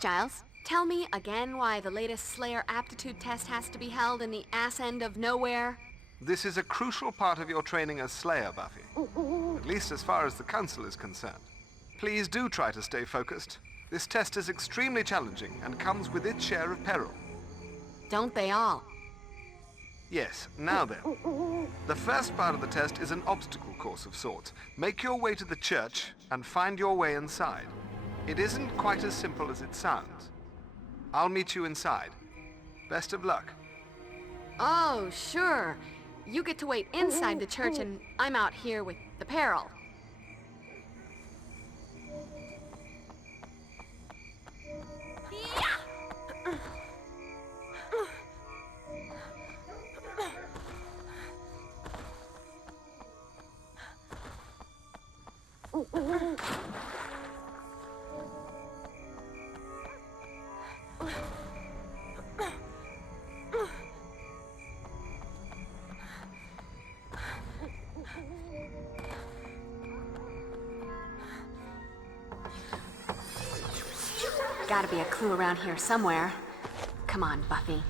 Giles, tell me again why the latest Slayer aptitude test has to be held in the ass end of nowhere? This is a crucial part of your training as Slayer, Buffy. At least as far as the Council is concerned. Please do try to stay focused. This test is extremely challenging and comes with its share of peril. Don't they all? Yes, now then. The first part of the test is an obstacle course of sorts. Make your way to the church and find your way inside. It isn't quite as simple as it sounds. I'll meet you inside. Best of luck. Oh, sure. You get to wait inside the church and I'm out here with the peril. Gotta be a clue around here somewhere. Come on, Buffy.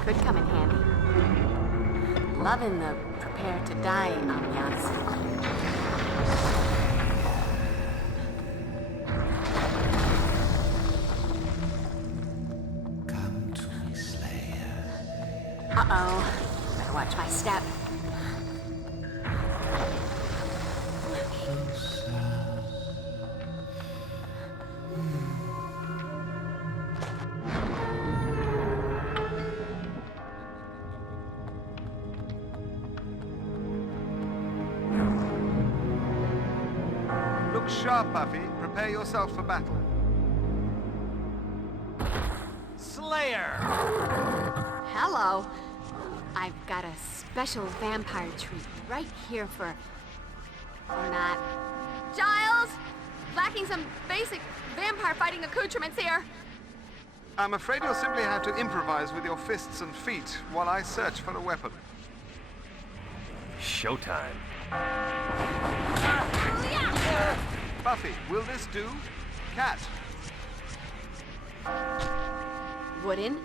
Could come in handy. Loving the prepare to die ambiance. Come to me, Slayer. Uh-oh. Better watch my step. Look sharp, Buffy. Prepare yourself for battle. Slayer! Hello. I've got a special vampire treat right here for... or not. Giles! Lacking some basic vampire fighting accoutrements here. I'm afraid you'll simply have to improvise with your fists and feet while I search for a weapon. Showtime. Buffy, will this do? Cat. Wooden,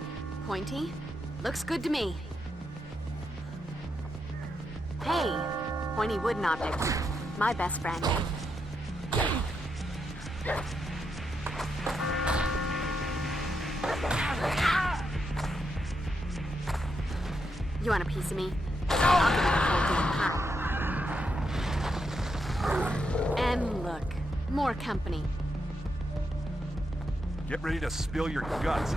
pointy, looks good to me. Hey, pointy wooden objects. My best friend. You want a piece of me? I'll give you the whole damn pie. And look, more company. Get ready to spill your guts.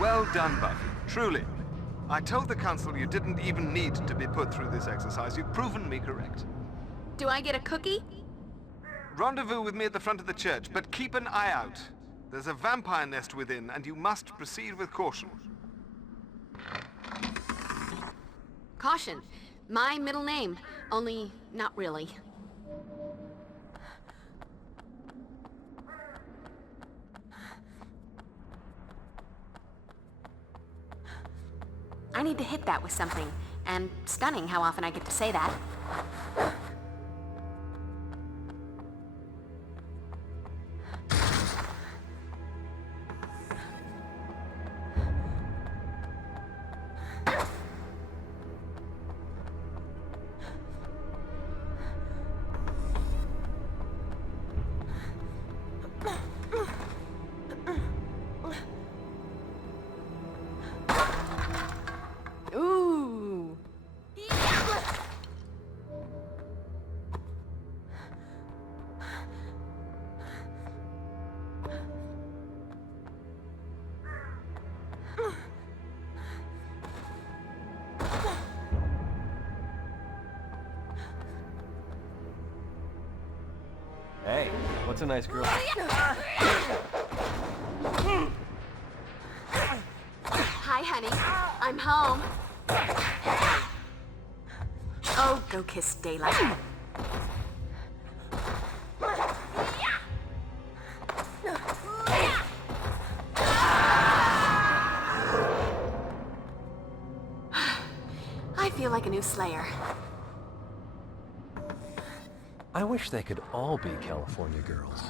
Well done, Buffy. Truly. I told the Council you didn't even need to be put through this exercise. You've proven me correct. Do I get a cookie? Rendezvous with me at the front of the church, but keep an eye out. There's a vampire nest within, and you must proceed with caution. Caution. My middle name. Only not really. I need to hit that with something. And stunning how often I get to say that. Hey, what's a nice girl? Hi, honey. I'm home. Oh, go kiss daylight. I feel like a new Slayer. I wish they could all be California girls.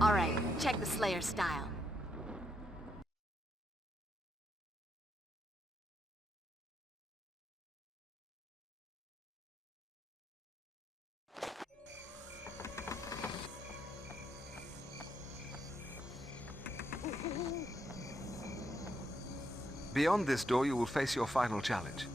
All right, check the Slayer style. Beyond this door, you will face your final challenge.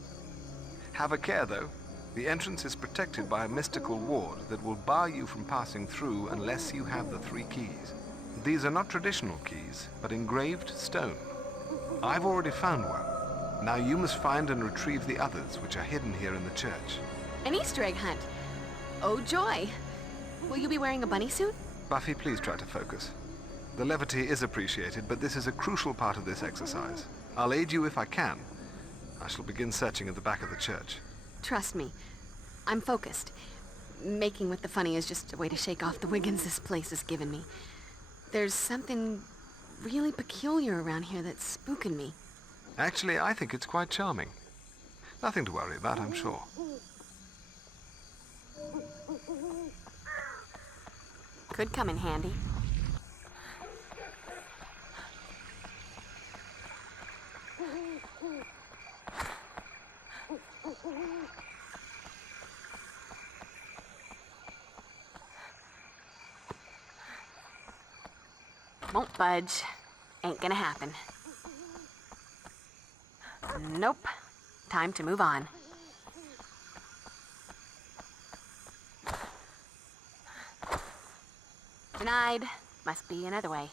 Have a care, though. The entrance is protected by a mystical ward that will bar you from passing through unless you have the 3 keys. These are not traditional keys, but engraved stone. I've already found one. Now you must find and retrieve the others, which are hidden here in the church. An Easter egg hunt. Oh, joy. Will you be wearing a bunny suit? Buffy, please try to focus. The levity is appreciated, but this is a crucial part of this exercise. I'll aid you if I can. I shall begin searching at the back of the church. Trust me. I'm focused. Making with the funny is just a way to shake off the Wiggins this place has given me. There's something really peculiar around here that's spooking me. Actually, I think it's quite charming. Nothing to worry about, I'm sure. Could come in handy. Won't budge. Ain't gonna happen. Nope. Time to move on. Denied. Must be another way.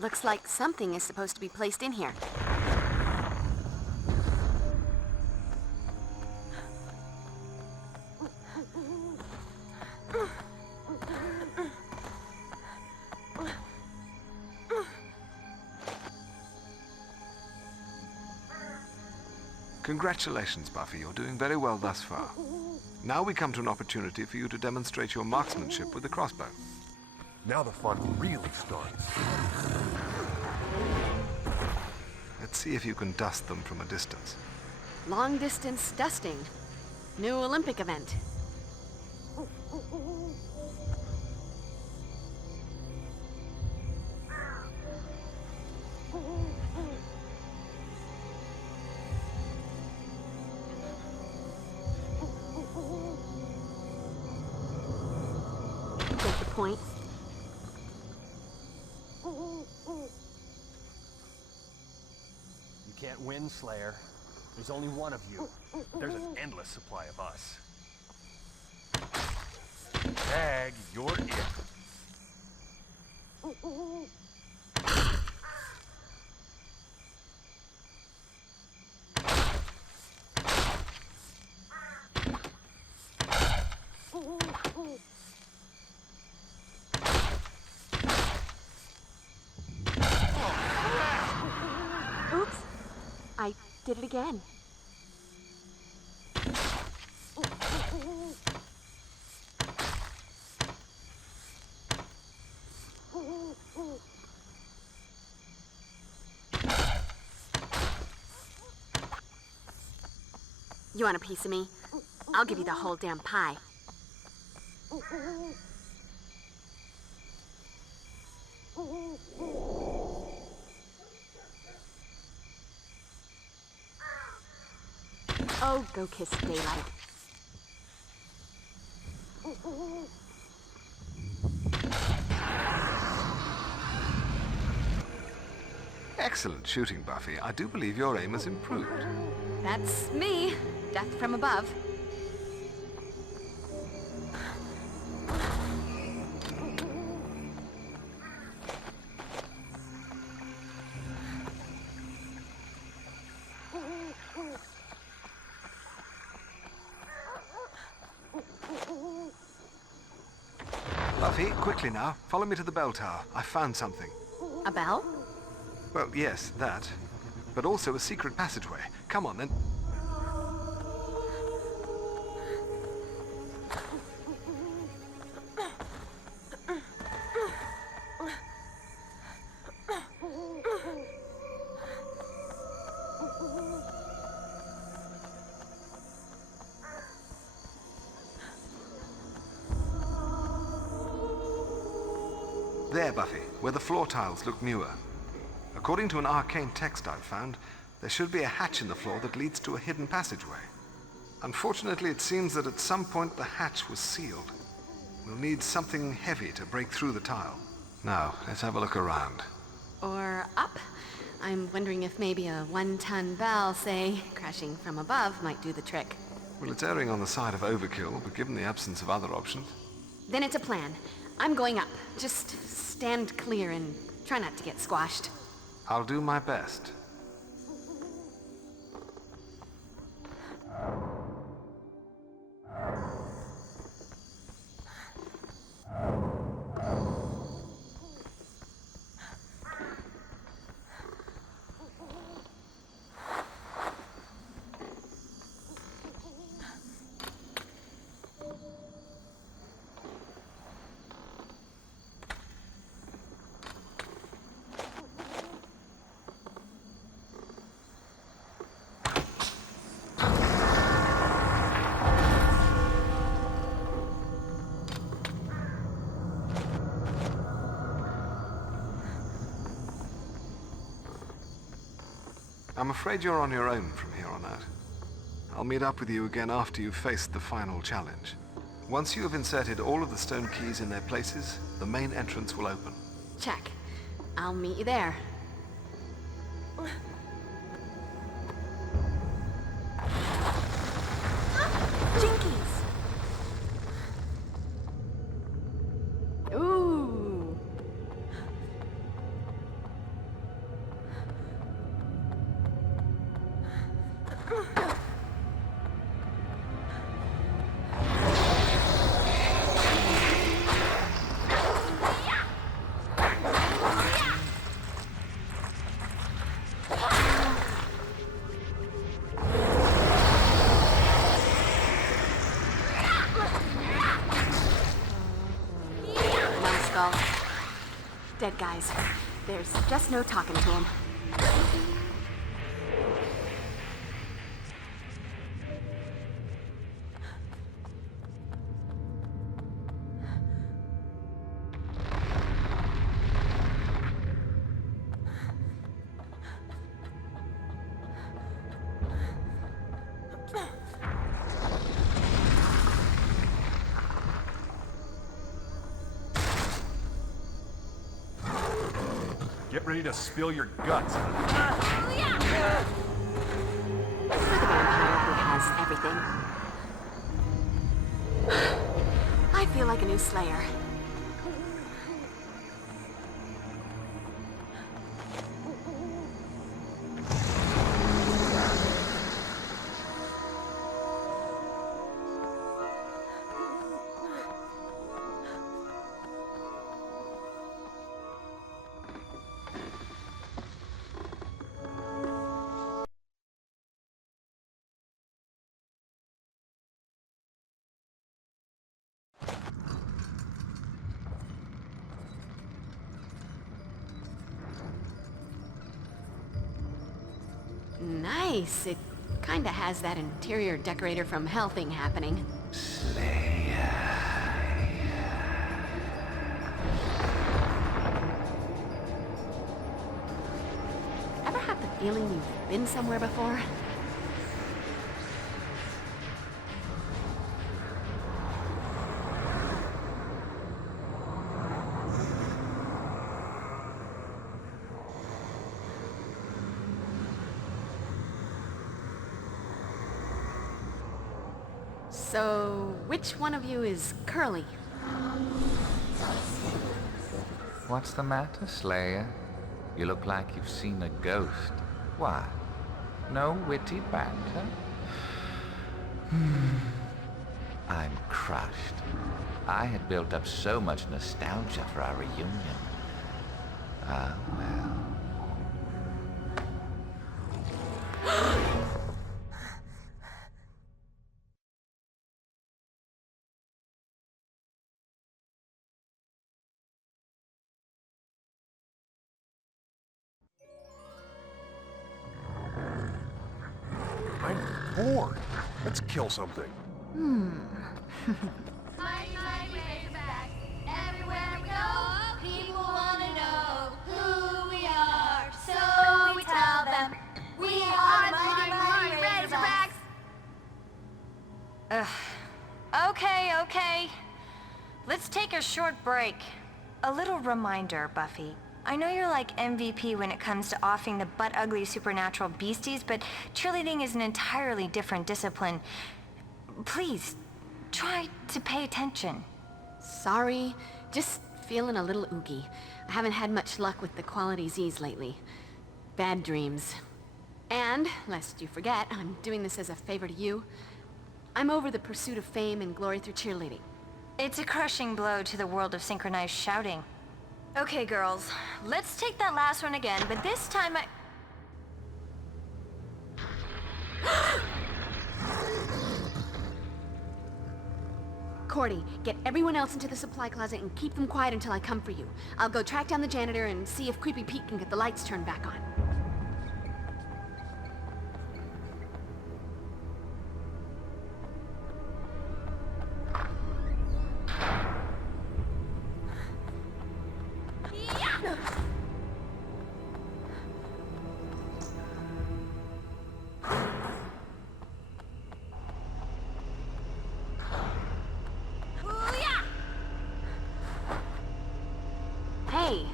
Looks like something is supposed to be placed in here. Congratulations, Buffy. You're doing very well thus far. Now we come to an opportunity for you to demonstrate your marksmanship with the crossbow. Now the fun really starts. Let's see if you can dust them from a distance. Long distance dusting. New Olympic event. Get the point. You can't win, Slayer. There's only one of you. There's an endless supply of us. Tag, you're it. Oops. I did it again. You want a piece of me? I'll give you the whole damn pie. Oh, go kiss daylight. Excellent shooting, Buffy. I do believe your aim has improved. That's me. Death from above. Buffy, quickly now. Follow me to the bell tower. I found something. A bell? Well, yes, that. But also a secret passageway. Come on, then. There, Buffy, where the floor tiles look newer. According to an arcane text I've found, there should be a hatch in the floor that leads to a hidden passageway. Unfortunately, it seems that at some point the hatch was sealed. We'll need something heavy to break through the tile. Now, let's have a look around. Or up? I'm wondering if maybe a 1-ton bell, say, crashing from above might do the trick. Well, it's erring on the side of overkill, but given the absence of other options... Then it's a plan. I'm going up. Just stand clear and try not to get squashed. I'll do my best. I'm afraid you're on your own from here on out. I'll meet up with you again after you've faced the final challenge. Once you have inserted all of the stone keys in their places, the main entrance will open. Check. I'll meet you there. Jinkies! Ooh! Dead guys. There's just no talking to them. Get ready to spill your guts. For the vampire who has everything. I feel like a new Slayer. Nice. It kinda has that interior decorator from Hell thing happening. Ever have the feeling you've been somewhere before? So, which one of you is Curly? What's the matter, Slayer? You look like you've seen a ghost. Why? No witty banter? I'm crushed. I had built up so much nostalgia for our reunion. Ah, well. I'm bored. Let's kill something. Mighty, mighty Razorbacks. Everywhere we go, people want to know who we are. So we tell them, we are mighty, mighty Razorbacks. Okay. Let's take a short break. A little reminder, Buffy. I know you're like MVP when it comes to offing the butt-ugly supernatural beasties, but cheerleading is an entirely different discipline. Please, try to pay attention. Sorry, just feeling a little oogie. I haven't had much luck with the quality Z's lately. Bad dreams. And, lest you forget, I'm doing this as a favor to you. I'm over the pursuit of fame and glory through cheerleading. It's a crushing blow to the world of synchronized shouting. Okay, girls, let's take that last one again, but this time Cordy, get everyone else into the supply closet and keep them quiet until I come for you. I'll go track down the janitor and see if Creepy Pete can get the lights turned back on. Hey,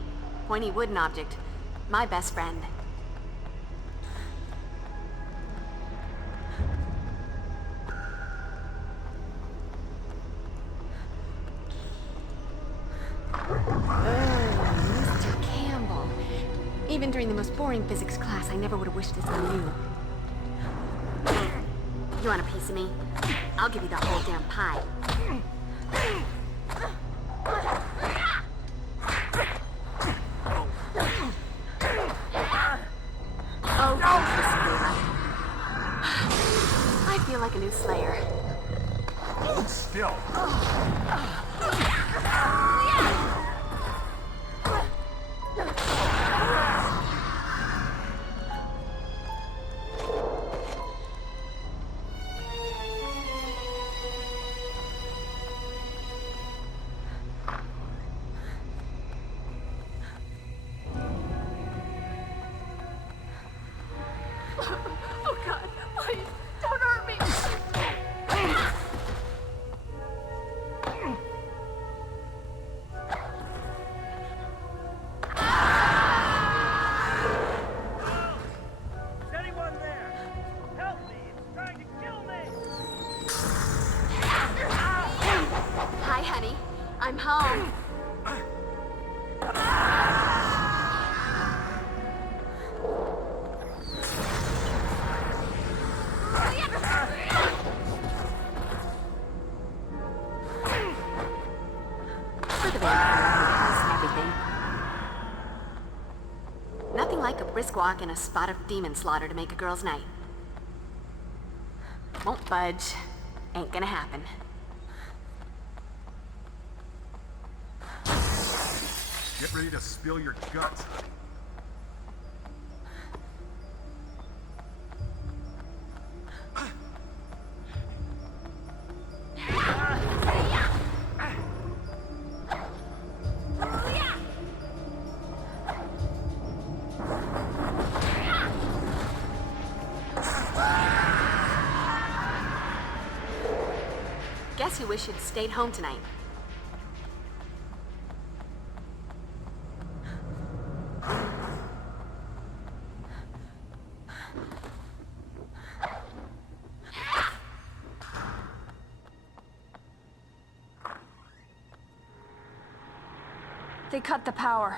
pointy wooden object. My best friend. Mr. Campbell. Even during the most boring physics class, I never would have wished this on you. You want a piece of me? I'll give you the whole damn pie. Oh, Drusilla. I feel like a new Slayer. Hold still. Oh God, please, don't hurt me. Is anyone there? Help me! It's trying to kill me! Hi, honey. I'm home. For the vampire and everything. Nothing like a brisk walk and a spot of demon slaughter to make a girl's night. Won't budge. Ain't gonna happen. Get ready to spill your guts, honey. Guess you wish you'd stayed home tonight. They cut the power.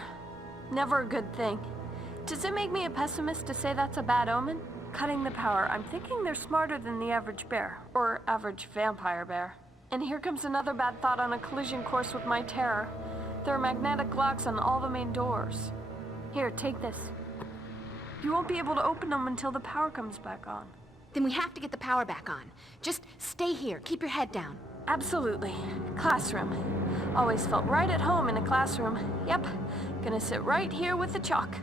Never a good thing. Does it make me a pessimist to say that's a bad omen? Cutting the power. I'm thinking they're smarter than the average bear. Or average vampire bear. And here comes another bad thought on a collision course with my terror. There are magnetic locks on all the main doors. Here, take this. You won't be able to open them until the power comes back on. Then we have to get the power back on. Just stay here. Keep your head down. Absolutely. Classroom. Always felt right at home in a classroom. Yep. Gonna sit right here with the chalk.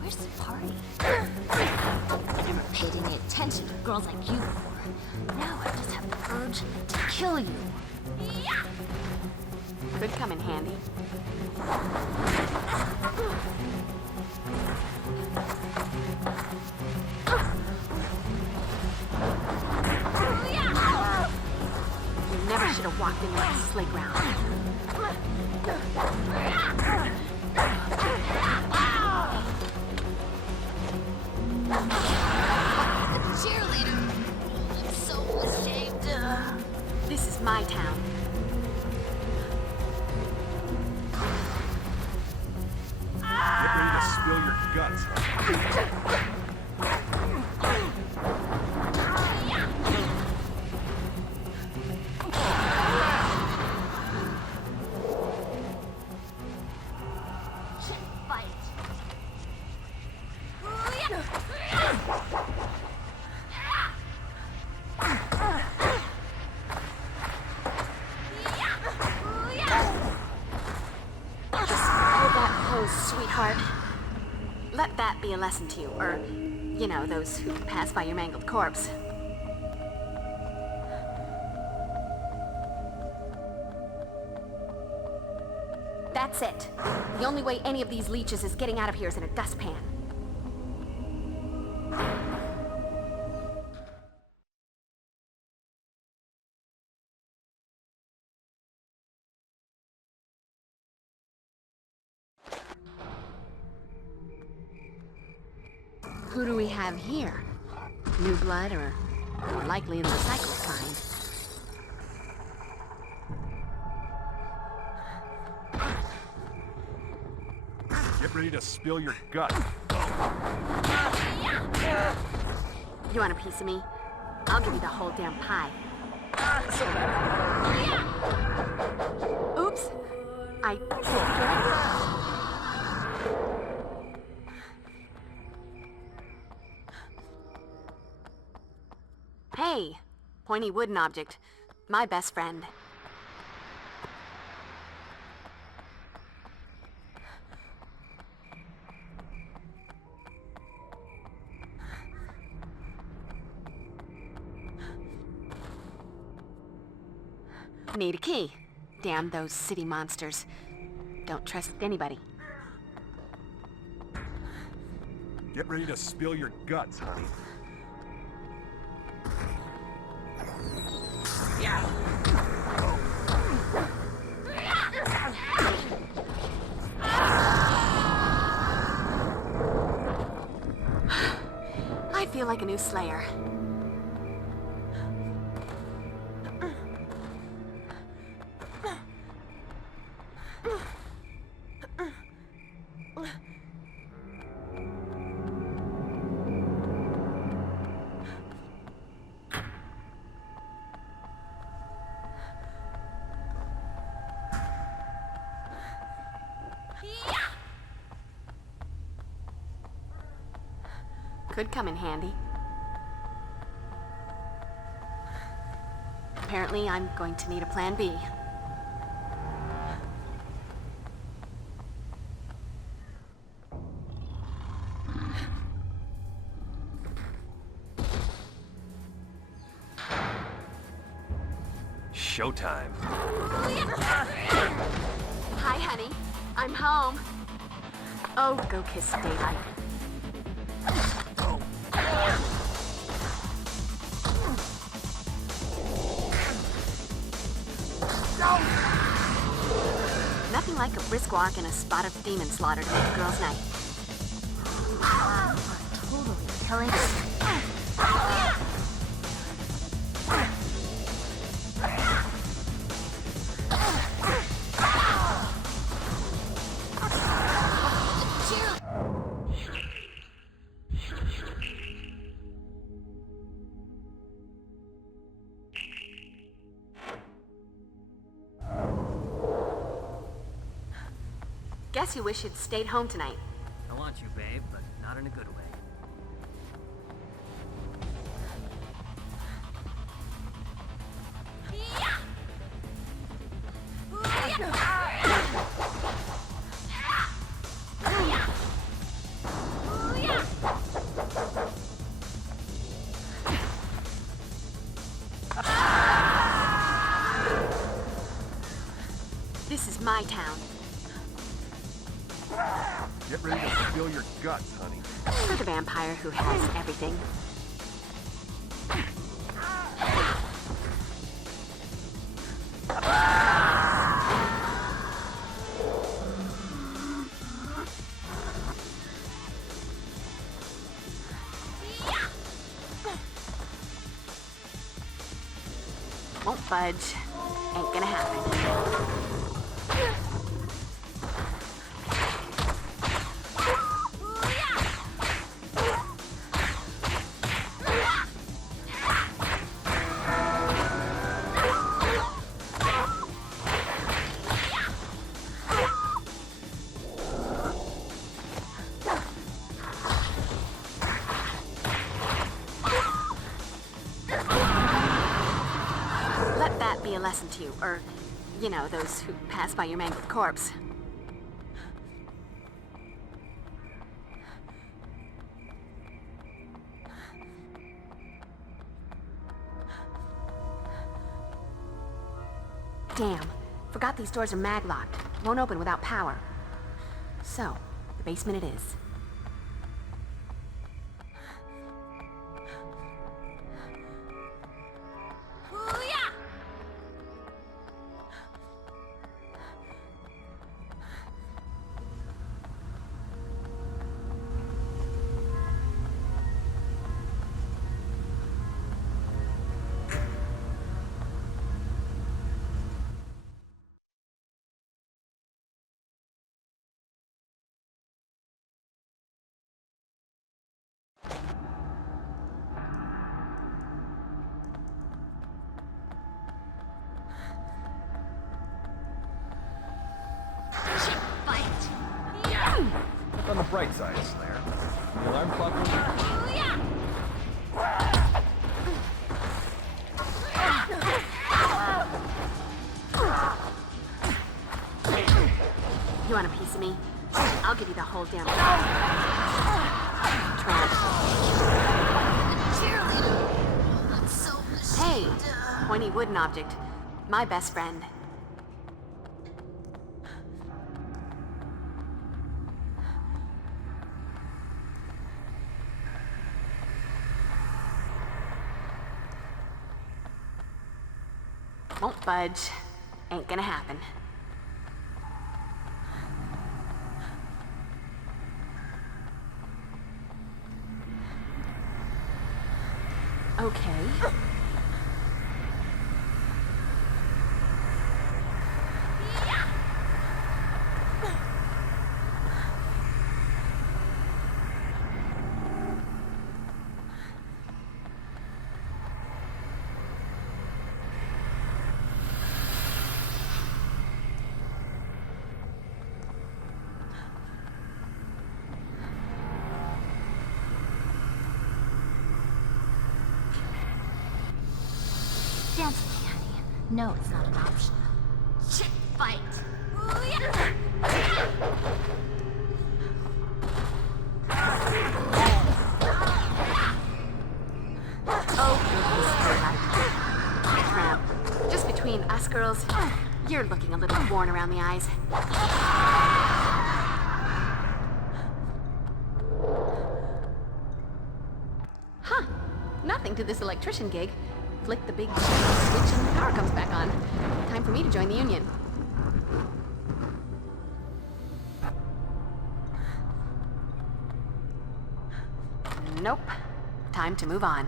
Where's the party? I never paid any attention to girls like you before. Now I just have the urge to kill you. Could come in handy. You never should have walked into that playground. Cheerleader. I'm so ashamed. This is my town. Get ready to spill your guts. Fight. Hold that pose, sweetheart. Let that be a lesson to you, or, you know, those who pass by your mangled corpse. That's it. The only way any of these leeches is getting out of here is in a dustpan. Who do we have here? New blood, or more likely the recycled kind? Get ready to spill your guts. You want a piece of me? I'll give you the whole damn pie. Oops. I Hey, pointy wooden object. My best friend. Need a key. Damn those city monsters. Don't trust anybody. Get ready to spill your guts, honey. I feel like a new Slayer. Could come in handy. Apparently, I'm going to need a plan B. Showtime. Hi, honey. I'm home. Oh, go kiss daylight. Nothing like a brisk walk and a spot of demon slaughter to make a girl's night. Totally killing. guess you wish you'd stayed home tonight. I want you, babe, but not in a good way. This is my town. Get ready to spill your guts, honey. For the vampire who has everything. Won't budge. Ain't gonna happen. Let that be a lesson to you, or, you know, those who pass by your mangled corpse. Damn. Forgot these doors are mag-locked. Won't open without power. So, the basement it is. Look on the bright side, Slayer. The alarm clock will You want a piece of me? I'll give you the whole damn thing. Trap. Hey, pointy wooden object. My best friend. Won't budge. Ain't gonna happen. Okay. Dance with me, honey. No, it's not an option. Shit, fight! Crap. Just between us girls, you're looking a little worn around the eyes. Huh. Nothing to this electrician gig. Flick the big switch and the power comes back on. Time for me to join the union. Nope. Time to move on.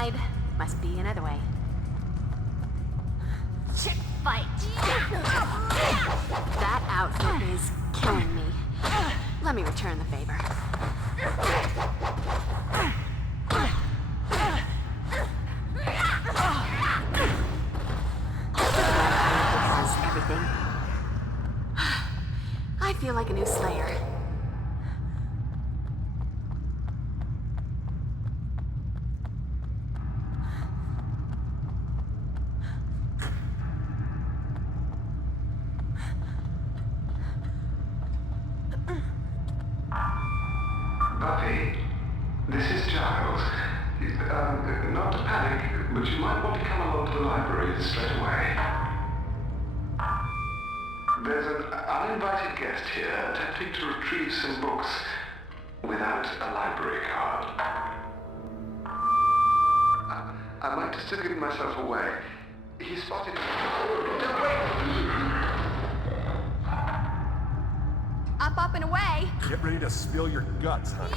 inside. Must be another way. Chick fight. That outfit is killing me. Let me return the favor. Has everything. I feel like a new Slayer. Buffy, this is Giles. Not to panic, but you might want to come along to the library straight away. There's an uninvited guest here attempting to retrieve some books without a library card. I might just have given myself away. He spotted... Don't wait! Up and away. Get ready to spill your guts, honey.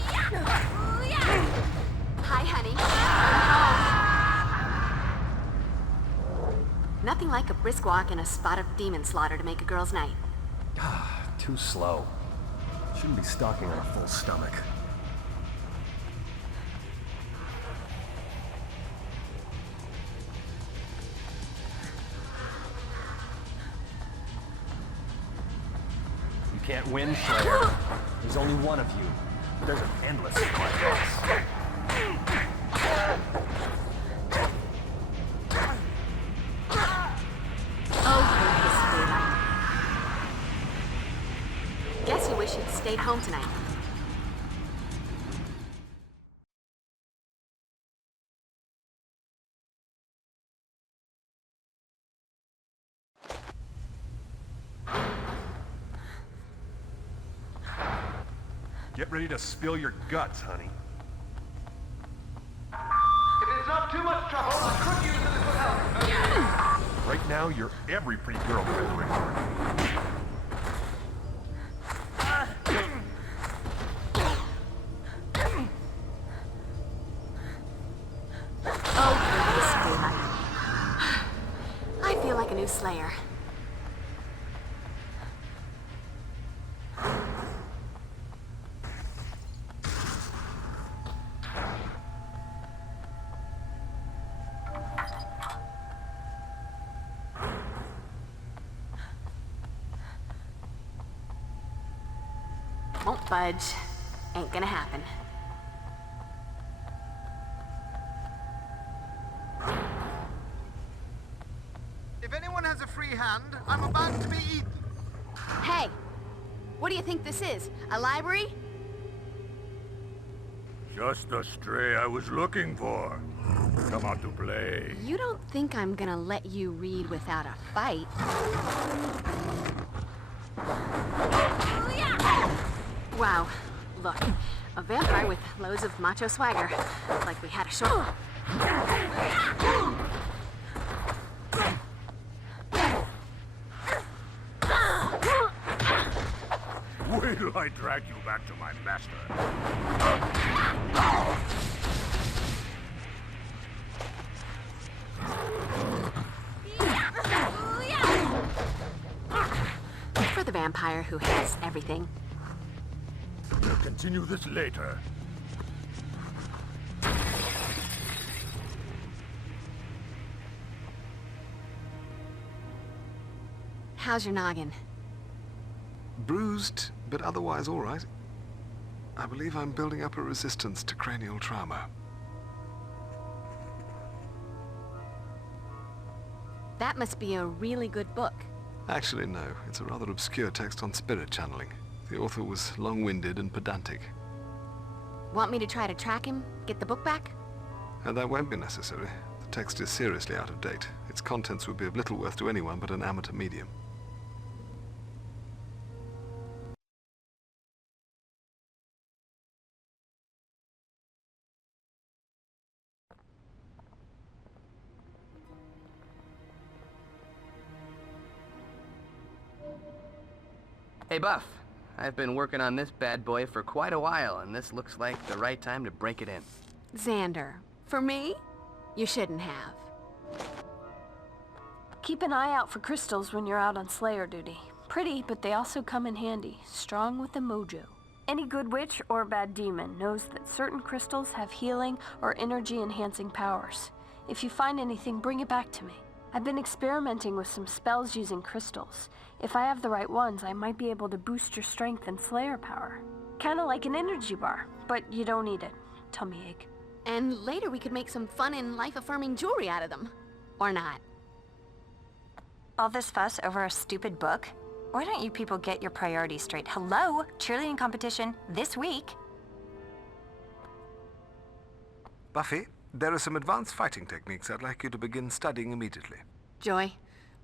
Hi, honey. Nothing like a brisk walk and a spot of demon slaughter to make a girl's night. Too slow. Shouldn't be stalking on a full stomach. You can't win, Slayer. There's only one of you. There's an endless supply. Guess you wish you'd stayed home tonight. Get ready to spill your guts, honey. If it's not too much trouble, I could use a little help. Right now, you're every pretty girl right here. Oh, goodness, daylight. I feel like a new Slayer. Won't budge. Ain't gonna happen. If anyone has a free hand, I'm about to be eaten. Hey, what do you think this is? A library? Just the stray I was looking for. Come out to play. You don't think I'm gonna let you read without a fight? Wow, look. A vampire with loads of macho swagger. Like we had a short... Wait till I drag you back to my master. For the vampire who has everything. We'll continue this later. How's your noggin? Bruised, but otherwise all right. I believe I'm building up a resistance to cranial trauma. That must be a really good book. Actually, no. It's a rather obscure text on spirit channeling. The author was long-winded and pedantic. Want me to try to track him? Get the book back? And that won't be necessary. The text is seriously out of date. Its contents would be of little worth to anyone but an amateur medium. Hey, Buff. I've been working on this bad boy for quite a while, and this looks like the right time to break it in. Xander. For me? You shouldn't have. Keep an eye out for crystals when you're out on Slayer duty. Pretty, but they also come in handy. Strong with the mojo. Any good witch or bad demon knows that certain crystals have healing or energy-enhancing powers. If you find anything, bring it back to me. I've been experimenting with some spells using crystals. If I have the right ones, I might be able to boost your strength and Slayer power. Kinda like an energy bar, but you don't need it. Tummy ache. And later we could make some fun and life-affirming jewelry out of them. Or not. All this fuss over a stupid book? Why don't you people get your priorities straight? Hello? Cheerleading competition this week. Buffy, there are some advanced fighting techniques I'd like you to begin studying immediately. Joy,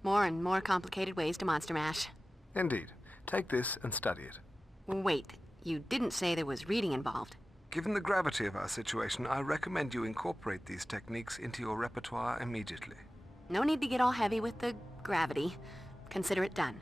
more and more complicated ways to monster mash. Indeed. Take this and study it. Wait, you didn't say there was reading involved. Given the gravity of our situation, I recommend you incorporate these techniques into your repertoire immediately. No need to get all heavy with the gravity. Consider it done.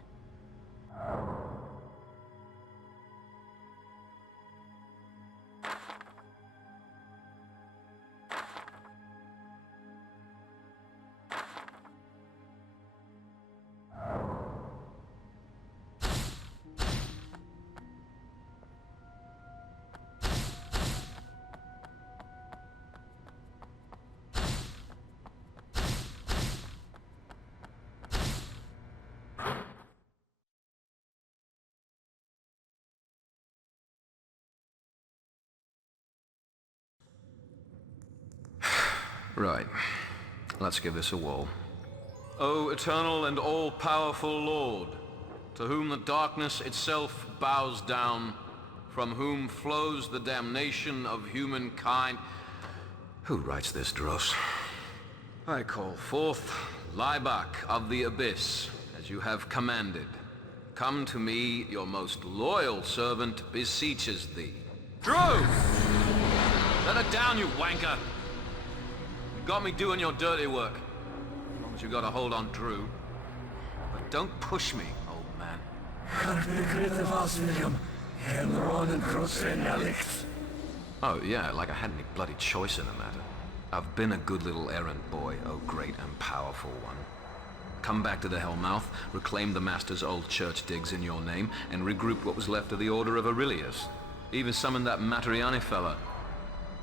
Right. Let's give this a whirl. O eternal and all-powerful Lord, to whom the darkness itself bows down, from whom flows the damnation of humankind. Who writes this, Dros? I call forth Laibach of the Abyss, as you have commanded. Come to me, your most loyal servant beseeches thee. Dros! Let her down, you wanker! Got me doing your dirty work. As long as you got a hold on Drew. But don't push me, old man. Oh yeah, like I had any bloody choice in the matter. I've been a good little errant boy, oh great and powerful one. Come back to the Hellmouth, reclaim the Master's old church digs in your name, and regroup what was left of the Order of Aurelius. Even summon that Matriani fella.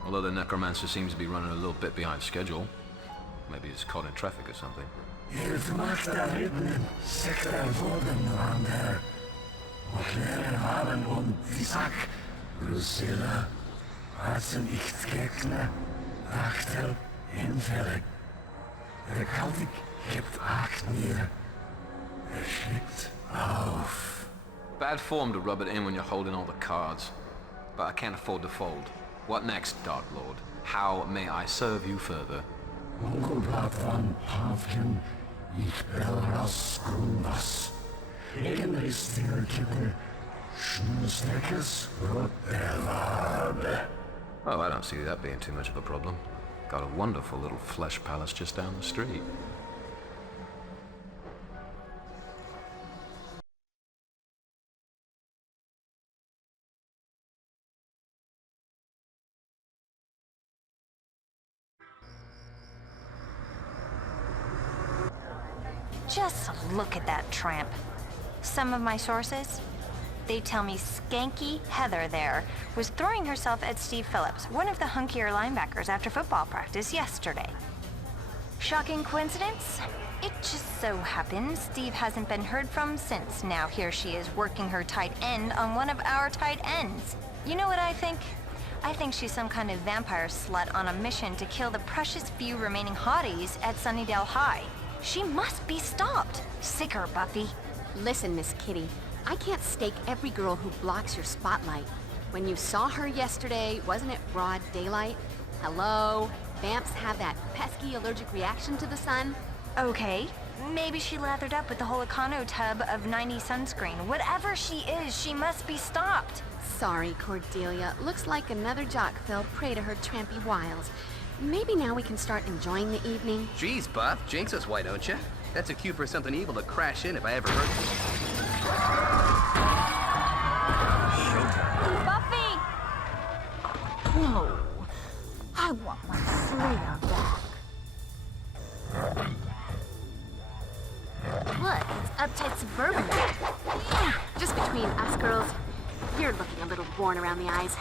Although the necromancer seems to be running a little bit behind schedule. Maybe he's caught in traffic or something. Drusilla, Der Kaltig hebt acht neer. Schlikt auf. Bad form to rub it in when you're holding all the cards. But I can't afford to fold. What next, Dark Lord? How may I serve you further? Onkelblad van Havken, ich belras grunwas. Egenristilkitte, schnoestekkes rot der Oh, I don't see that being too much of a problem. Got a wonderful little flesh palace just down the street. Just look at that tramp. Some of my sources, they tell me skanky Heather there was throwing herself at Steve Phillips, one of the hunkier linebackers, after football practice yesterday. Shocking coincidence? It just so happens Steve hasn't been heard from since. Now here she is working her tight end on one of our tight ends. You know what I think? I think she's some kind of vampire slut on a mission to kill the precious few remaining hotties at Sunnydale High. She must be stopped. Sick her, Buffy. Listen, Miss Kitty, I can't stake every girl who blocks your spotlight. When you saw her yesterday, wasn't it broad daylight? Hello? Vamps have that pesky allergic reaction to the sun? Okay, maybe she lathered up with the whole Econo tub of 90 sunscreen. Whatever she is, she must be stopped. Sorry, Cordelia. Looks like another jock fell prey to her trampy wiles. Maybe now we can start enjoying the evening. Jeez, Buff, jinx us, why don't you? That's a cue for something evil to crash in if I ever heard of Buffy! No. I want my Slayer back. What? It's uptight suburban. Just between us girls, you're looking a little worn around the eyes.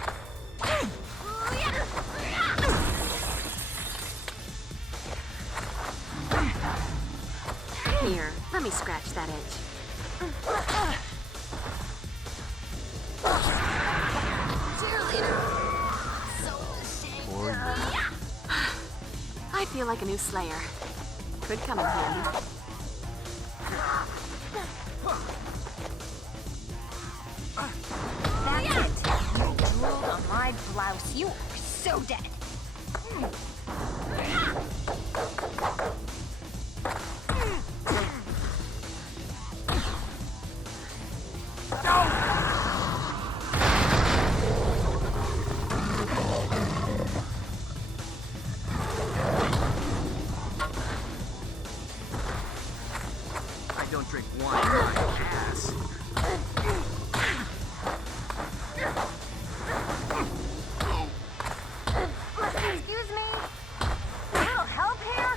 Here, let me scratch that itch. Cheerleader! So ashamed. I feel like a new Slayer. Could come in handy. That's it. You drooled on my blouse. You are so dead. I don't drink wine on ass. Excuse me? A little help here?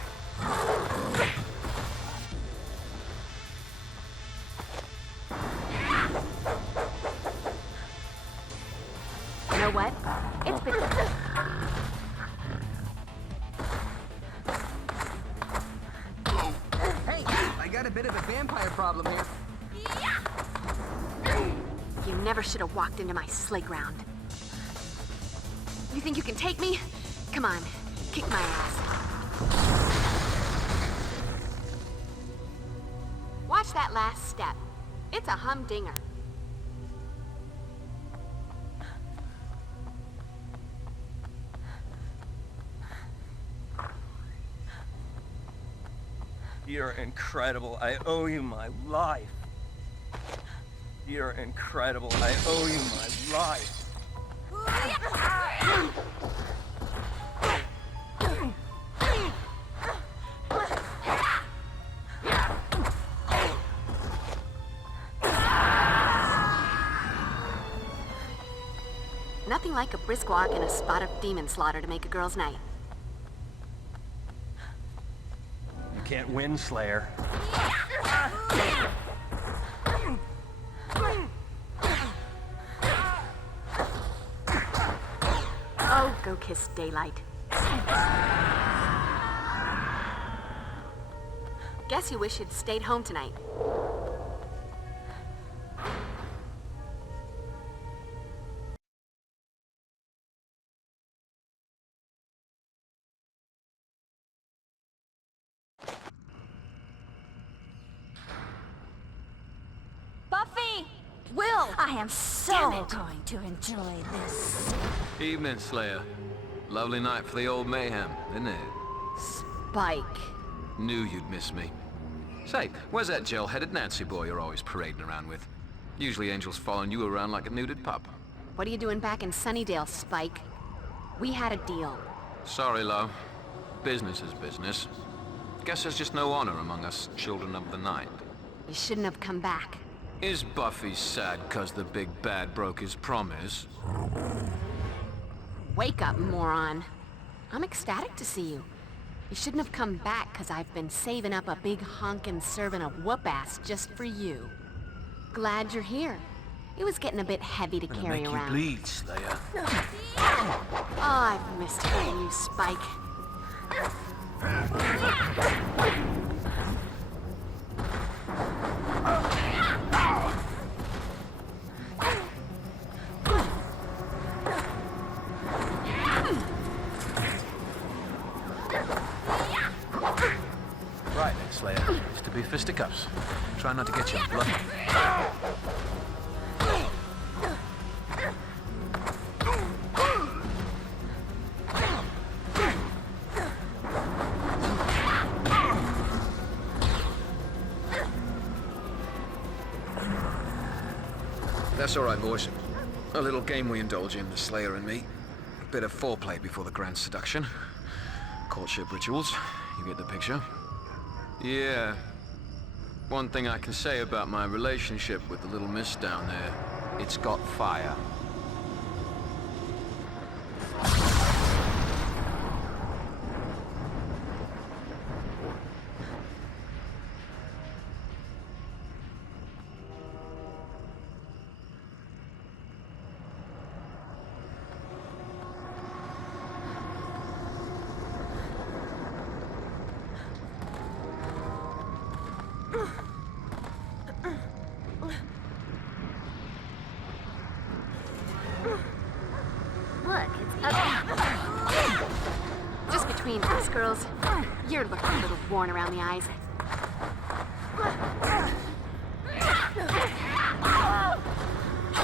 You know what? It's been... Hey, I got a bit of a vampire problem here. You never should have walked into my sleigh ground. You think you can take me? Come on, kick my ass. Watch that last step. It's a humdinger. You're incredible. I owe you my life. You're incredible. I owe you my life. Nothing like a brisk walk and a spot of demon slaughter to make a girl's night. You can't win, Slayer. Oh, go kiss daylight. Guess you wish you'd stayed home tonight. Buffy! Will! I am so going to enjoy this. Evening, Slayer. Lovely night for the old mayhem, isn't it? Spike. Knew you'd miss me. Say, where's that gel-headed Nancy boy you're always parading around with? Usually Angel's following you around like a neutered pup. What are you doing back in Sunnydale, Spike? We had a deal. Sorry, love. Business is business. Guess there's just no honor among us children of the night. You shouldn't have come back. Is Buffy sad 'cause the big bad broke his promise? Wake up, moron. I'm ecstatic to see you. You shouldn't have come back 'cause I've been saving up a big honkin' serving of whoop-ass just for you. Glad you're here. It was getting a bit heavy to carry around. Bleed, Slayer. Oh, I've missed hearing you, Spike. Right then, Slayer. It's to be fisticuffs. Try not to get you blunt. That's all right, boys. A little game we indulge in, the Slayer and me. A bit of foreplay before the grand seduction. Courtship rituals. You get the picture? Yeah. One thing I can say about my relationship with the little miss down there, it's got fire. between us, girls. You're looking a little worn around the eyes.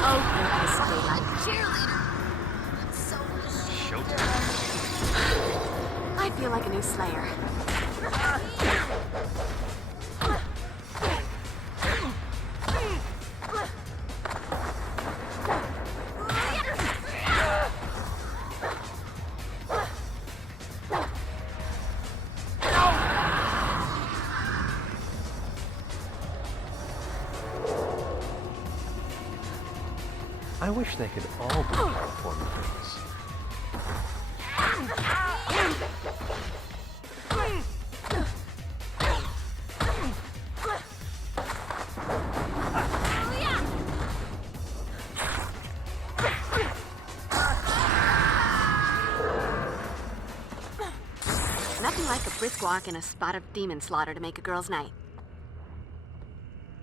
Oh, goodness, Laibach. Cheerleader. So I feel like a new Slayer. I wish they could all be California girls. Nothing like a brisk walk and a spot of demon slaughter to make a girl's night.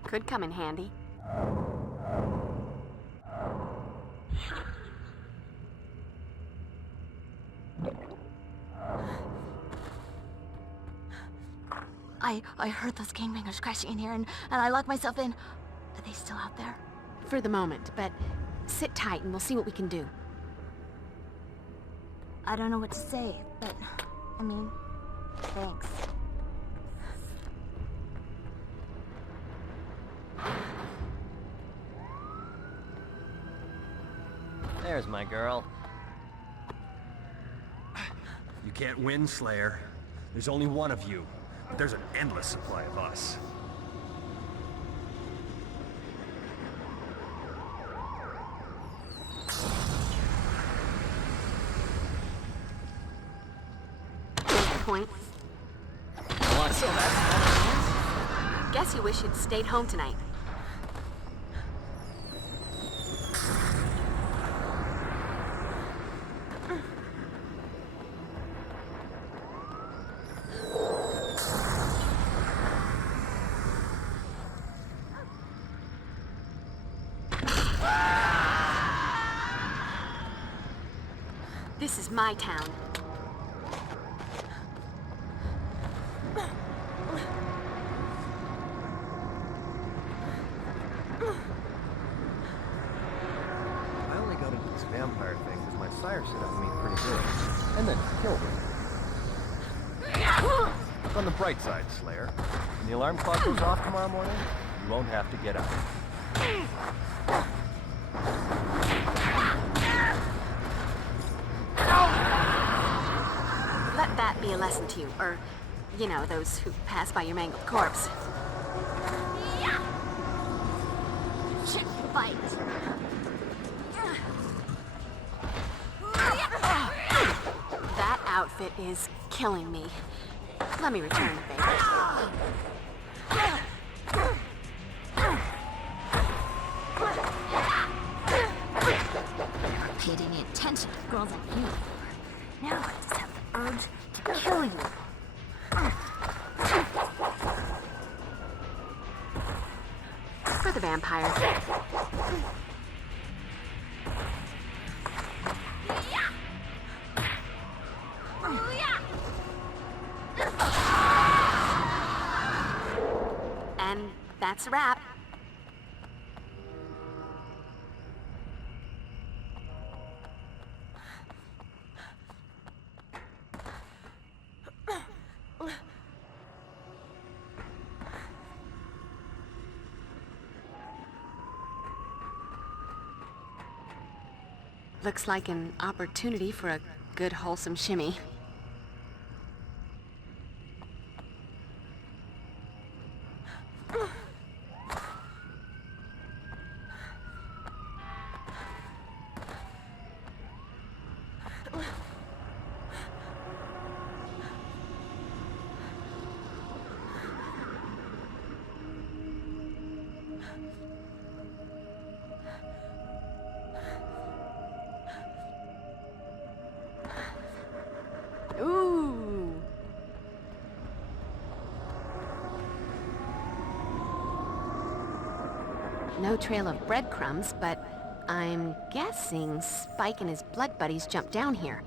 Could come in handy. I heard those gangbangers crashing in here, and I locked myself in. Are they still out there? For the moment, but sit tight and we'll see what we can do. I don't know what to say, but, I mean, thanks. There's my girl. You can't win, Slayer. There's only one of you, but there's an endless supply of us. Point. What? So that's Guess you wish you'd stayed home tonight. This is my town. I only got into this vampire thing because my sire set up me pretty good. And then killed me. Look on the bright side, Slayer. When the alarm clock goes off tomorrow morning, you won't have to get up. Let that be a lesson to you, or, you know, those who pass by your mangled corpse. Chick fight. That outfit is killing me. Let me return the favor. Paid any attention to girls like you before. Now I just have the urge to kill you. For the vampire. And that's a wrap. Looks like an opportunity for a good, wholesome shimmy. Ooh. No trail of breadcrumbs, but I'm guessing Spike and his blood buddies jumped down here.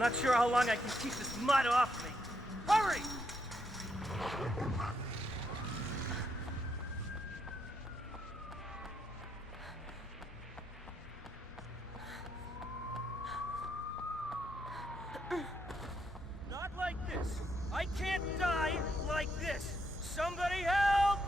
not sure how long I can keep this mud off me. Hurry! Not like this. I can't die like this. Somebody help!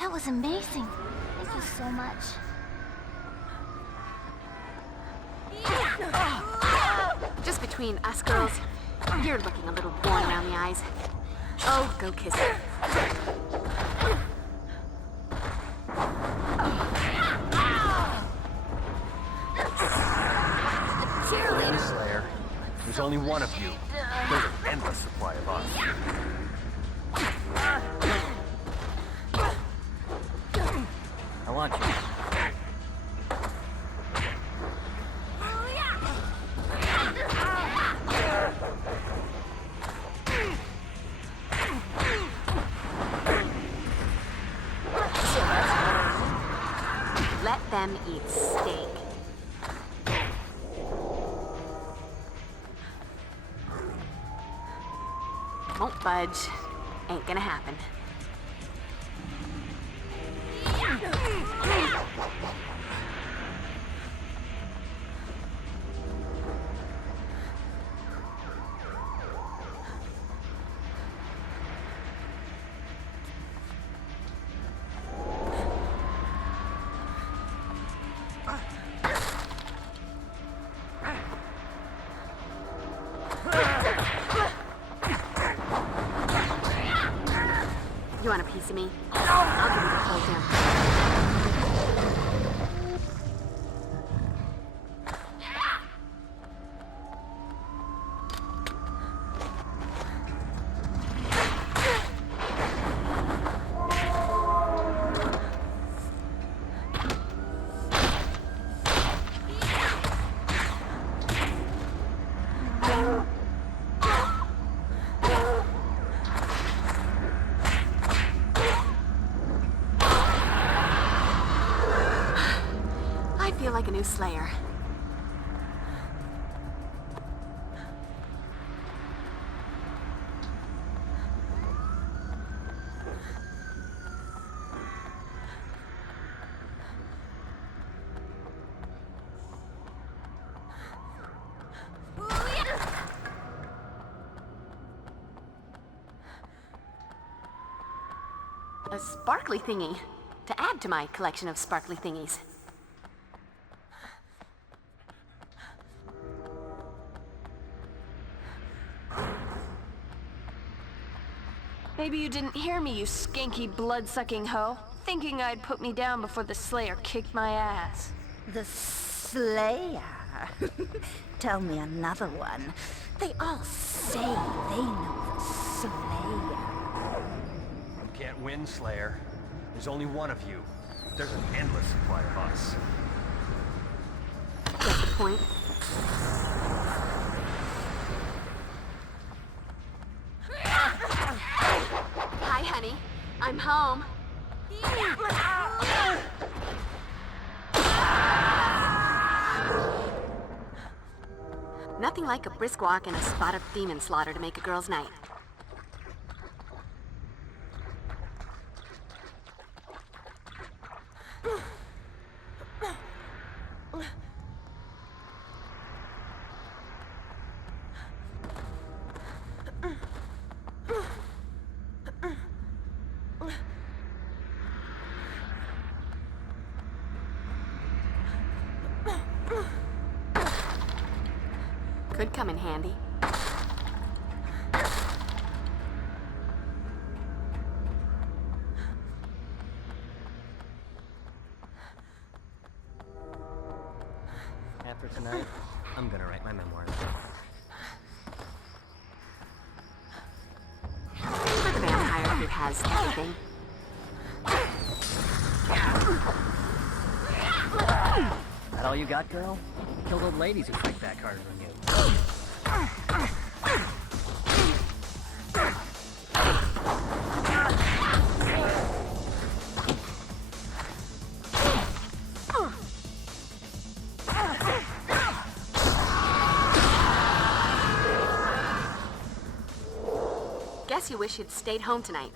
That was amazing. Thank you so much. Just between us girls, you're looking a little worn around the eyes. Oh, go kiss her. Cheerleader. Slayer, there's only one of you. There's an endless supply of us. I want you. Let them eat steak. Won't budge. Ain't gonna happen. You want a piece of me? I'll give you the whole damn thing. I feel like a new Slayer. A sparkly thingy to add to my collection of sparkly thingies. Maybe you didn't hear me, you skanky blood-sucking hoe. Thinking I'd put me down before the Slayer kicked my ass. The Slayer? Tell me another one. They all say they know the Slayer. You can't win, Slayer. There's only one of you. There's an endless supply of us. Get the point? Hi, honey. I'm home. Nothing like a brisk walk and a spot of demon slaughter to make a girl's night. Could come in handy. After tonight, I'm gonna write my memoirs. For the vampire who has everything. That all you got, girl? Killed old ladies who fight back harder than you. guess you wish you'd stayed home tonight.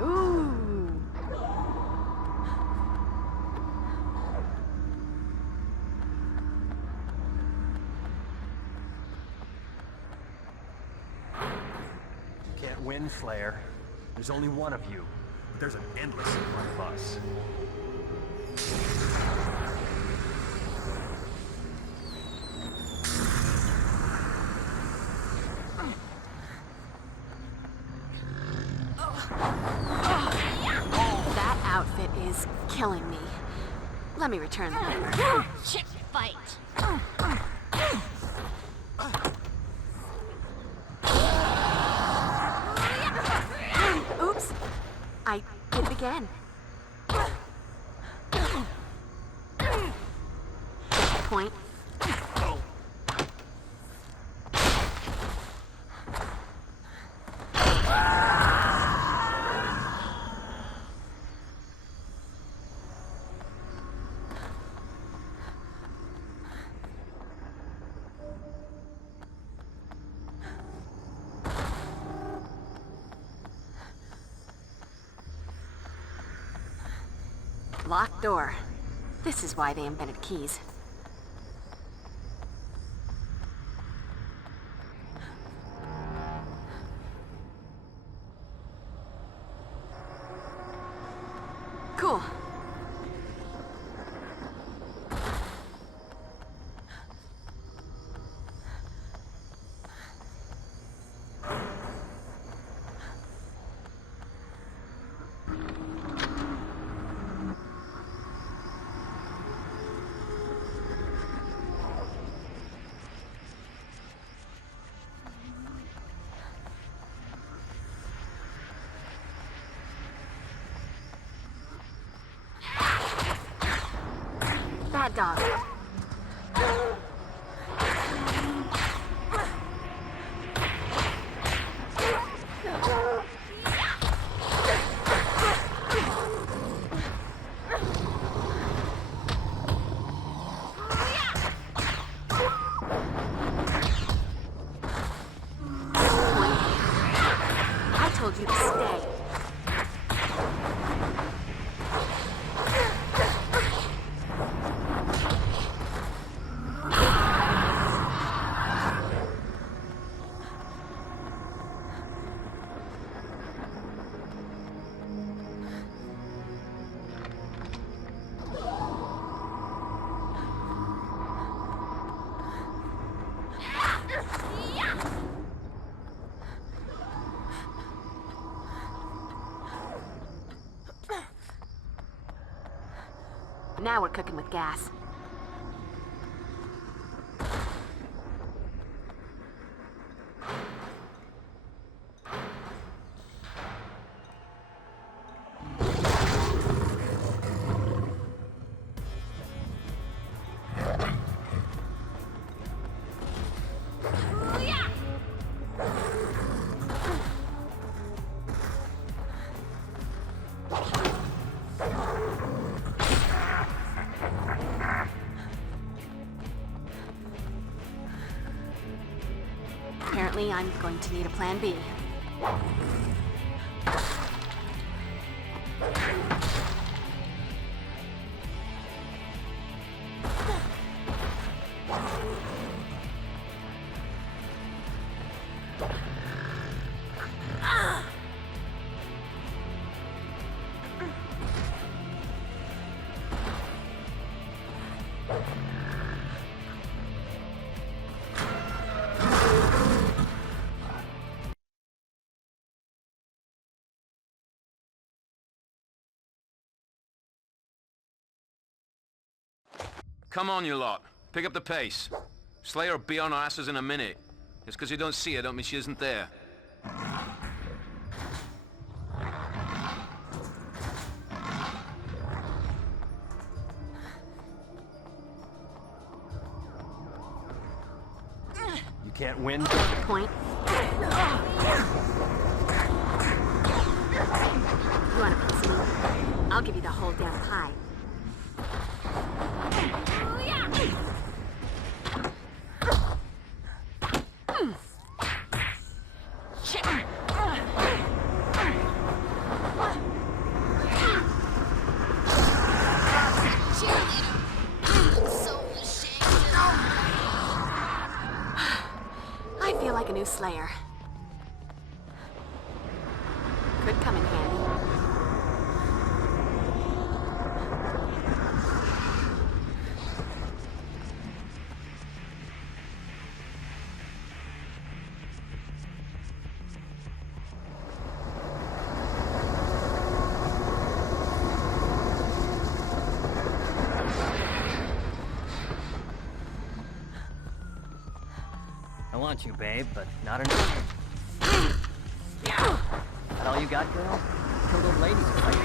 Ooh. You can't win, Slayer. There's only one of you, but there's an endless supply of us. That outfit is killing me. Let me return that. Chip fight. Oops. I did it again. Point. Locked door. This is why they invented keys. Cool. Bad dog. I told you to stay. Now we're cooking with gas. Apparently, I'm going to need a plan B. Come on, you lot. Pick up the pace. Slayer will be on our asses in a minute. Just because you don't see her don't mean she isn't there. You can't win. Point. You want a piece of me? I'll give you the whole damn pie. I feel like a new Slayer. Could come in handy. I want you, babe, but not enough. That all you got, girl? Killed old ladies and like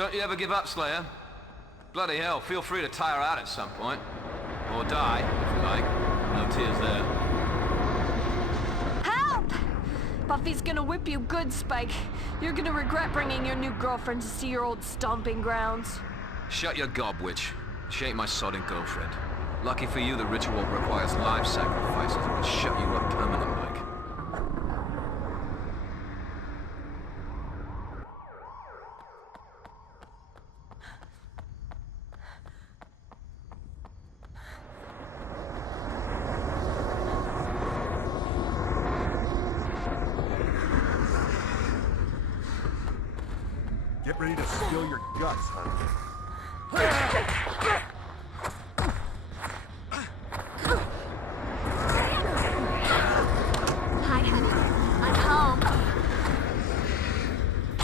Don't you ever give up, Slayer. Bloody hell, feel free to tire out at some point. Or die, if you like. No tears there. Help! Buffy's gonna whip you good, Spike. You're gonna regret bringing your new girlfriend to see your old stomping grounds. Shut your gob, witch. She ain't my sodding girlfriend. Lucky for you, the ritual requires live sacrifices. It will shut you up permanently. Get ready to spill your guts, honey. Hi, honey. I'm home.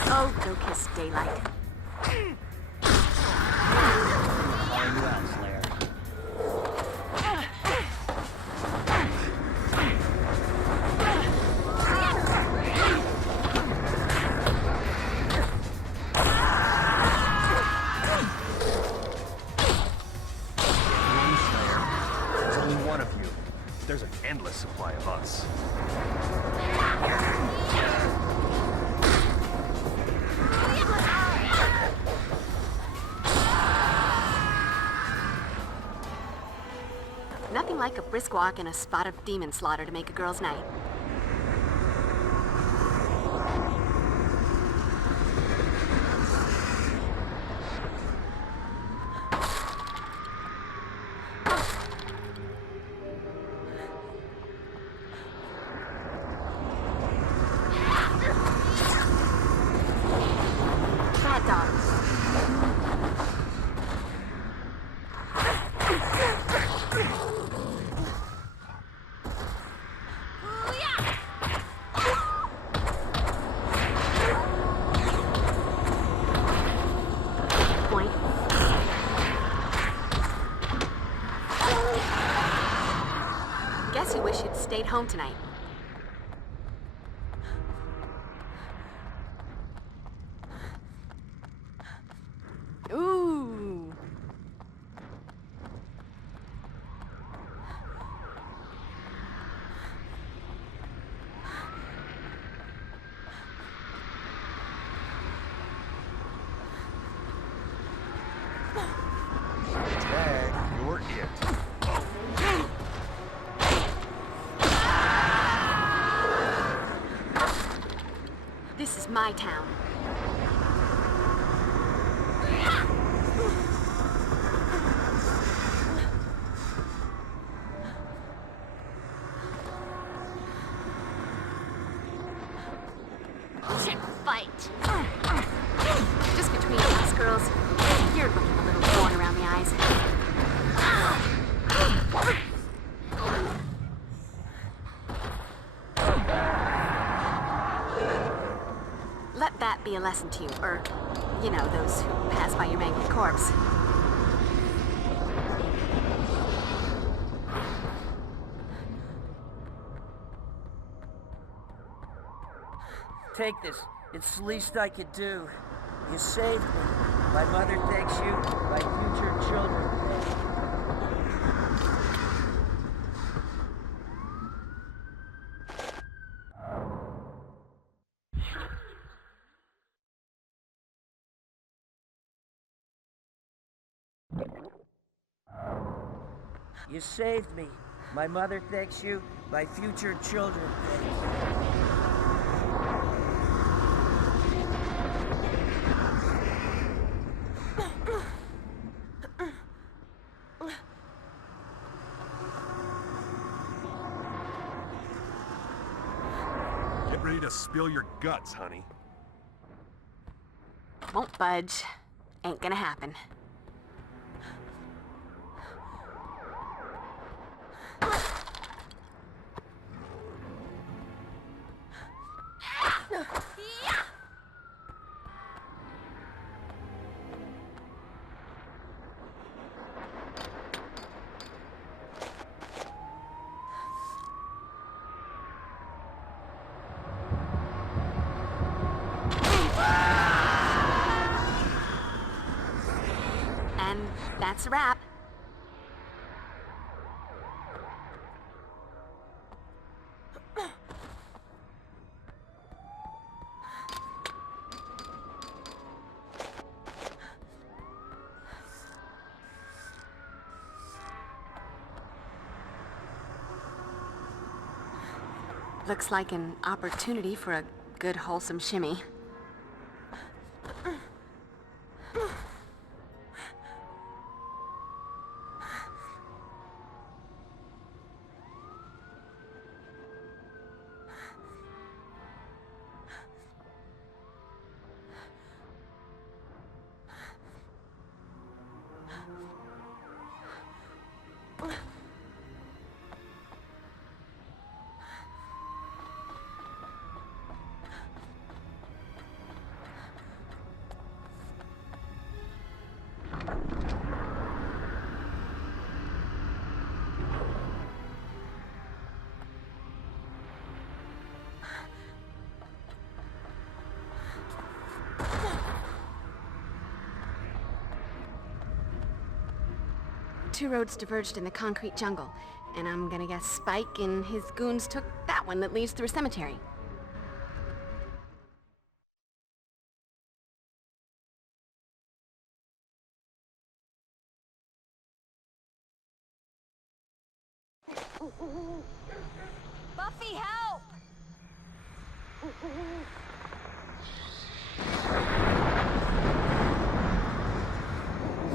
Oh, go kiss daylight. calling you out, Slayer. There's an endless supply of us. Nothing like a brisk walk and a spot of demon slaughter to make a girl's night. get home tonight. Ooh. Tag, you're it. This is my town. Chick fight. Just between us, girls, you're looking a little worn around the eyes. Let that be a lesson to you, or, you know, those who pass by your mangled corpse. Take this. It's the least I could do. You saved me. My mother thanks you. My future children. You saved me. My mother thanks you. My future children thank you. Get ready to spill your guts, honey. Won't budge. Ain't gonna happen. And that's a wrap. Looks like an opportunity for a good, wholesome shimmy. Two roads diverged in the concrete jungle, and I'm gonna guess Spike and his goons took that one that leads through a cemetery. Buffy, help!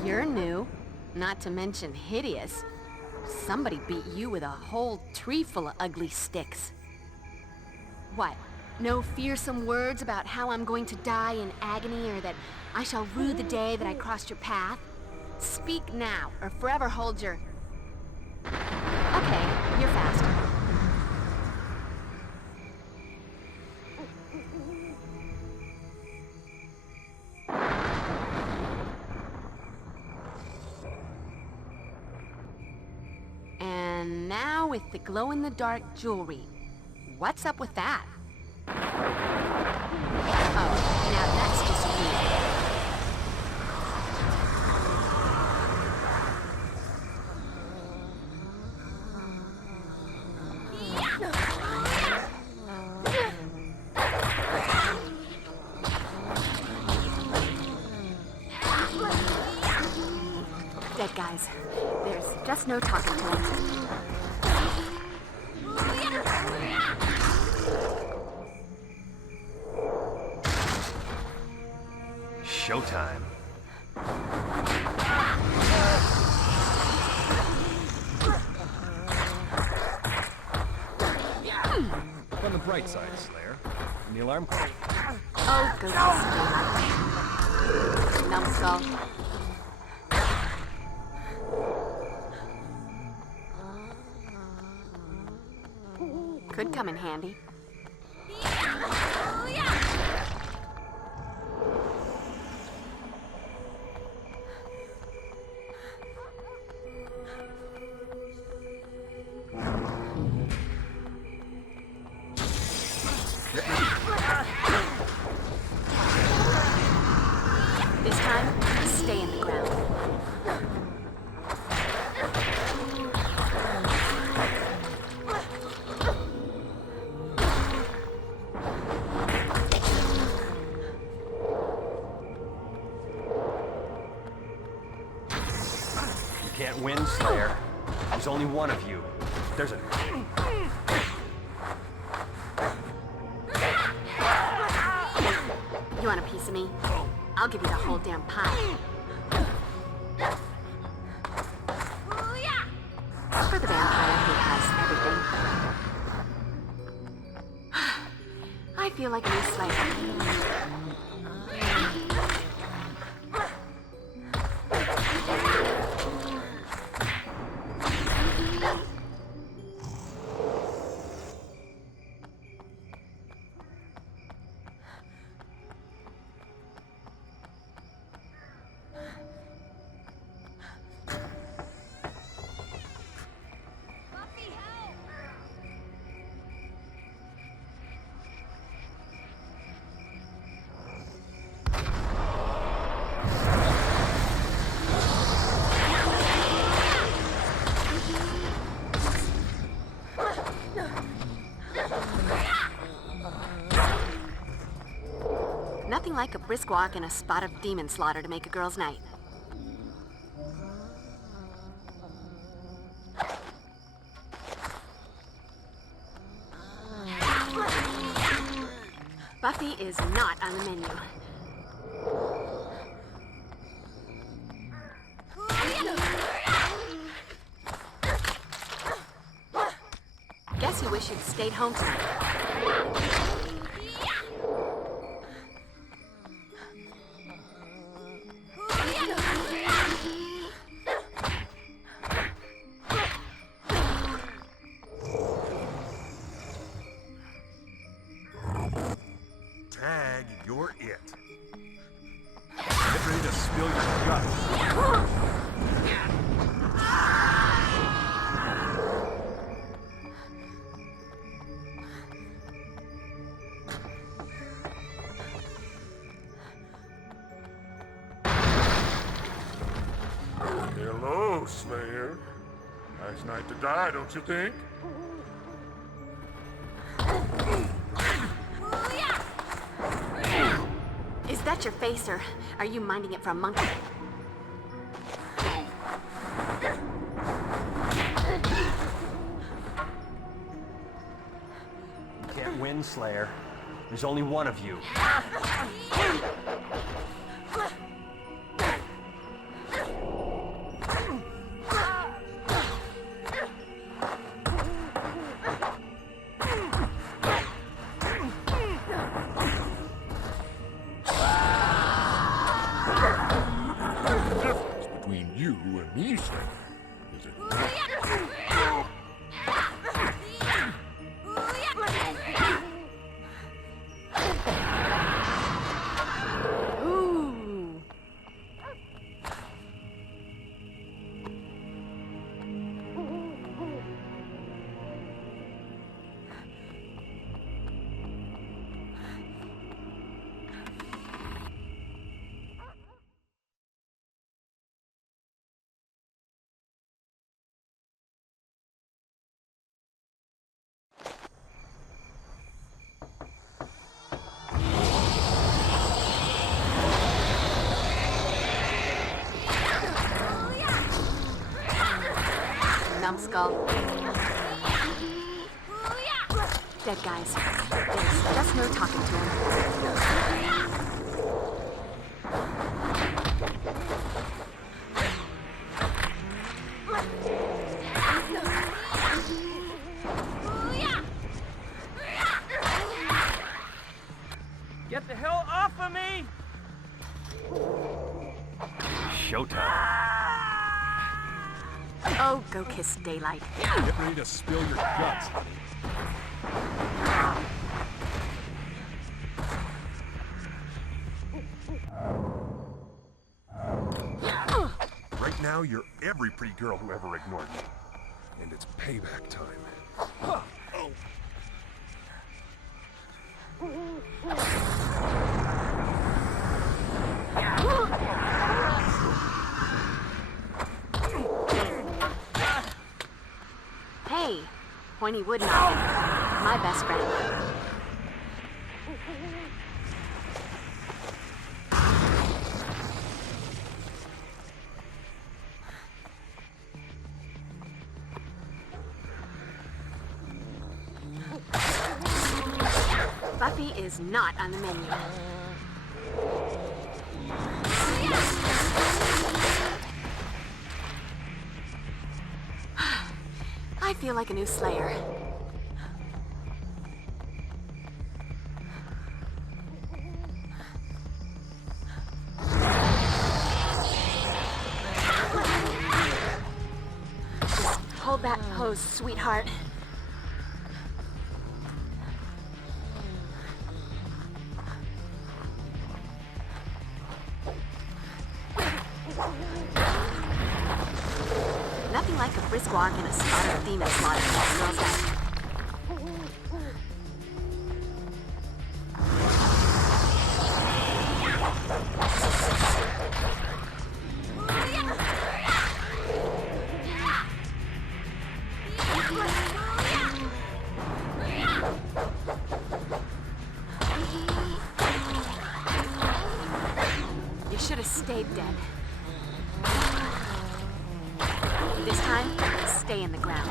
You're new, not to mention hideous. Somebody beat you with a whole tree full of ugly sticks. What? No fearsome words about how I'm going to die in agony or that I shall rue the day that I crossed your path? Speak now, or forever hold your... Okay, you're fast. And now with the glow-in-the-dark jewelry. What's up with that? Oh, now that's just weird. Dead guys. There's just no talking to them. Showtime. On the bright side, Slayer. And the alarm clock. Oh, goodness. Numbskull. Could come in handy. This time, stay in the ground. You can't win, Slayer. There's only one of you. There's a... You want a piece of me? I'll give you the whole damn pie. For the vampire who has everything. I feel like a new Slayer. Nothing like a brisk walk and a spot of demon slaughter to make a girl's night. Buffy is not on the menu. Guess you wish you'd stayed home tonight. Tag, you're it. Get ready to spill your guts. Hello, Slayer. Nice night to die, don't you think? Is that your face, or are you minding it for a monkey? You can't win, Slayer. There's only one of you. Between you and me, Slayer, is it? Ooh. numbskull. Dead guys. There's just no talking to him. Get the hell off of me! Showtime. Oh, go kiss daylight. Get ready to spill your guts, honey. Right now, you're every pretty girl who ever ignored me. And it's payback time. Hey, pointy wood noggin. My best friend. Buffy is not on the menu. I feel like a new Slayer. Just hold that pose, sweetheart. Nothing like a brisk walk and a spot of demon slaughter. Girls got You should have stayed dead. This time, stay in the ground.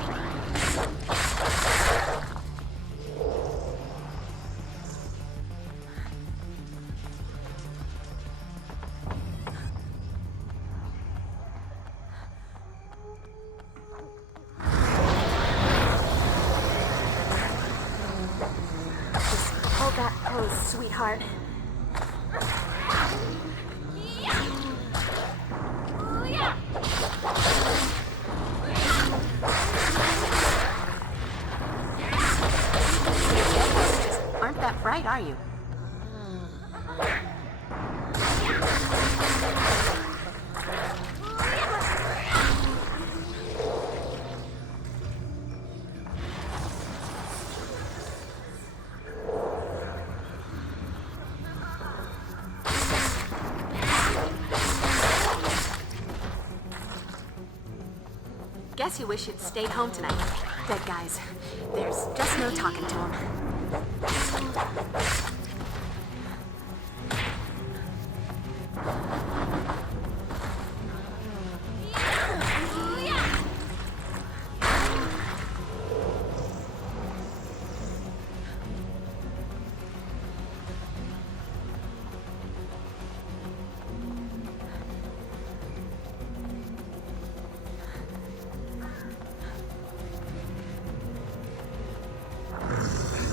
Just hold that pose, sweetheart. Aren't that bright, are you? Guess you wish you'd stayed home tonight. Dead guys. There's just no talking to them.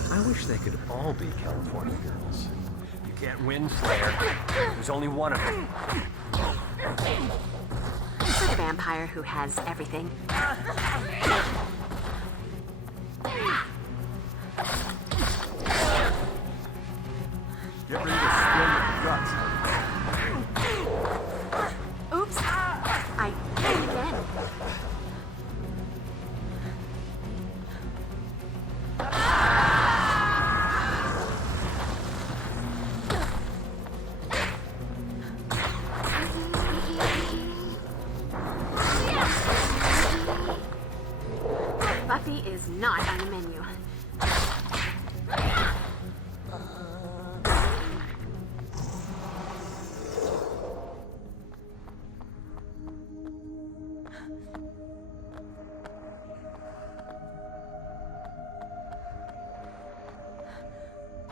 I wish they could all be California girls. You can't win, Slayer. There's only one of them. For the vampire who has everything. Get ready to spill your guts, honey. Oops. I did it again.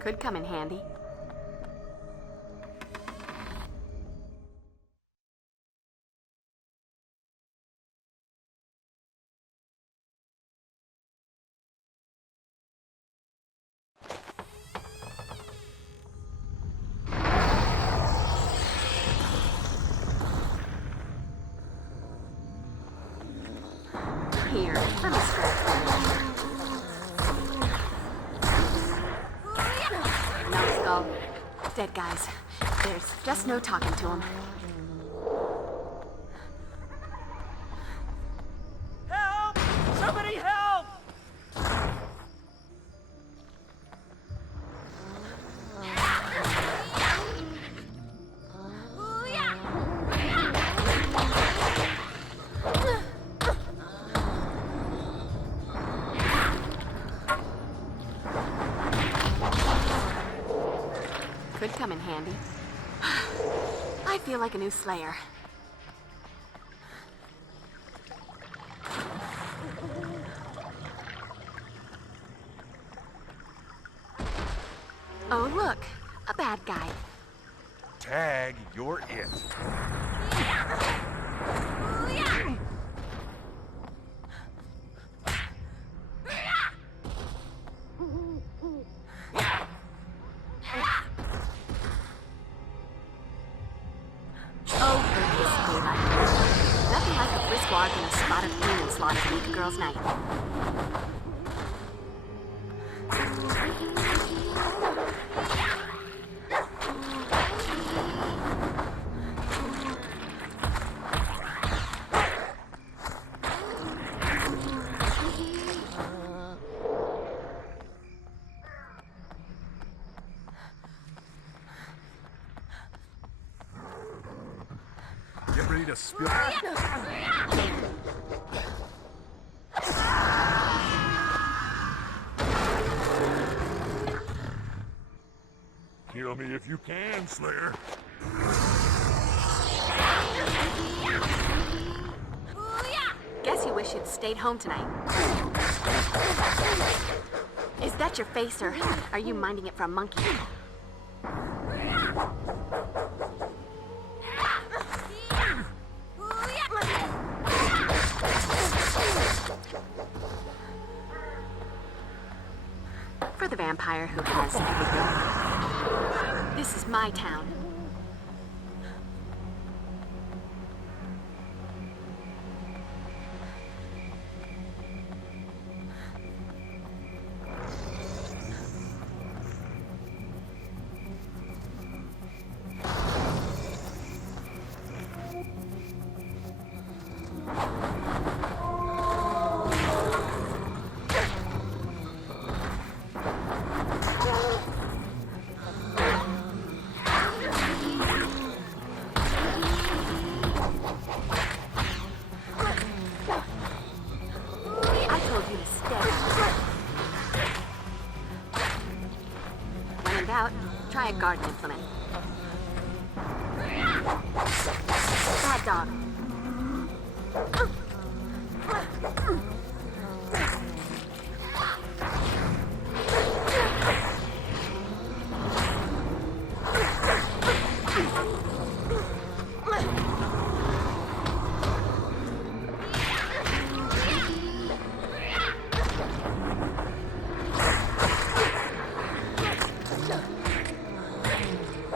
Could come in handy. Here, let me stretch. No skull. Dead guys. There's just no talking to them. Help! Somebody help! Could come in handy. I feel like a new Slayer. Oh, look. A bad guy. Tag, you're it. Oh, goodness, Laibach. Nothing like a brisk walk and a spot of demon slaughter to make a girl's night. Get ready to spill. Kill me if you can, Slayer. Guess you wish you'd stayed home tonight. Is that your face, or are you minding it for a monkey? For the vampire who has everything. This is my town. Try a garden implement. Bad dog.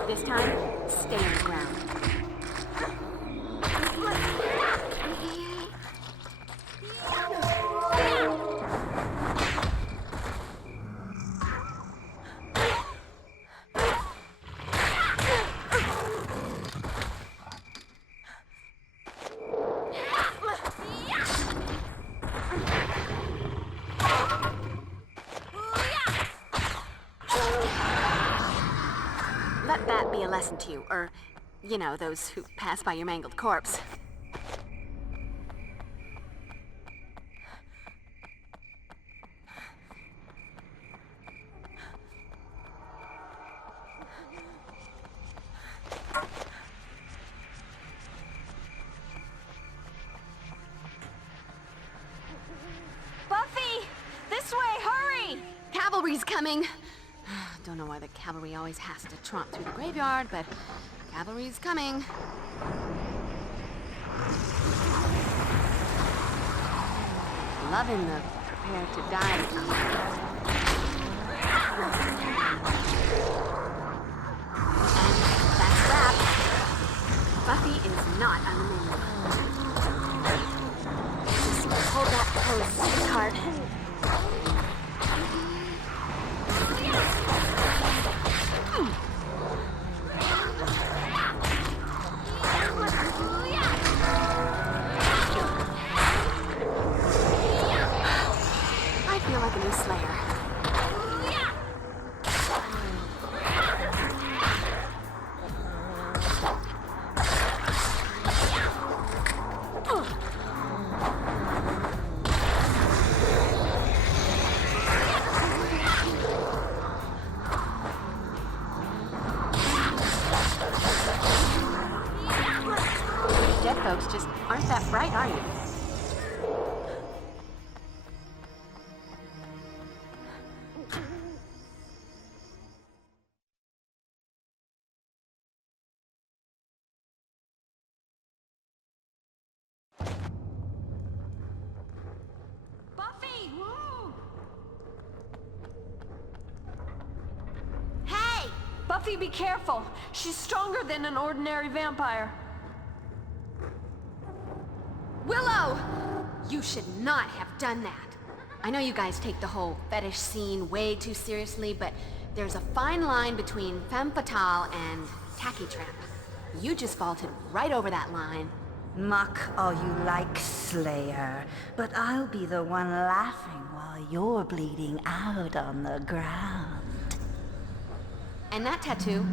This time, stay on the ground. Let that be a lesson to you, or, you know, those who pass by your mangled corpse. Buffy! This way, hurry! Cavalry's coming! Don't know why the cavalry always has to tromp through the graveyard, but cavalry's coming. Loving the prepare to die number. And that's that. Buffy is not on the menu. Just hold that pose, sweetheart. I feel like a new Slayer. Dead folks just aren't that bright, are you? Buffy! Hey! Buffy, be careful. She's stronger than an ordinary vampire. Willow! You should not have done that. I know you guys take the whole fetish scene way too seriously, but there's a fine line between femme fatale and tacky tramp. You just vaulted right over that line. Mock all you like, Slayer, but I'll be the one laughing while you're bleeding out on the ground. And that tattoo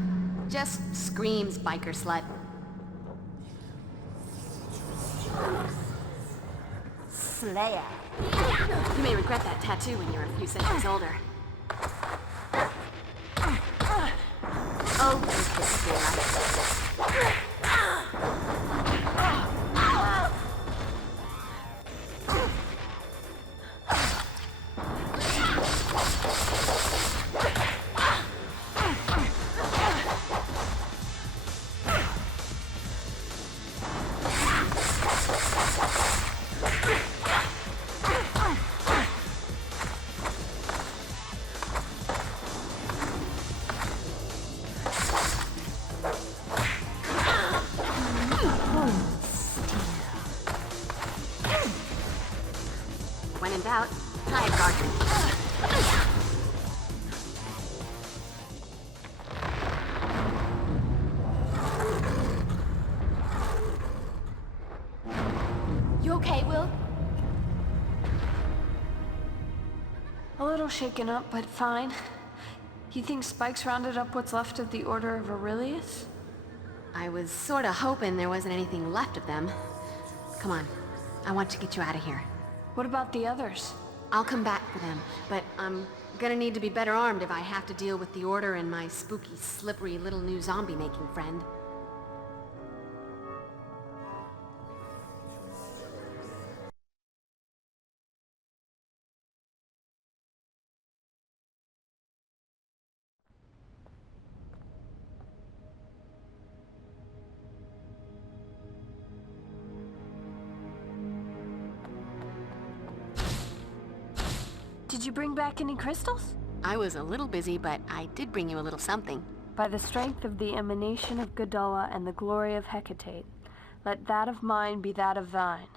just screams biker slut. Slayer. You may regret that tattoo when you're a few centuries older. Oh, you kiss me, When in doubt, try a garden. You okay, Will? A little shaken up, but fine. You think Spike's rounded up what's left of the Order of Aurelius? I was sorta hoping there wasn't anything left of them. Come on, I want to get you out of here. What about the others? I'll come back for them, but I'm gonna need to be better armed if I have to deal with the Order and my spooky, slippery little new zombie-making friend. Did you bring back any crystals? I was a little busy, but I did bring you a little something. By the strength of the emanation of Gadalla and the glory of Hecate, let that of mine be that of thine.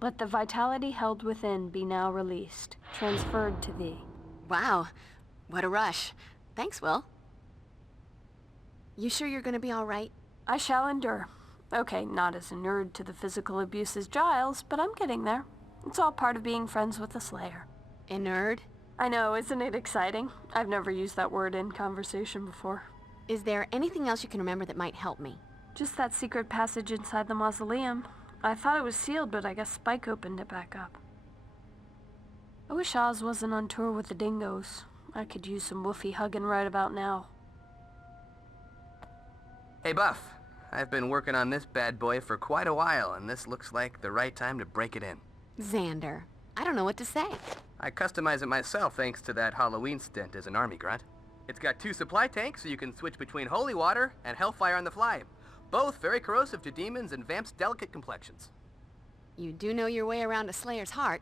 Let the vitality held within be now released, transferred to thee. Wow, what a rush. Thanks, Will. You sure you're gonna be all right? I shall endure. Okay, not as inured to the physical abuse as Giles, but I'm getting there. It's all part of being friends with the Slayer. Inured? I know, isn't it exciting? I've never used that word in conversation before. Is there anything else you can remember that might help me? Just that secret passage inside the mausoleum. I thought it was sealed, but I guess Spike opened it back up. I wish Oz wasn't on tour with the dingoes. I could use some woofy hugging right about now. Hey, Buff. I've been working on this bad boy for quite a while, and this looks like the right time to break it in. Xander, I don't know what to say. I customize it myself thanks to that Halloween stint as an army grunt. It's got 2 supply tanks, so you can switch between holy water and hellfire on the fly. Both very corrosive to demons and vamps' delicate complexions. You do know your way around a Slayer's heart.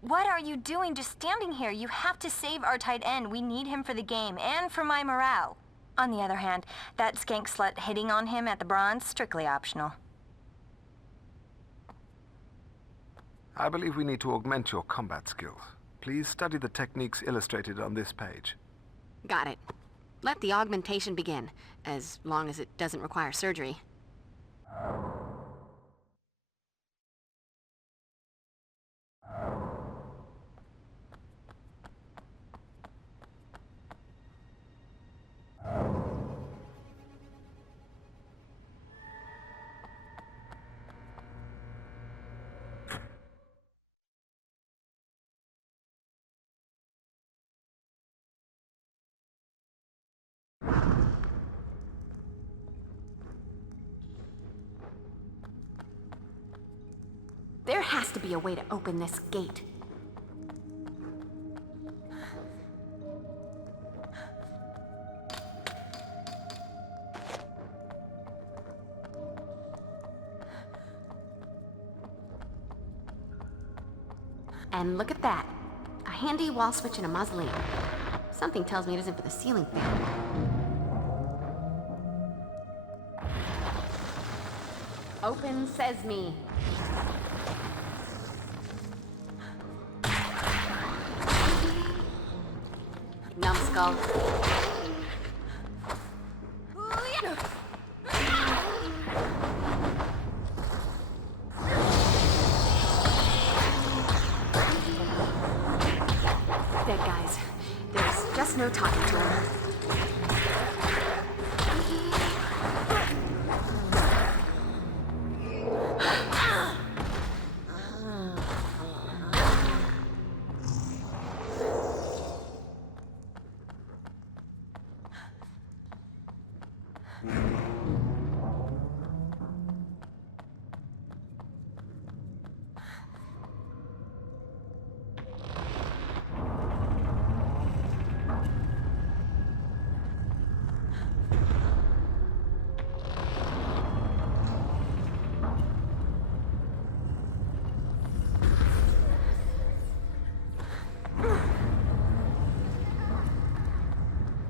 What are you doing just standing here? You have to save our tight end. We need him for the game and for my morale. On the other hand, that skank slut hitting on him at the bronze, strictly optional. I believe we need to augment your combat skills. Please study the techniques illustrated on this page. Got it. Let the augmentation begin, as long as it doesn't require surgery. There has to be a way to open this gate. And look at that. A handy wall switch in a mausoleum. Something tells me it isn't for the ceiling fan. Open sesame. Numbskull. Dead guys. There's just no talking to him.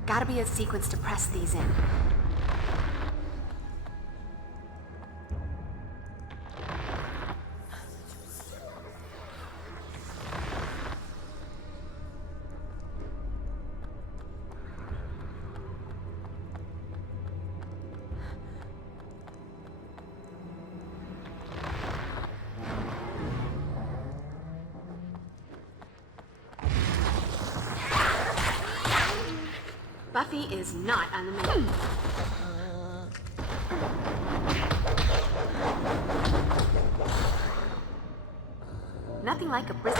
Gotta be a sequence to press these in. Buffy is not on the menu. Nothing like a brisk.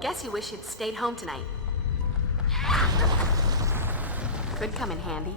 Guess you wish you'd stayed home tonight. Could come in handy.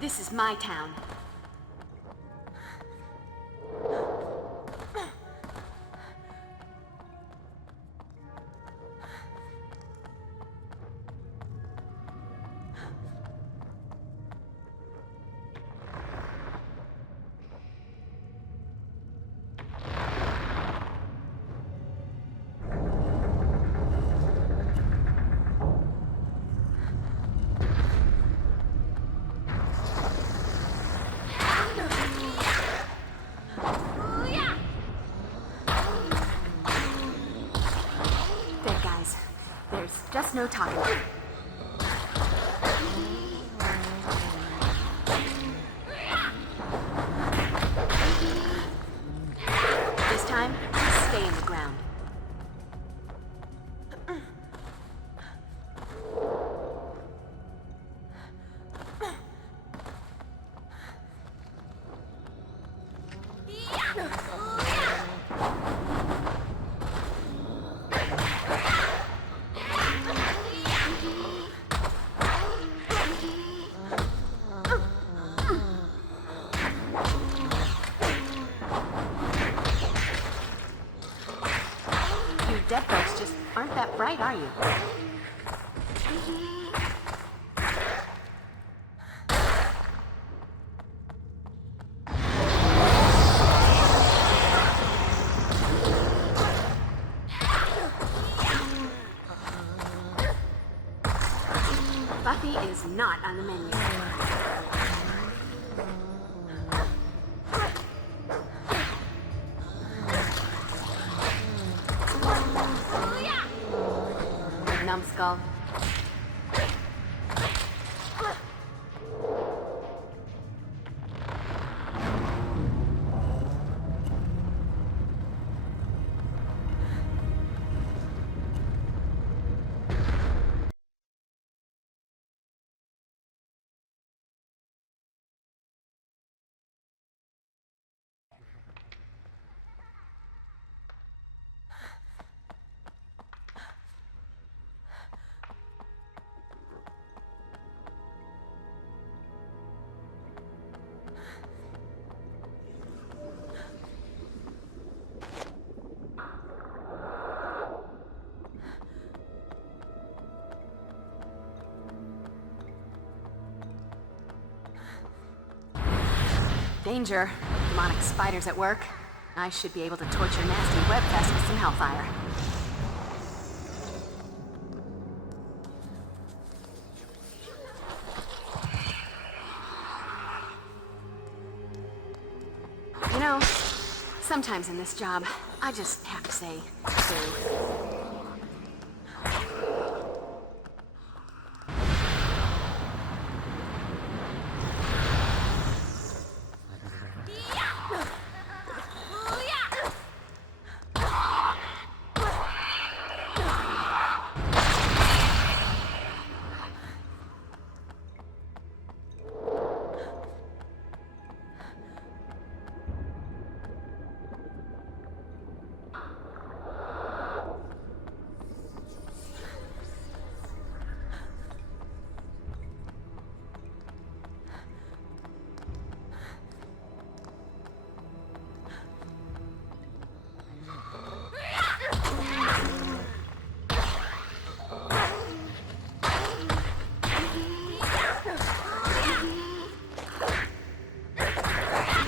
This is my town. Just no talking. This time, stay in the ground. Dead folks just aren't that bright, are you? Buffy is not on the menu. Numbskull. Danger. Demonic spiders at work. I should be able to torch your nasty web fest with some hellfire. You know, sometimes in this job, I just have to say, boo.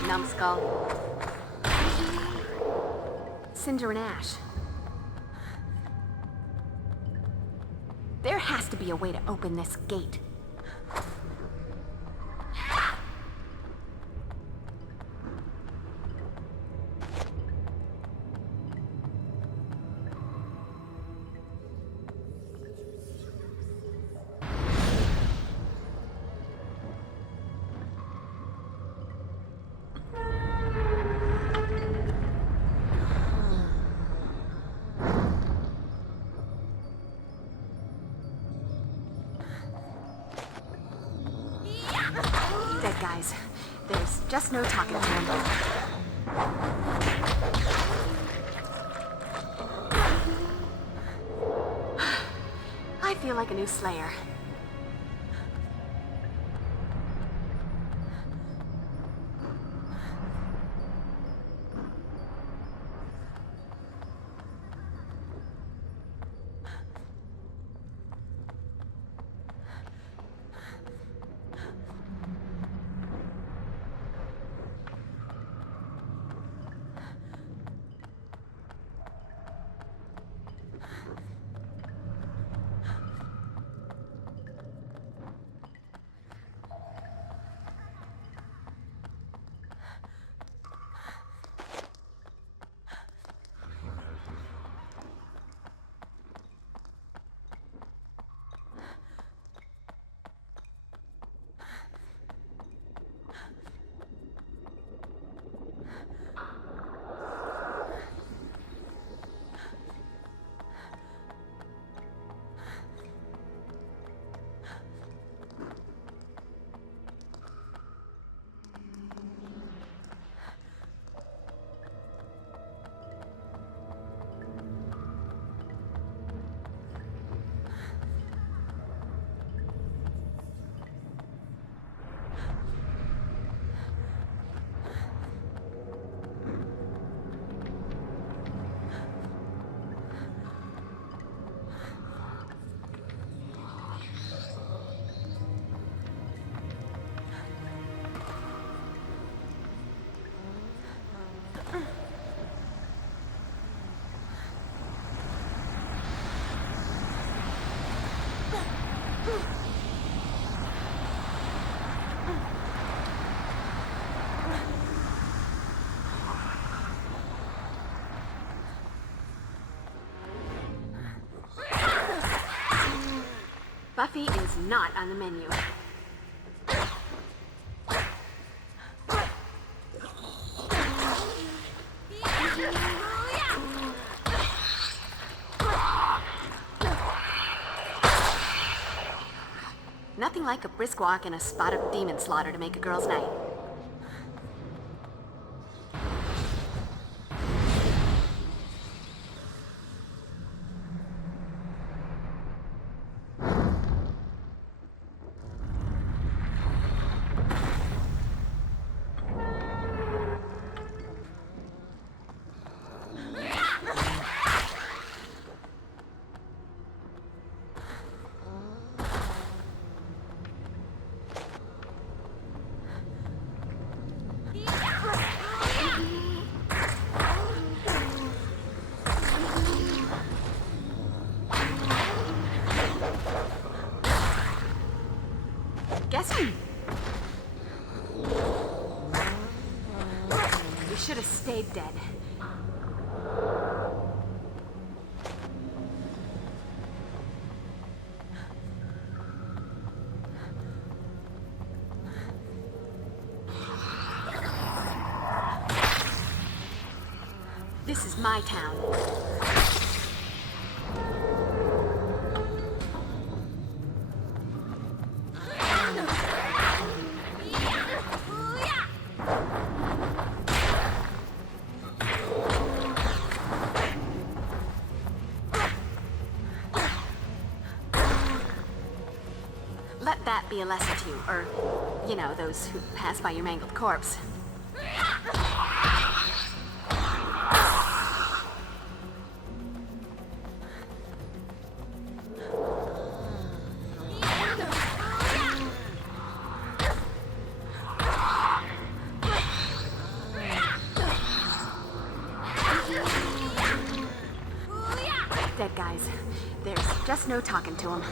Numbskull. Cinder and Ash. There has to be a way to open this gate. Dead guys. There's just no talking to them. I feel like a new Slayer. Buffy is not on the menu. Nothing like a brisk walk and a spot of demon slaughter to make a girl's night. Guess what? We should have stayed dead. This is my town. Let that be a lesson to you, or, you know, those who pass by your mangled corpse. Dead guys. There's just no talking to them.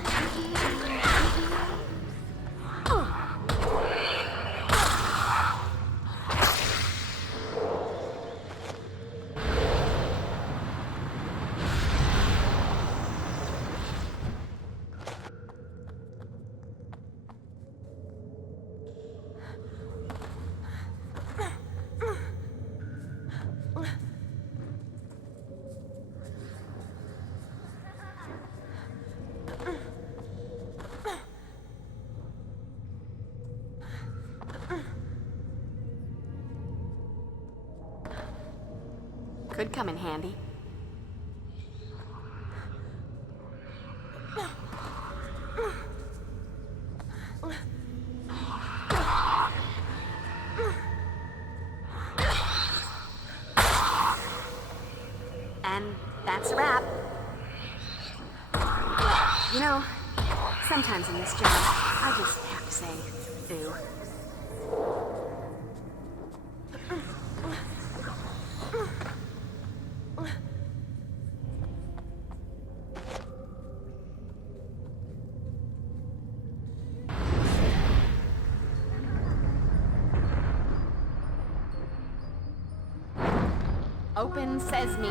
Could come in handy. And that's a wrap. You know, sometimes in this job, I just have to say, ew. Open sesame.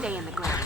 Stay in the ground.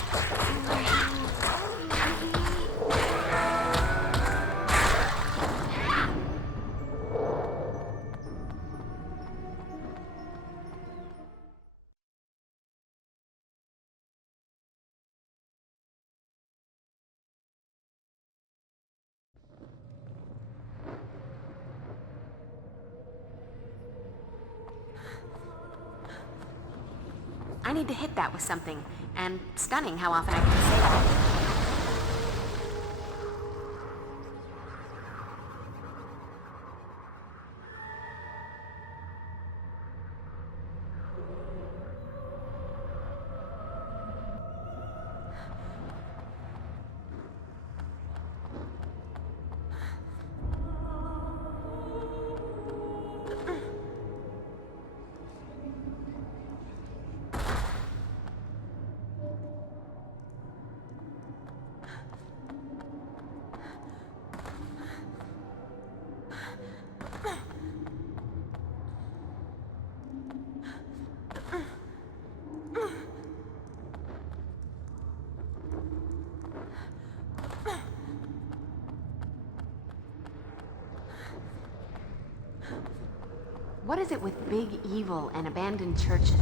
I need to hit that with something, and stunning how often I can say that. What is it with big evil and abandoned churches?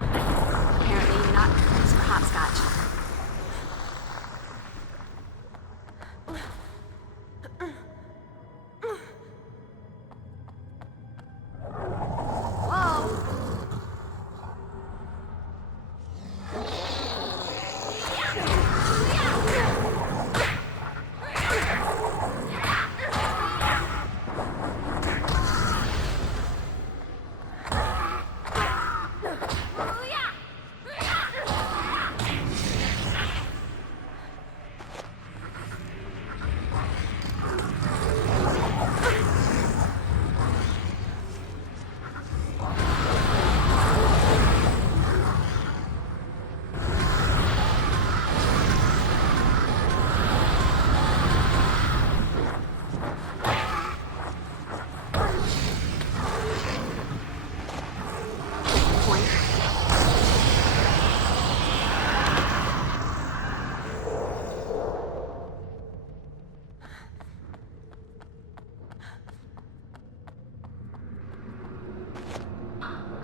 Apparently not for hopscotch.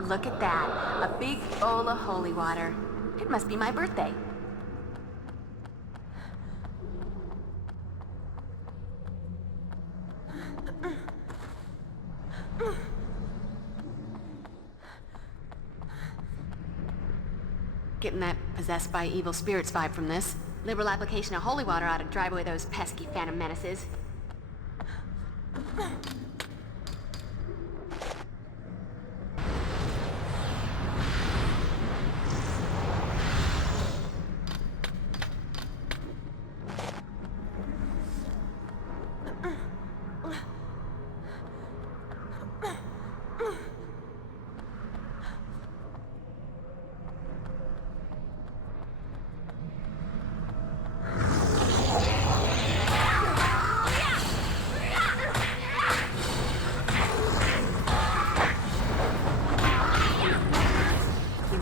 Look at that. A big bowl of holy water. It must be my birthday. Getting that possessed by evil spirits vibe from this. Liberal application of holy water ought to drive away those pesky phantom menaces.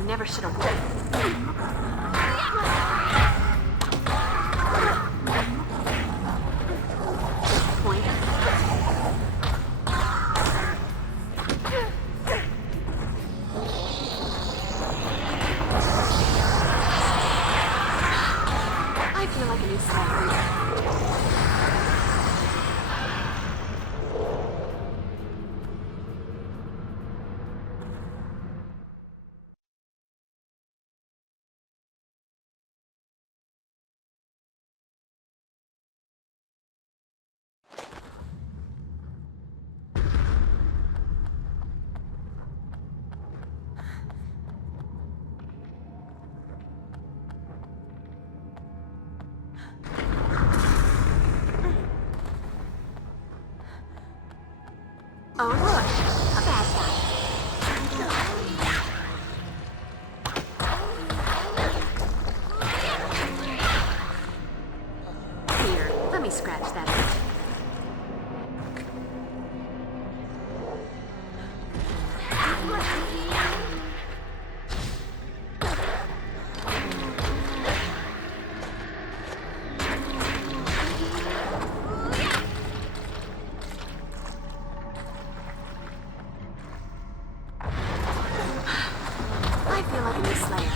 Never should have won. Point. I feel like a new slayer. Oh, look, a bad guy. Here, let me scratch that out. I feel like a new slayer.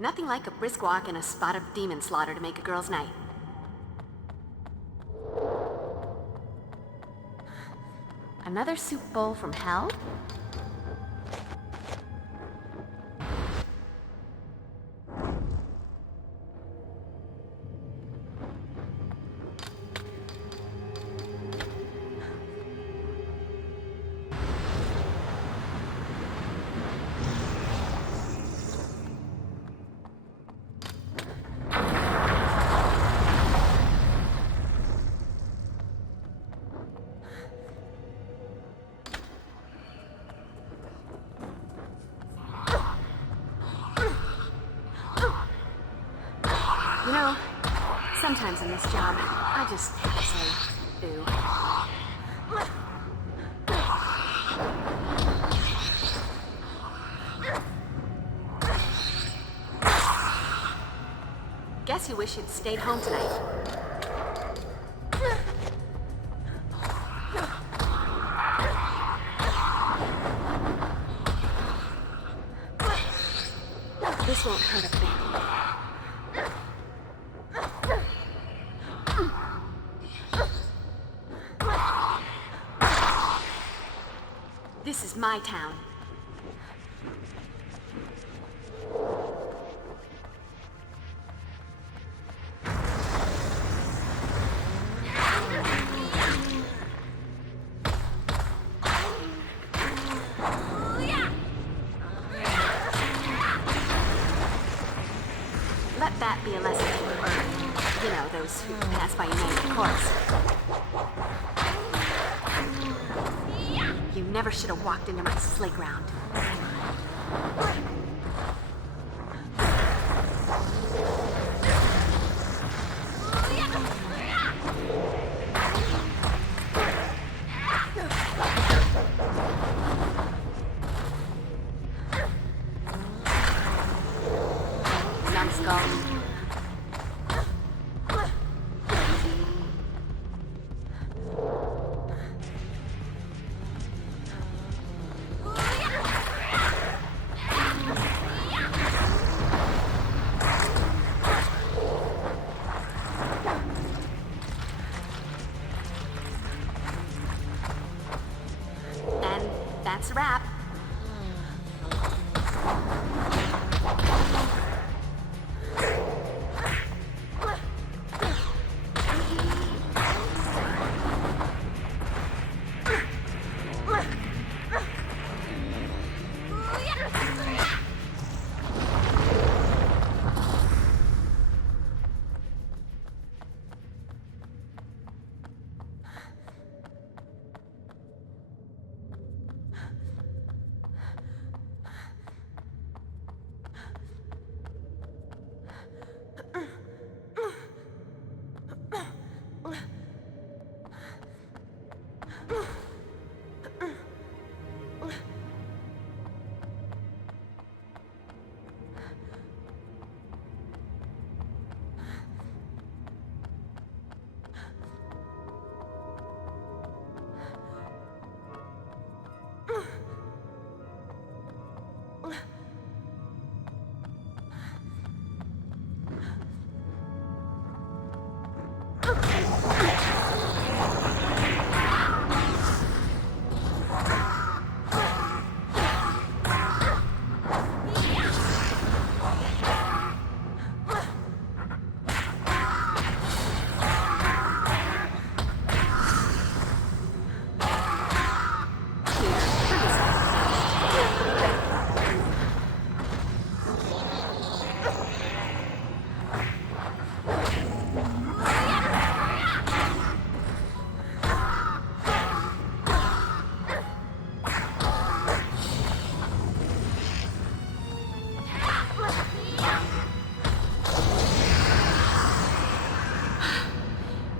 Nothing like a brisk walk and a spot of demon slaughter to make a girl's night. Another soup bowl from hell? You know, sometimes in this job, I just have to say, ooh. Guess you wish you'd stayed home tonight. This won't hurt a bit. This is my town. Let that be a lesson for, you know, those who pass by United Course. You never should have walked into my sleigh ground. Numbskull. And that's a wrap.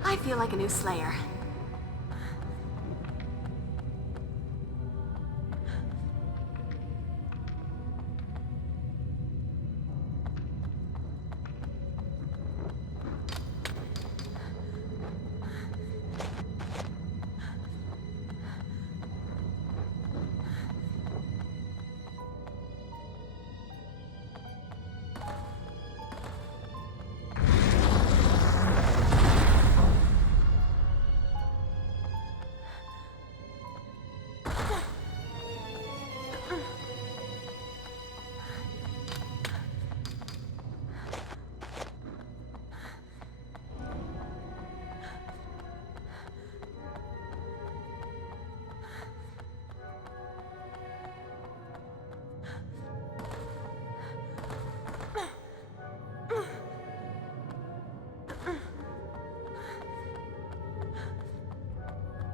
I feel like a new Slayer.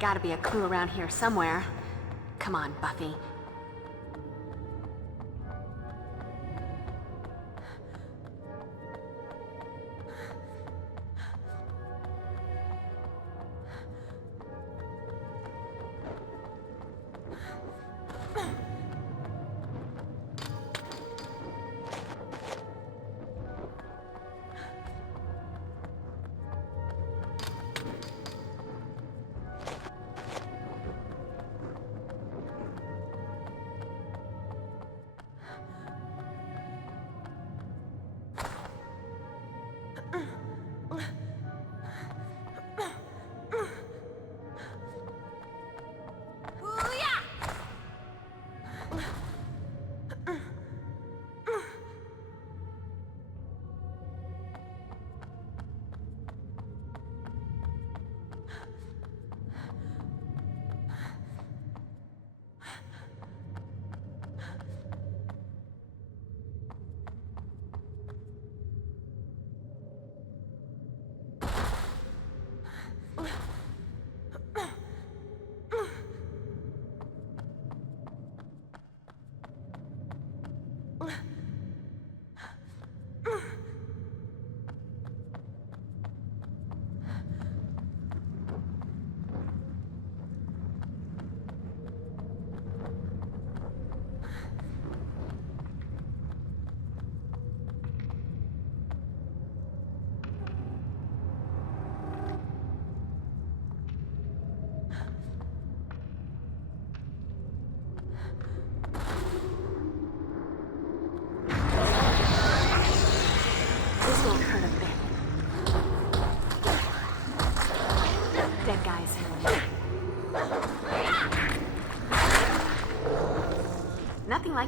Gotta be a clue around here somewhere. Come on, Buffy.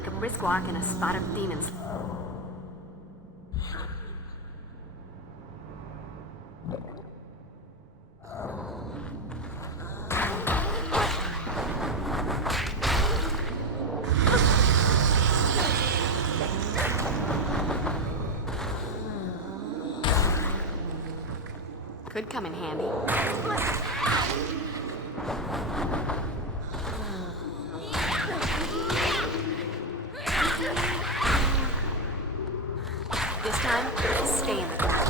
like a brisk walk in a spot of demons. Could come in handy. This time, stay in the ground.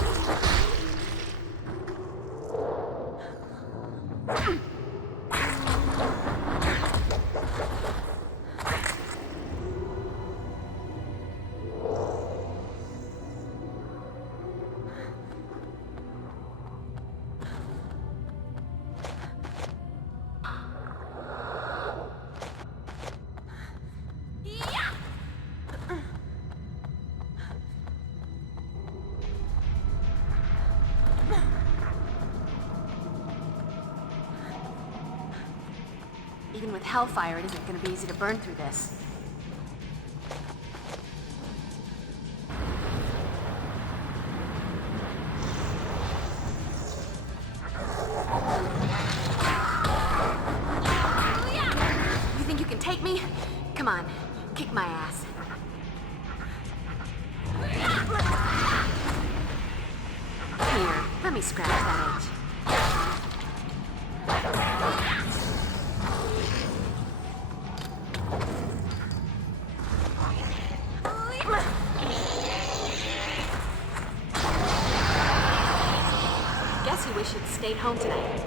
Even with hellfire, it isn't going to be easy to burn through this. You think you can take me? Come on, kick my ass. Here, let me scratch that itch. Guess you wish you'd stayed home tonight.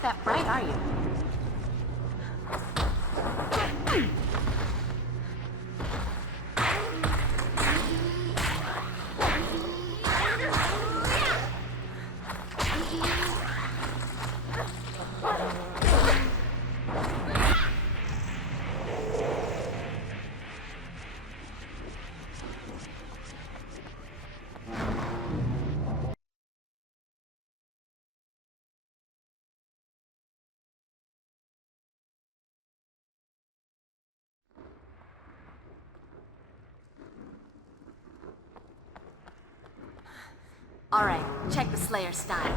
That bright, are you? All right, check the Slayer style.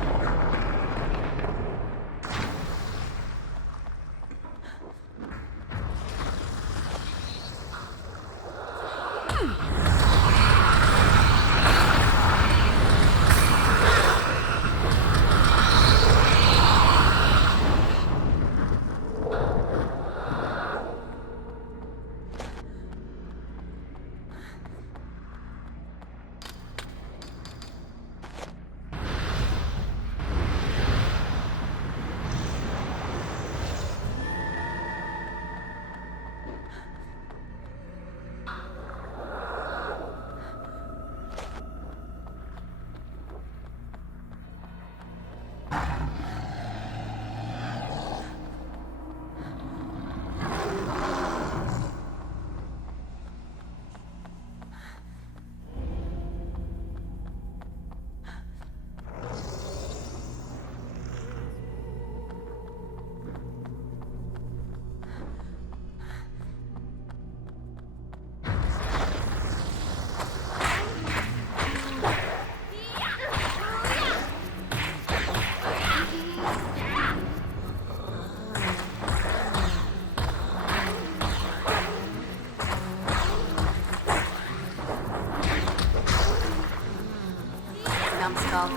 numbskull.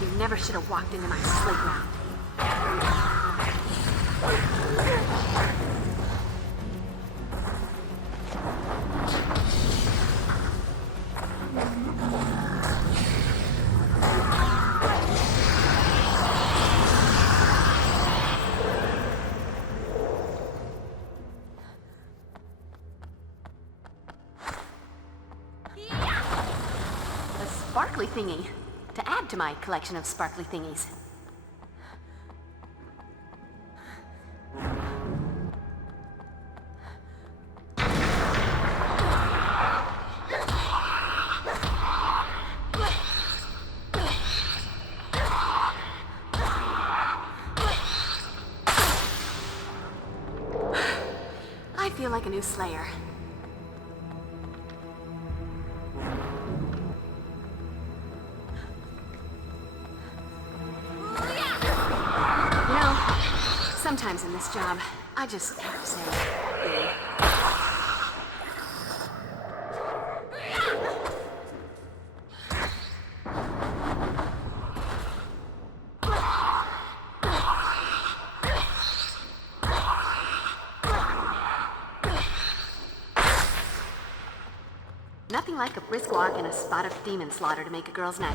You never should have walked into my playground. Sparkly thingy, to add to my collection of sparkly thingies. I feel like a new Slayer. Sometimes in this job, I just have to say, nothing like a brisk walk and a spot of demon slaughter to make a girl's night.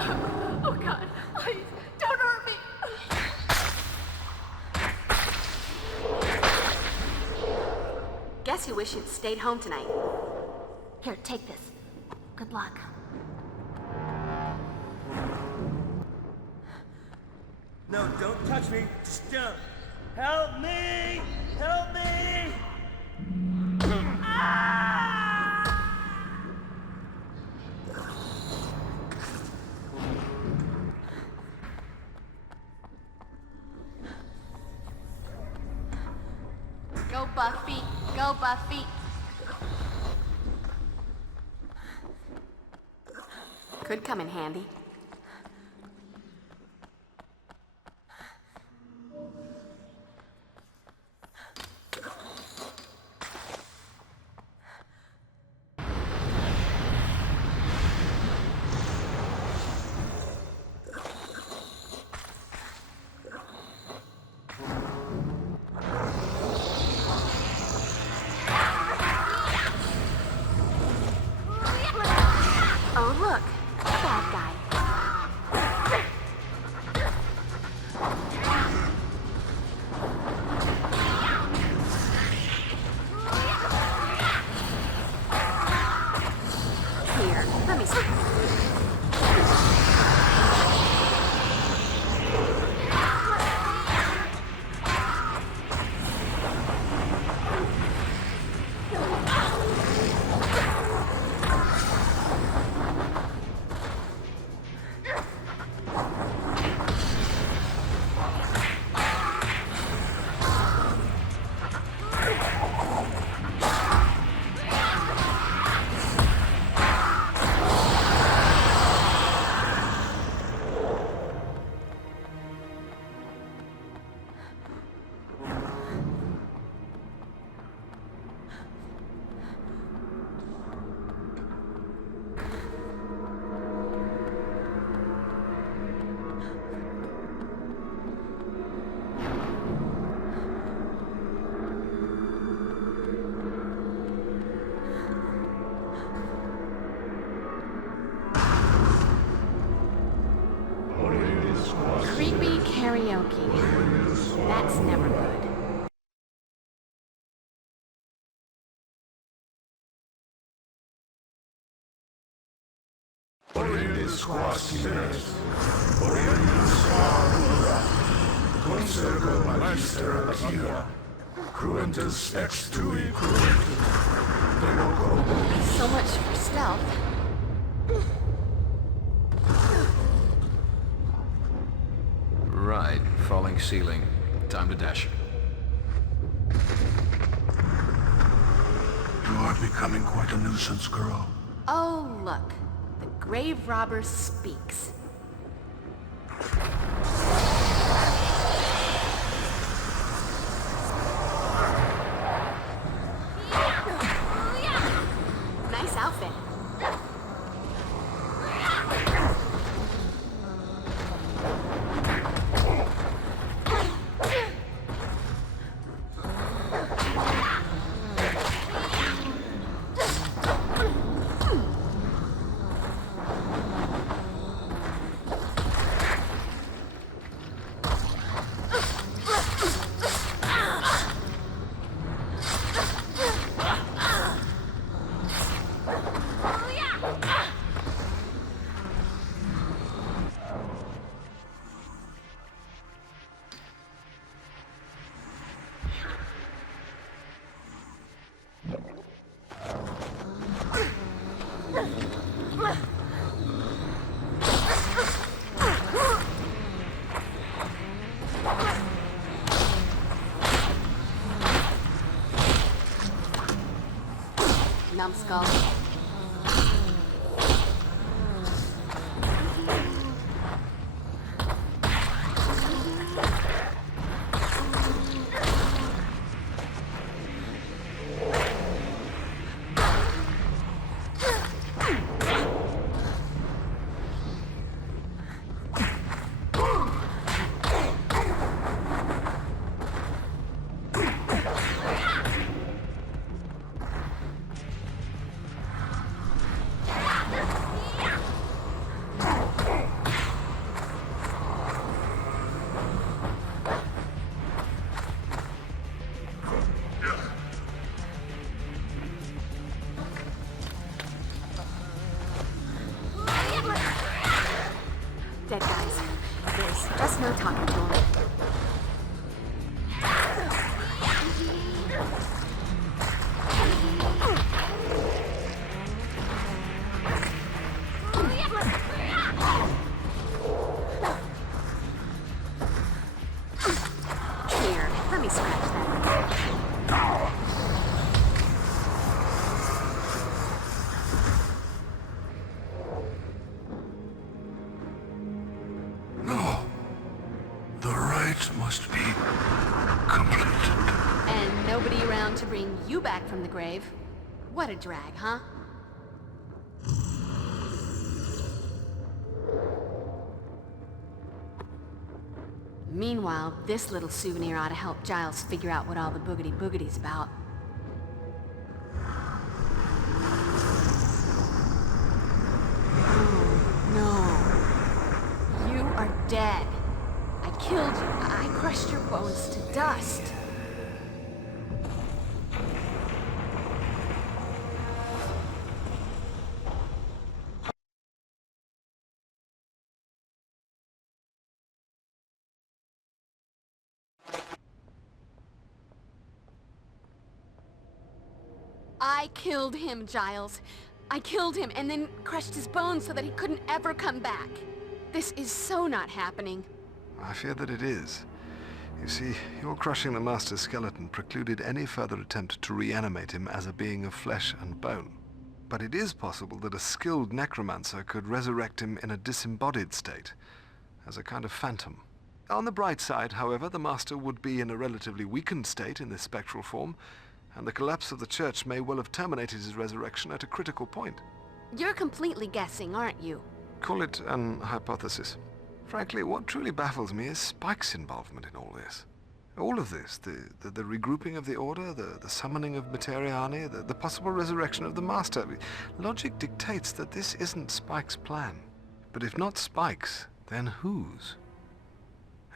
Oh God, please, don't hurt me. Guess you wish you'd stayed home tonight. Here, take this. Good luck. No, don't touch me. Just don't. Help me! Help me! Go Buffy, go Buffy. Could come in handy. Oh, look, bad guy. Here, let me see. Creepy karaoke. That's never good. So much for stealth. Right, falling ceiling. Time to dash. are becoming quite a nuisance, girl. Oh, look. The grave robber speaks. Nice outfit. Numbskull. Dead guys. There's just no talking to them. Here, let me scratch that. No. The rites must be completed. And nobody around to bring you back from the grave. What a drag, huh? Meanwhile, this little souvenir ought to help Giles figure out what all the boogity-boogity's about. Oh, no. You are dead. I killed you. I crushed your bones to dust. I killed him, Giles. I killed him and then crushed his bones so that he couldn't ever come back. This is so not happening. I fear that it is. You see, your crushing the Master's skeleton precluded any further attempt to reanimate him as a being of flesh and bone. But it is possible that a skilled necromancer could resurrect him in a disembodied state, as a kind of phantom. On the bright side, however, the Master would be in a relatively weakened state in this spectral form, and the collapse of the church may well have terminated his resurrection at a critical point. You're completely guessing, aren't you? Call it an hypothesis. Frankly, what truly baffles me is Spike's involvement in all this. All of this, the regrouping of the Order, the summoning of Materiani, the possible resurrection of the Master. Logic dictates that this isn't Spike's plan. But if not Spike's, then whose?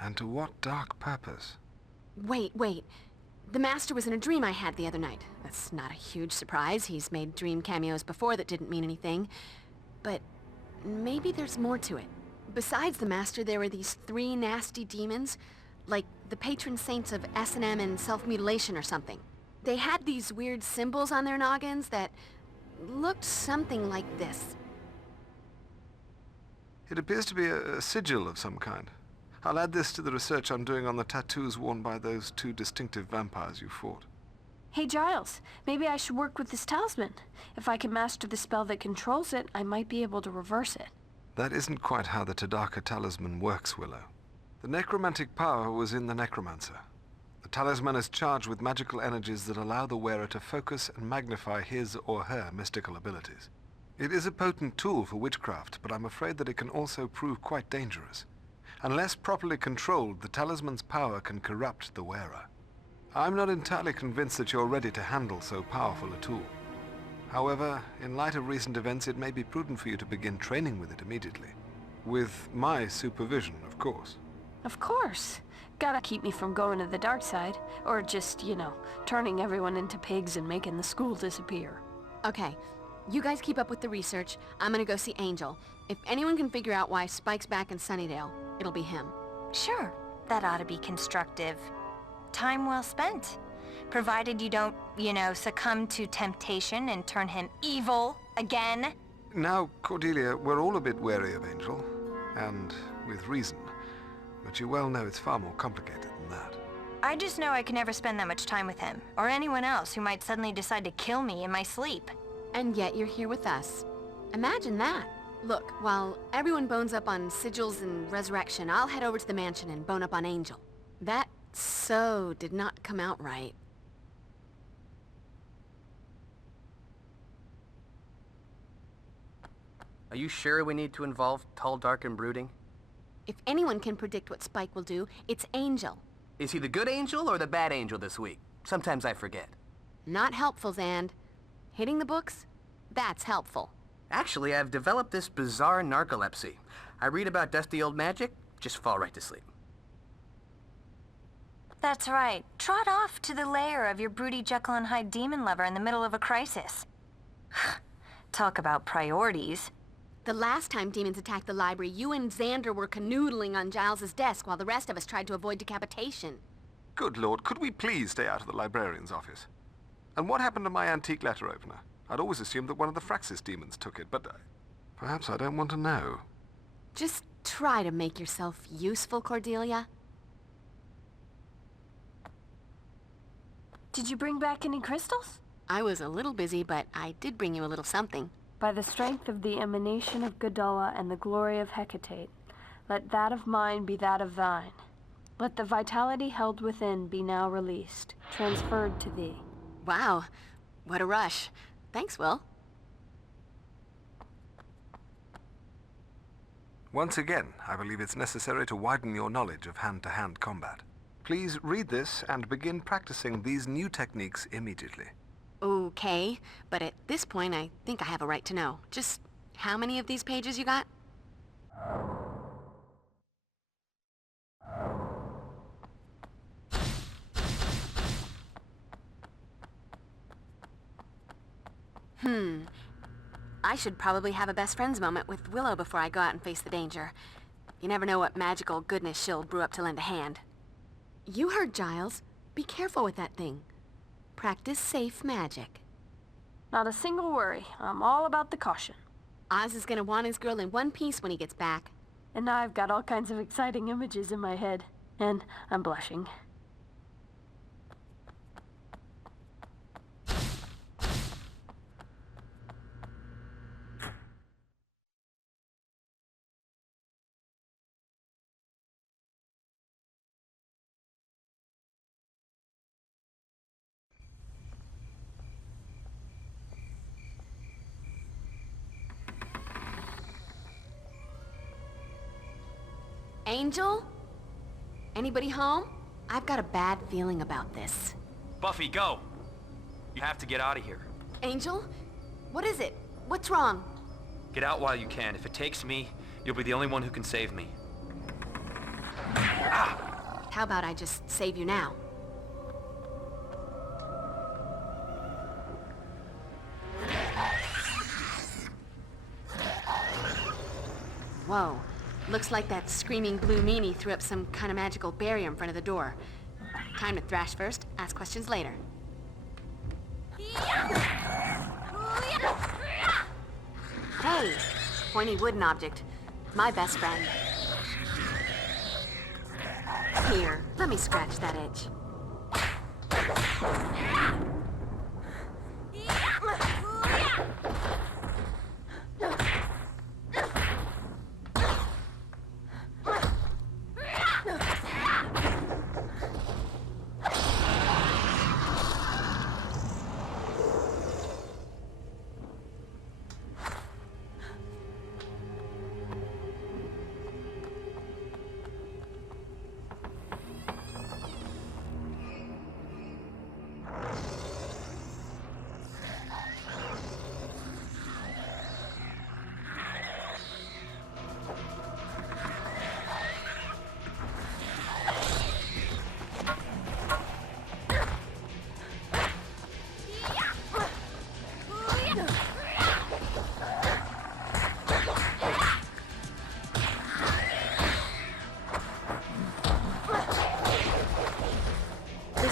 And to what dark purpose? Wait. The Master was in a dream I had the other night. That's not a huge surprise. He's made dream cameos before that didn't mean anything. But maybe there's more to it. Besides the Master, there were these 3 nasty demons, like the patron saints of S&M and self-mutilation or something. They had these weird symbols on their noggins that looked something like this. It appears to be a sigil of some kind. I'll add this to the research I'm doing on the tattoos worn by those 2 distinctive vampires you fought. Hey, Giles, maybe I should work with this talisman. If I can master the spell that controls it, I might be able to reverse it. That isn't quite how the Tadaka talisman works, Willow. The necromantic power was in the necromancer. The talisman is charged with magical energies that allow the wearer to focus and magnify his or her mystical abilities. It is a potent tool for witchcraft, but I'm afraid that it can also prove quite dangerous. Unless properly controlled, the talisman's power can corrupt the wearer. I'm not entirely convinced that you're ready to handle so powerful a tool. However, in light of recent events, it may be prudent for you to begin training with it immediately. With my supervision, of course. Of course. Gotta keep me from going to the dark side. Or just, turning everyone into pigs and making the school disappear. Okay, you guys keep up with the research. I'm gonna go see Angel. If anyone can figure out why Spike's back in Sunnydale, it'll be him. Sure, that ought to be constructive. Time well spent. Provided you don't, succumb to temptation and turn him evil again. Now, Cordelia, we're all a bit wary of Angel, and with reason. But you well know it's far more complicated than that. I just know I can never spend that much time with him, or anyone else who might suddenly decide to kill me in my sleep. And yet you're here with us. Imagine that. Look, while everyone bones up on sigils and resurrection, I'll head over to the mansion and bone up on Angel. That so did not come out right. Are you sure we need to involve Tall, Dark, and Brooding? If anyone can predict what Spike will do, it's Angel. Is he the good angel or the bad angel this week? Sometimes I forget. Not helpful, Zand. Hitting the books? That's helpful. Actually, I've developed this bizarre narcolepsy. I read about dusty old magic, just fall right to sleep. That's right. Trot off to the lair of your broody Jekyll and Hyde demon lover in the middle of a crisis. Talk about priorities. The last time demons attacked the library, you and Xander were canoodling on Giles's desk while the rest of us tried to avoid decapitation. Good Lord, could we please stay out of the librarian's office? And what happened to my antique letter opener? I'd always assumed that one of the Fraxis demons took it, but perhaps I don't want to know. Just try to make yourself useful, Cordelia. Did you bring back any crystals? I was a little busy, but I did bring you a little something. By the strength of the emanation of Gadala and the glory of Hecate, let that of mine be that of thine. Let the vitality held within be now released, transferred to thee. Wow, what a rush. Thanks, Will. Once again, I believe it's necessary to widen your knowledge of hand-to-hand combat. Please read this and begin practicing these new techniques immediately. Okay, but at this point, I think I have a right to know. Just how many of these pages you got? I should probably have a best friends moment with Willow before I go out and face the danger. You never know what magical goodness she'll brew up to lend a hand. You heard Giles. Be careful with that thing. Practice safe magic. Not a single worry. I'm all about the caution. Oz is gonna want his girl in one piece when he gets back. And now I've got all kinds of exciting images in my head. And I'm blushing. Angel? Anybody home? I've got a bad feeling about this. Buffy, go! You have to get out of here. Angel? What is it? What's wrong? Get out while you can. If it takes me, you'll be the only one who can save me. Ah! How about I just save you now? Whoa. Looks like that screaming blue meanie threw up some kind of magical barrier in front of the door. Time to thrash first, ask questions later. Hey, pointy wooden object. My best friend. Here, let me scratch that itch.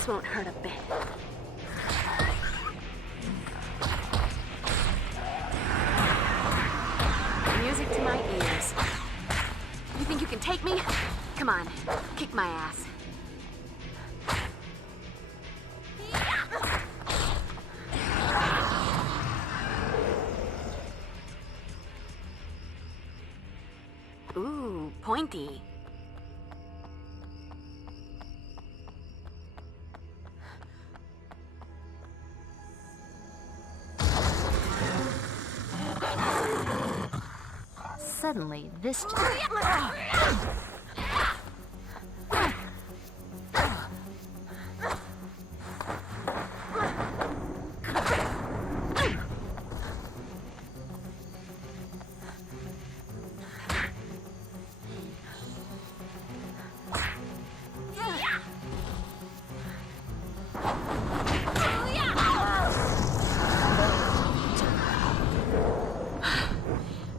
This won't hurt a bit. Music to my ears. You think you can take me? Come on, kick my ass. Ooh, pointy. Suddenly, this...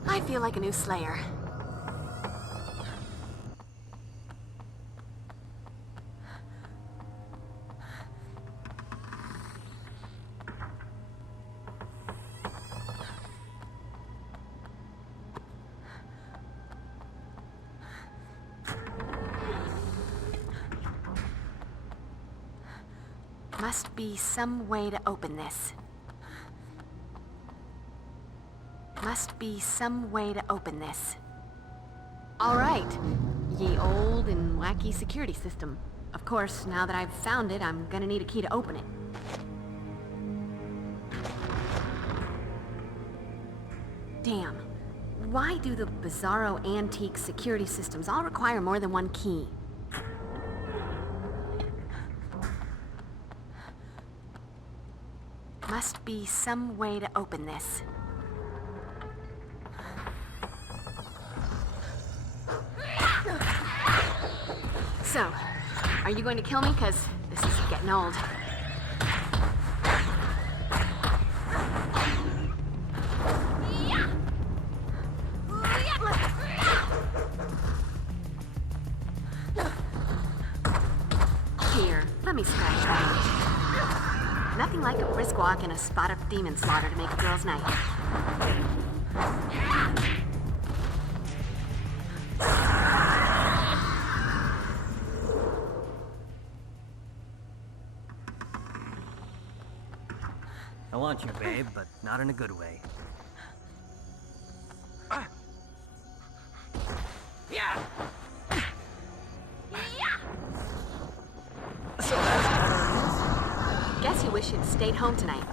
I feel like a new Slayer. Must be some way to open this. Must be some way to open this. All right, ye old and wacky security system. Of course, now that I've found it, I'm gonna need a key to open it. Damn. Why do the bizarro antique security systems all require more than one key? Must be some way to open this. So, are you going to kill me? 'Cause this is getting old. Here, let me scratch that. Nothing like a brisk walk and a spot of demon slaughter to make a girl's night. I want you, babe, but not in a good way. So that's better. Guess you wish you'd stayed home tonight.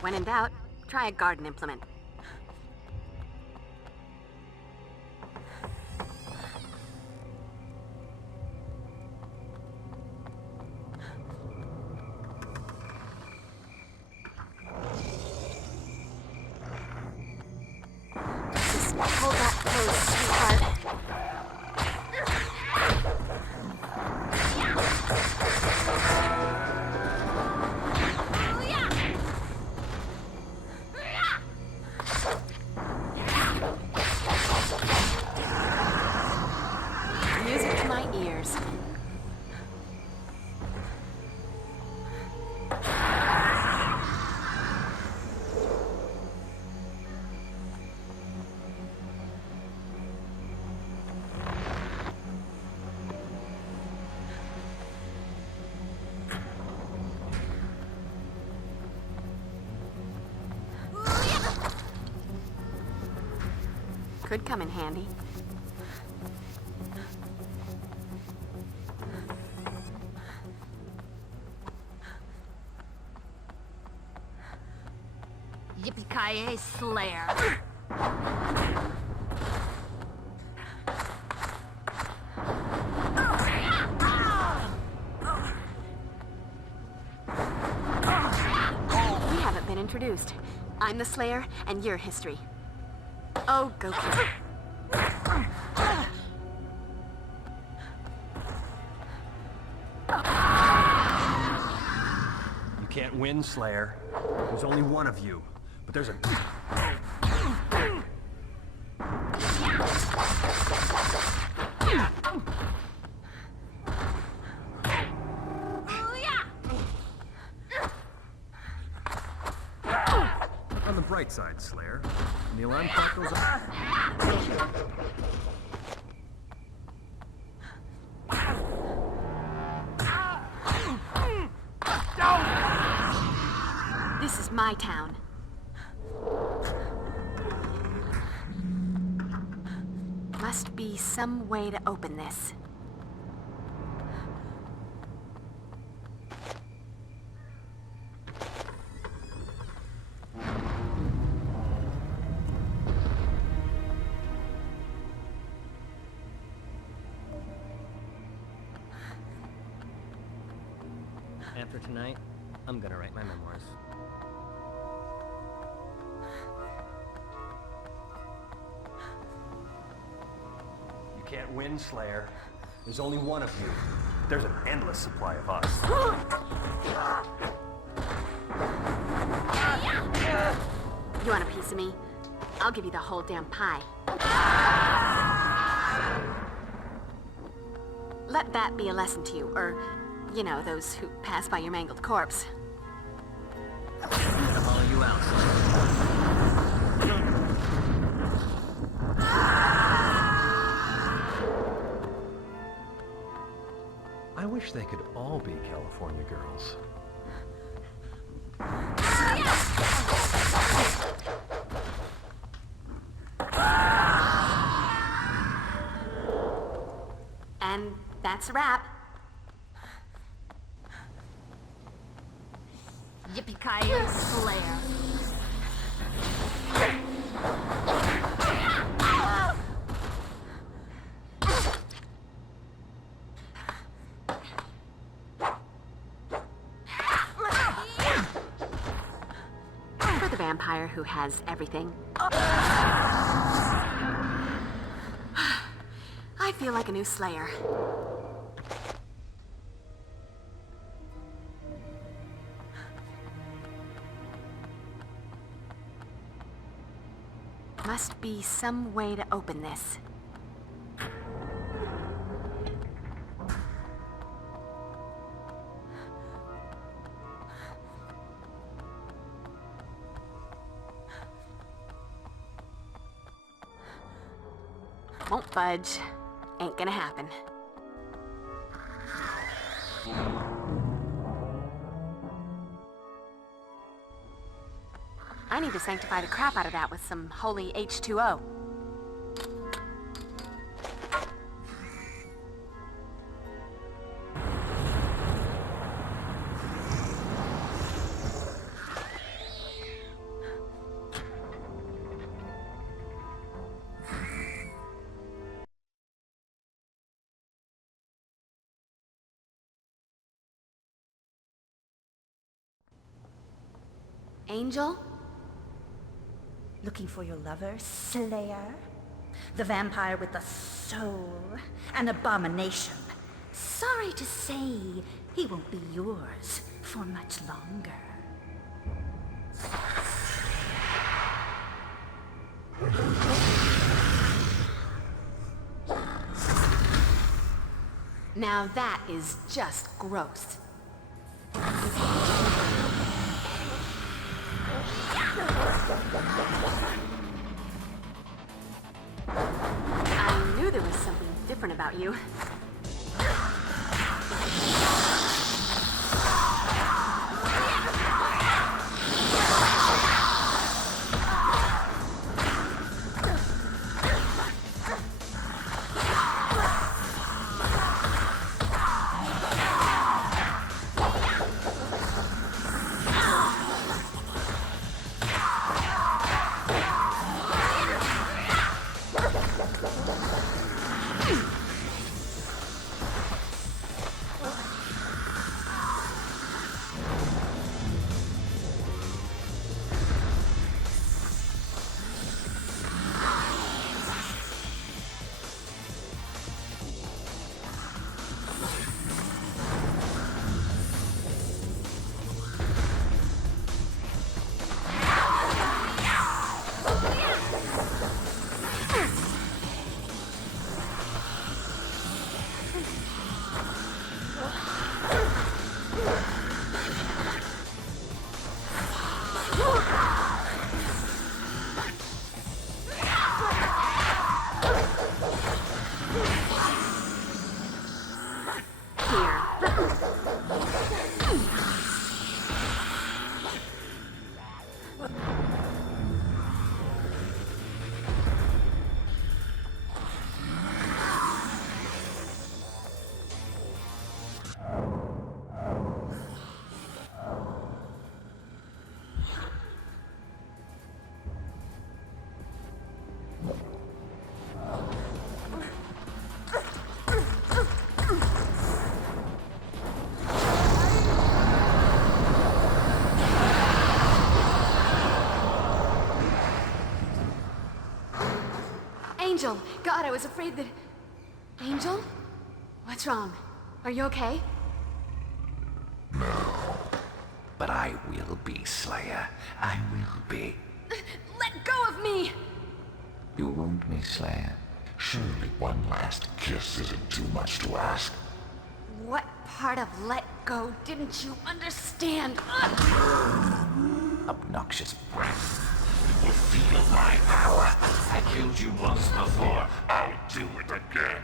When in doubt, try a garden implement. Just hold that close, sweetheart. Music to my ears. Could come in handy. Yippee-ki-yay, Slayer. We haven't been introduced. I'm the Slayer, and you're history. Oh, go for it. You can't win, Slayer. There's only one of you. But there's a... On the bright side, Slayer. When the alarm clock goes off... This is my town. Must be some way to open this. After tonight, I'm gonna write my memoirs. You can't win, Slayer. There's only one of you. There's an endless supply of us. You want a piece of me? I'll give you the whole damn pie. Let that be a lesson to you, or, you know, those who pass by your mangled corpse. I'm gonna haul you out, I wish they could all be California girls. And that's a wrap. Yippee-ki-yay, Slayer. For the vampire who has everything. I feel like a new Slayer. Must be some way to open this. Won't budge. Ain't gonna happen. I need to sanctify the crap out of that with some holy H2O. Angel? Looking for your lover, Slayer? The vampire with the soul, an abomination. Sorry to say, he won't be yours for much longer. Now that is just gross. I knew there was something different about you. Angel! God, I was afraid that... Angel? What's wrong? Are you okay? But I will be, Slayer. I will be. Let go of me! You wound me, Slayer. Surely one last kiss isn't too much to ask. What part of let go didn't you understand? Obnoxious breath. You will feel my power. I killed you once before. I'll do it again.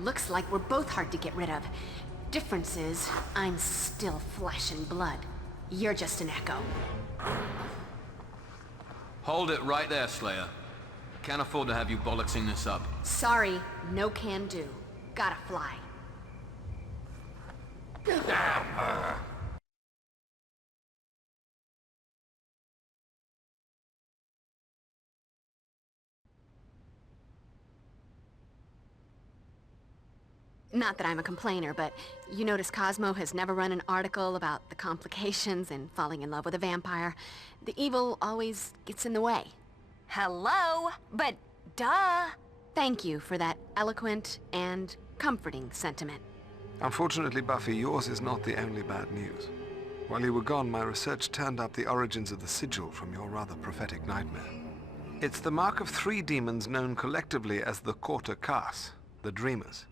Looks like we're both hard to get rid of. Difference is, I'm still flesh and blood. You're just an echo. Hold it right there, Slayer. Can't afford to have you bollocksing this up. Sorry, no can do. Gotta fly. Not that I'm a complainer, but you notice Cosmo has never run an article about the complications in falling in love with a vampire. The evil always gets in the way. Hello? But duh! Thank you for that eloquent and comforting sentiment. Unfortunately, Buffy, yours is not the only bad news. While you were gone, my research turned up the origins of the sigil from your rather prophetic nightmare. It's the mark of 3 demons known collectively as the Quarter Cas, the Dreamers.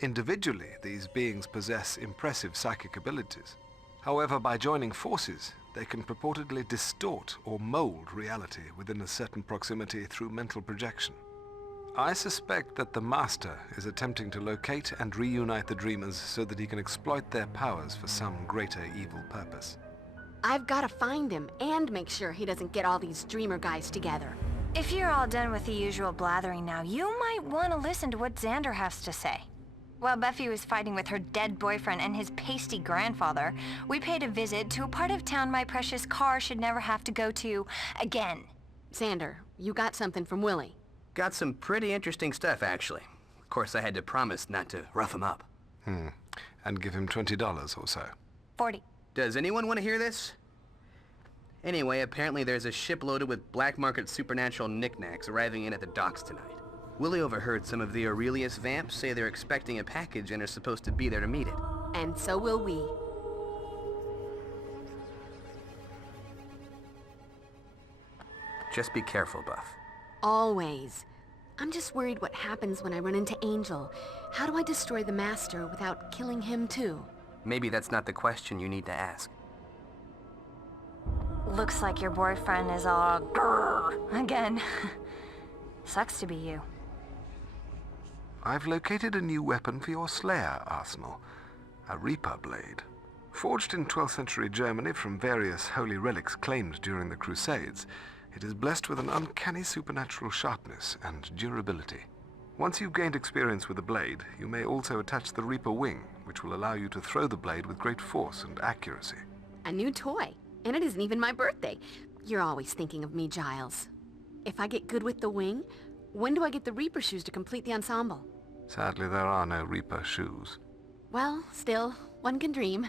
Individually, these beings possess impressive psychic abilities. However, by joining forces, they can purportedly distort or mold reality within a certain proximity through mental projection. I suspect that the Master is attempting to locate and reunite the Dreamers so that he can exploit their powers for some greater evil purpose. I've got to find him and make sure he doesn't get all these Dreamer guys together. If you're all done with the usual blathering now, you might want to listen to what Xander has to say. While Buffy was fighting with her dead boyfriend and his pasty grandfather, we paid a visit to a part of town my precious car should never have to go to again. Xander, you got something from Willie. Got some pretty interesting stuff, actually. Of course, I had to promise not to rough him up. And give him $20 or so. 40. Does anyone want to hear this? Anyway, apparently there's a ship loaded with black market supernatural knickknacks arriving in at the docks tonight. Willie overheard some of the Aurelius vamps say they're expecting a package and are supposed to be there to meet it. And so will we. Just be careful, Buff. Always. I'm just worried what happens when I run into Angel. How do I destroy the Master without killing him too? Maybe that's not the question you need to ask. Looks like your boyfriend is all grrr again. Sucks to be you. I've located a new weapon for your Slayer arsenal. A Reaper blade. Forged in 12th century Germany from various holy relics claimed during the Crusades, it is blessed with an uncanny supernatural sharpness and durability. Once you've gained experience with the blade, you may also attach the Reaper wing, which will allow you to throw the blade with great force and accuracy. A new toy. And it isn't even my birthday. You're always thinking of me, Giles. If I get good with the wing, when do I get the Reaper shoes to complete the ensemble? Sadly, there are no Reaper shoes. Well, still, one can dream.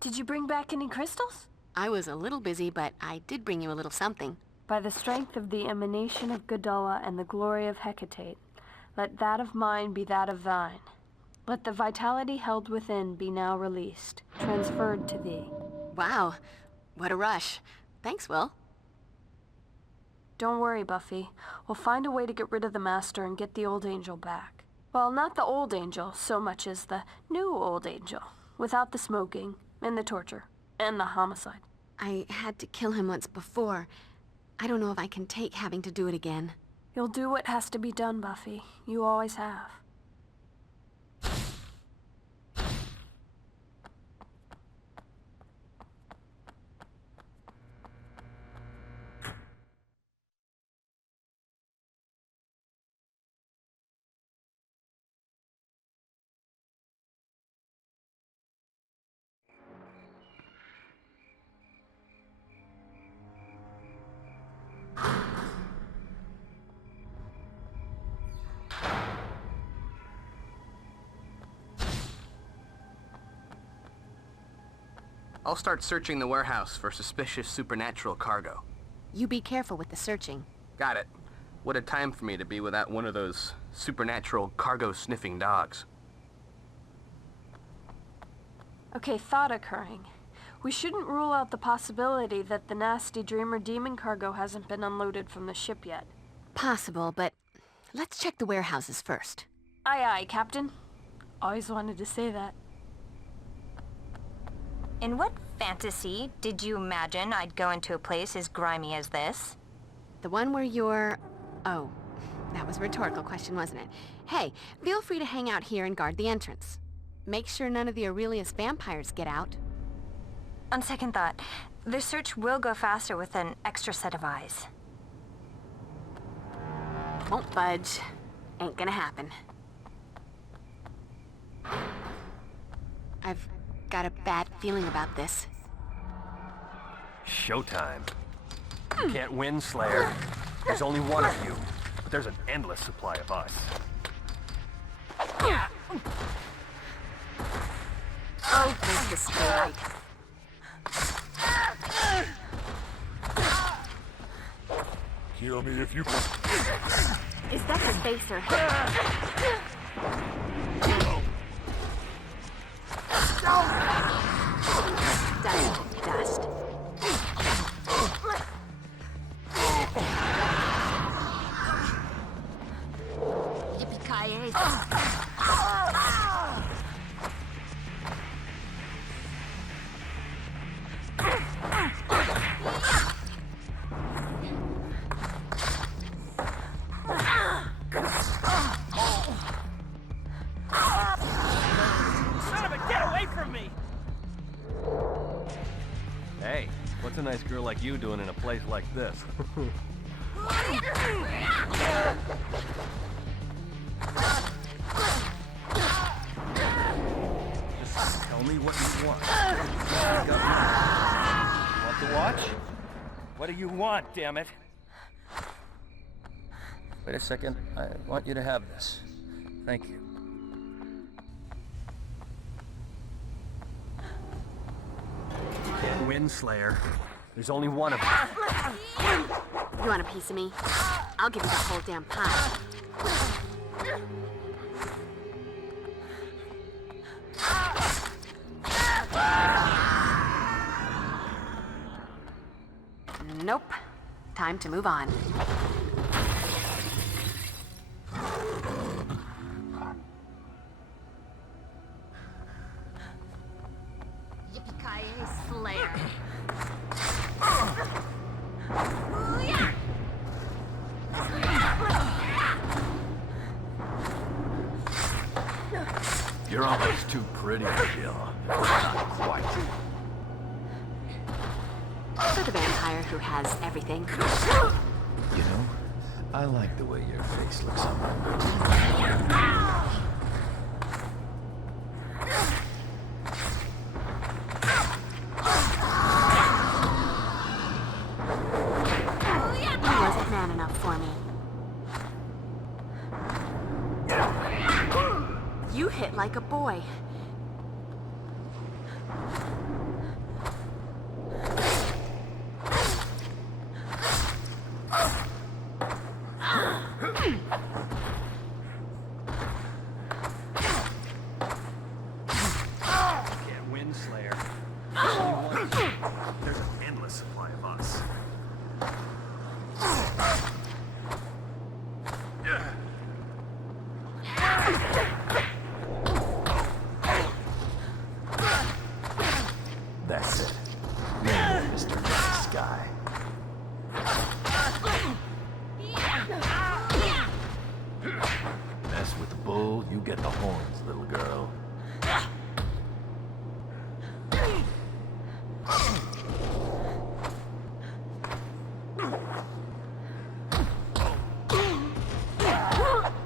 Did you bring back any crystals? I was a little busy, but I did bring you a little something. By the strength of the emanation of Gadala and the glory of Hecate, let that of mine be that of thine. Let the vitality held within be now released, transferred to thee. Wow, what a rush. Thanks, Will. Don't worry, Buffy. We'll find a way to get rid of the Master and get the old angel back. Well, not the old angel so much as the new old angel, without the smoking, and the torture, and the homicide. I had to kill him once before. I don't know if I can take having to do it again. You'll do what has to be done, Buffy. You always have. I'll start searching the warehouse for suspicious supernatural cargo. You be careful with the searching. Got it. What a time for me to be without one of those supernatural cargo-sniffing dogs. Okay, thought occurring. We shouldn't rule out the possibility that the nasty Dreamer demon cargo hasn't been unloaded from the ship yet. Possible, but let's check the warehouses first. Aye, aye, Captain. Always wanted to say that. In what fantasy did you imagine I'd go into a place as grimy as this? The one where you're... Oh, that was a rhetorical question, wasn't it? Hey, feel free to hang out here and guard the entrance. Make sure none of the Aurelius vampires get out. On second thought, the search will go faster with an extra set of eyes. Won't budge. Ain't gonna happen. I've got a bad feeling about this. Showtime. You can't win, Slayer. There's only one of you, but there's an endless supply of us. Oh, there's the straight. Kill me if you can. Is that your face or head? Dust. Yippee-ki-yay. Son of a, get away from me! Hey, what's a nice girl like you doing in a place like this? Just tell me what you want. Want to watch? What do you want, damn it? Wait a second. I want you to have this. Thank you. You can't win, Slayer. There's only one of you. You want a piece of me? I'll give you the whole damn pie. Nope. Time to move on. Yippee-ki-yay, Slayer. You're almost too pretty, Jill. Not quite. For the vampire who has everything. You know, I like the way your face looks on my He wasn't man enough for me. You hit like a boy. Can't win, Slayer. There's only one of you. There's an endless supply of us. That's it. No more mystery. get the horns, little girl.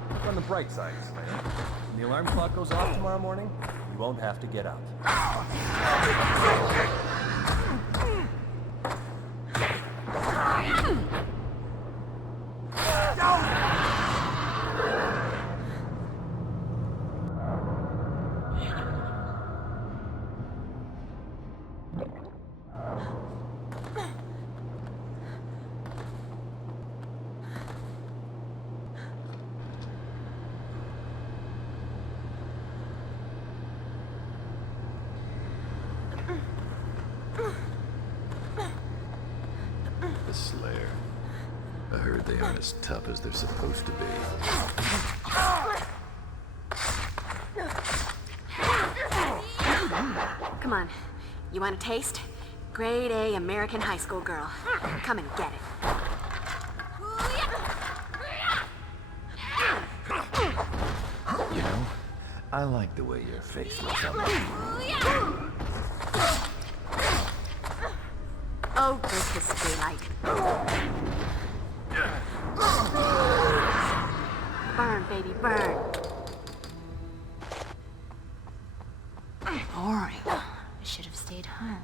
Look on the bright side, Slayer. When the alarm clock goes off tomorrow morning, you won't have to get up. The Slayer. I heard they aren't as tough as they're supposed to be. Come on. You want a taste? Grade A American high school girl. Come and get it. You know, I like the way your face looks on me. Oh, break this daylight. Burn, baby, burn. Boring. I should have stayed home.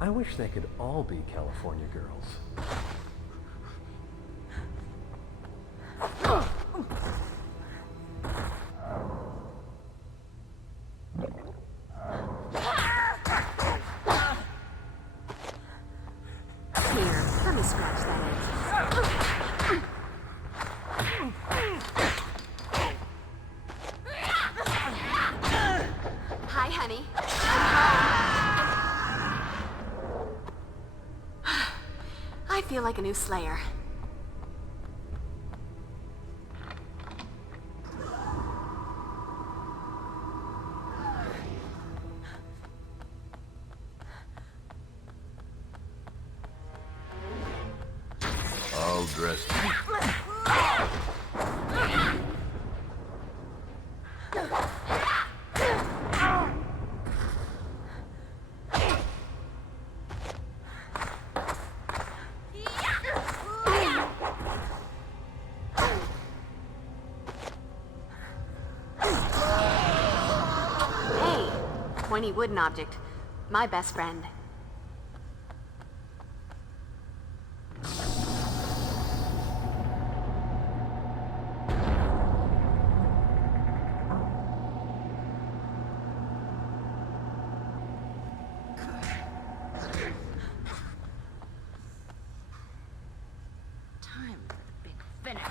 I wish they could all be California girls. Here, let me scratch that itch. Hi, honey. I feel like a new Slayer. All dressed. Pointy wooden object. My best friend. Time for the big finish.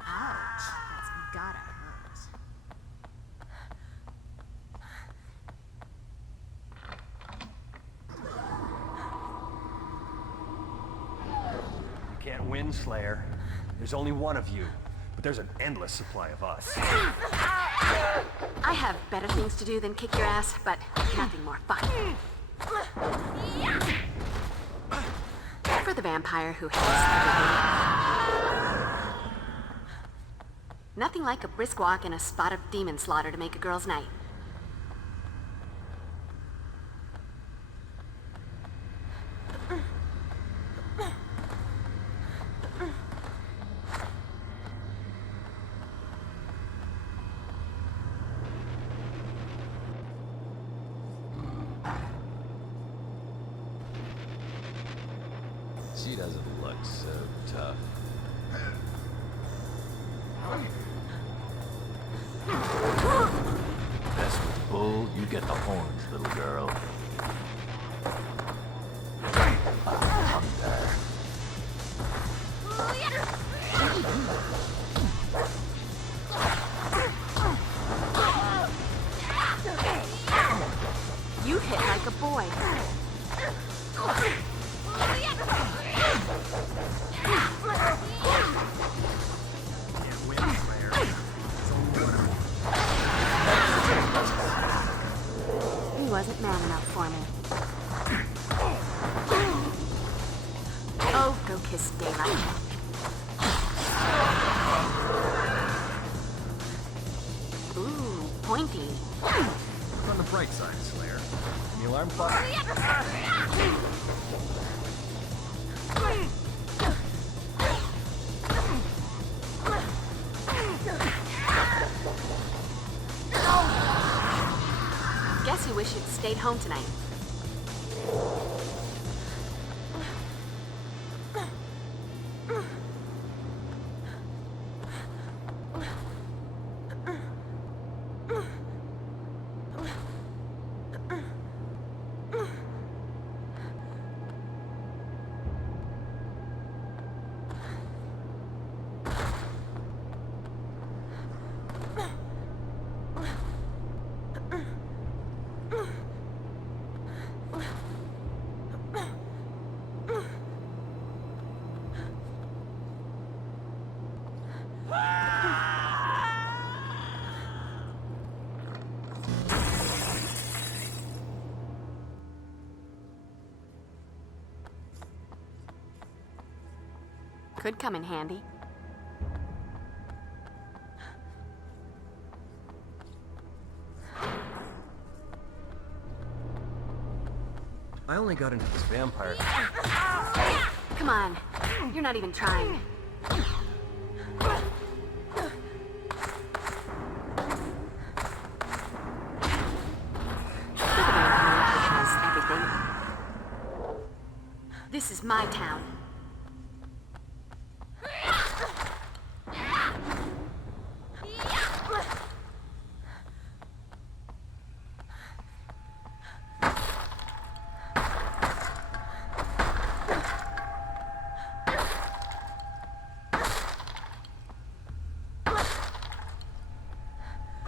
Ouch, that's gotta hurt. You can't win, Slayer. There's only one of you, but there's an endless supply of us. I have better things to do than kick your ass, but nothing more fun. For the vampire who hates everything. Nothing like a brisk walk and a spot of demon slaughter to make a girl's night. doesn't look so tough. Mess with Bull, you get the horns, little girl. Thunder. You hit like a boy. Can't win, Slayer. He wasn't man enough for me. Oh, go kiss daylight. Ooh, pointy. Look on the bright side, Slayer. The alarm clock. Guess you wish you'd stayed home tonight. Could come in handy. I only got into this vampire. Come on. You're not even trying. Has everything. This is my town.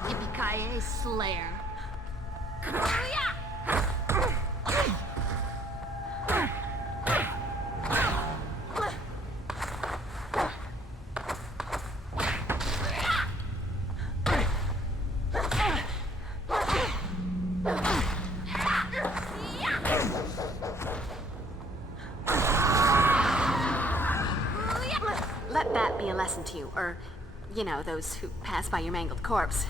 Yippee-ki-yay, Slayer. Let that be a lesson to you, or, you know, those who pass by your mangled corpse.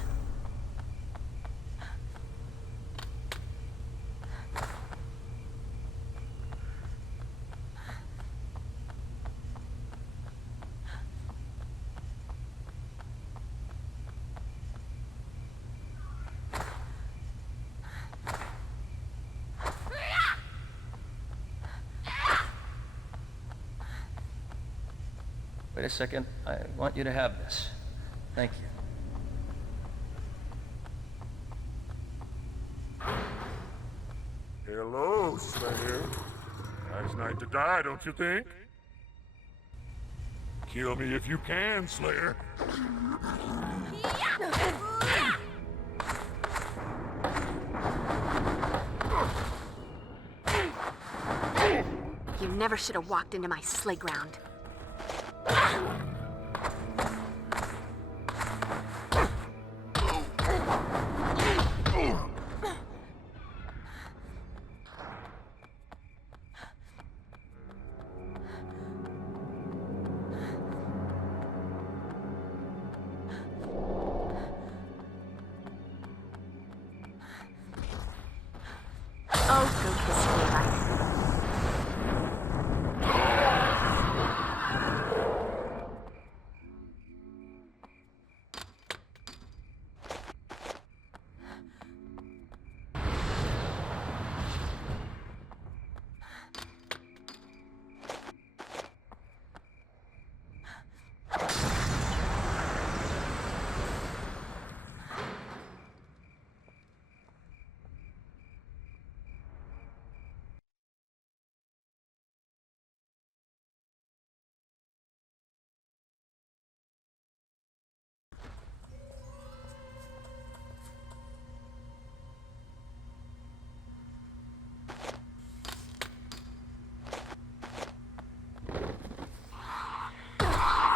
Wait a second. I want you to have this. Thank you. Hello, Slayer. Nice night to die, don't you think? Kill me if you can, Slayer. You never should have walked into my sleigh ground. Oh, go kiss me,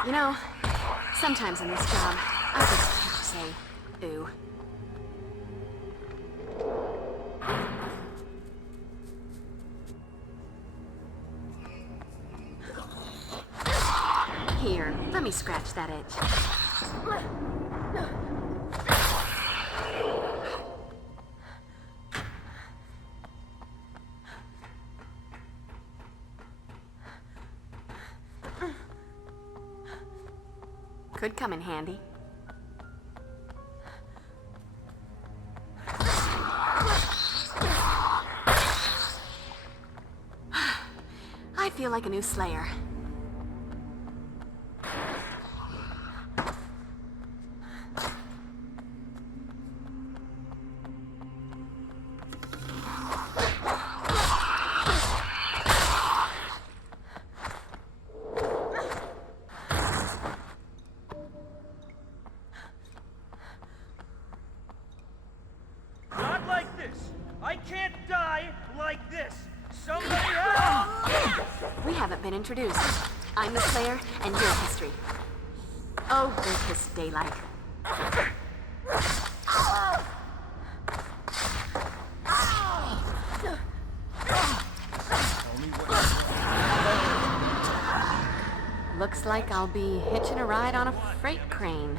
You know, sometimes in this job, I just have to say, ooh. Here, let me scratch that itch. Could come in handy. I feel like a new Slayer. Not like this. I can't die like this. Somebody help! We haven't been introduced. I'm the Slayer, and your history. Oh, good as daylight. Looks like I'll be hitching a ride on a freight crane.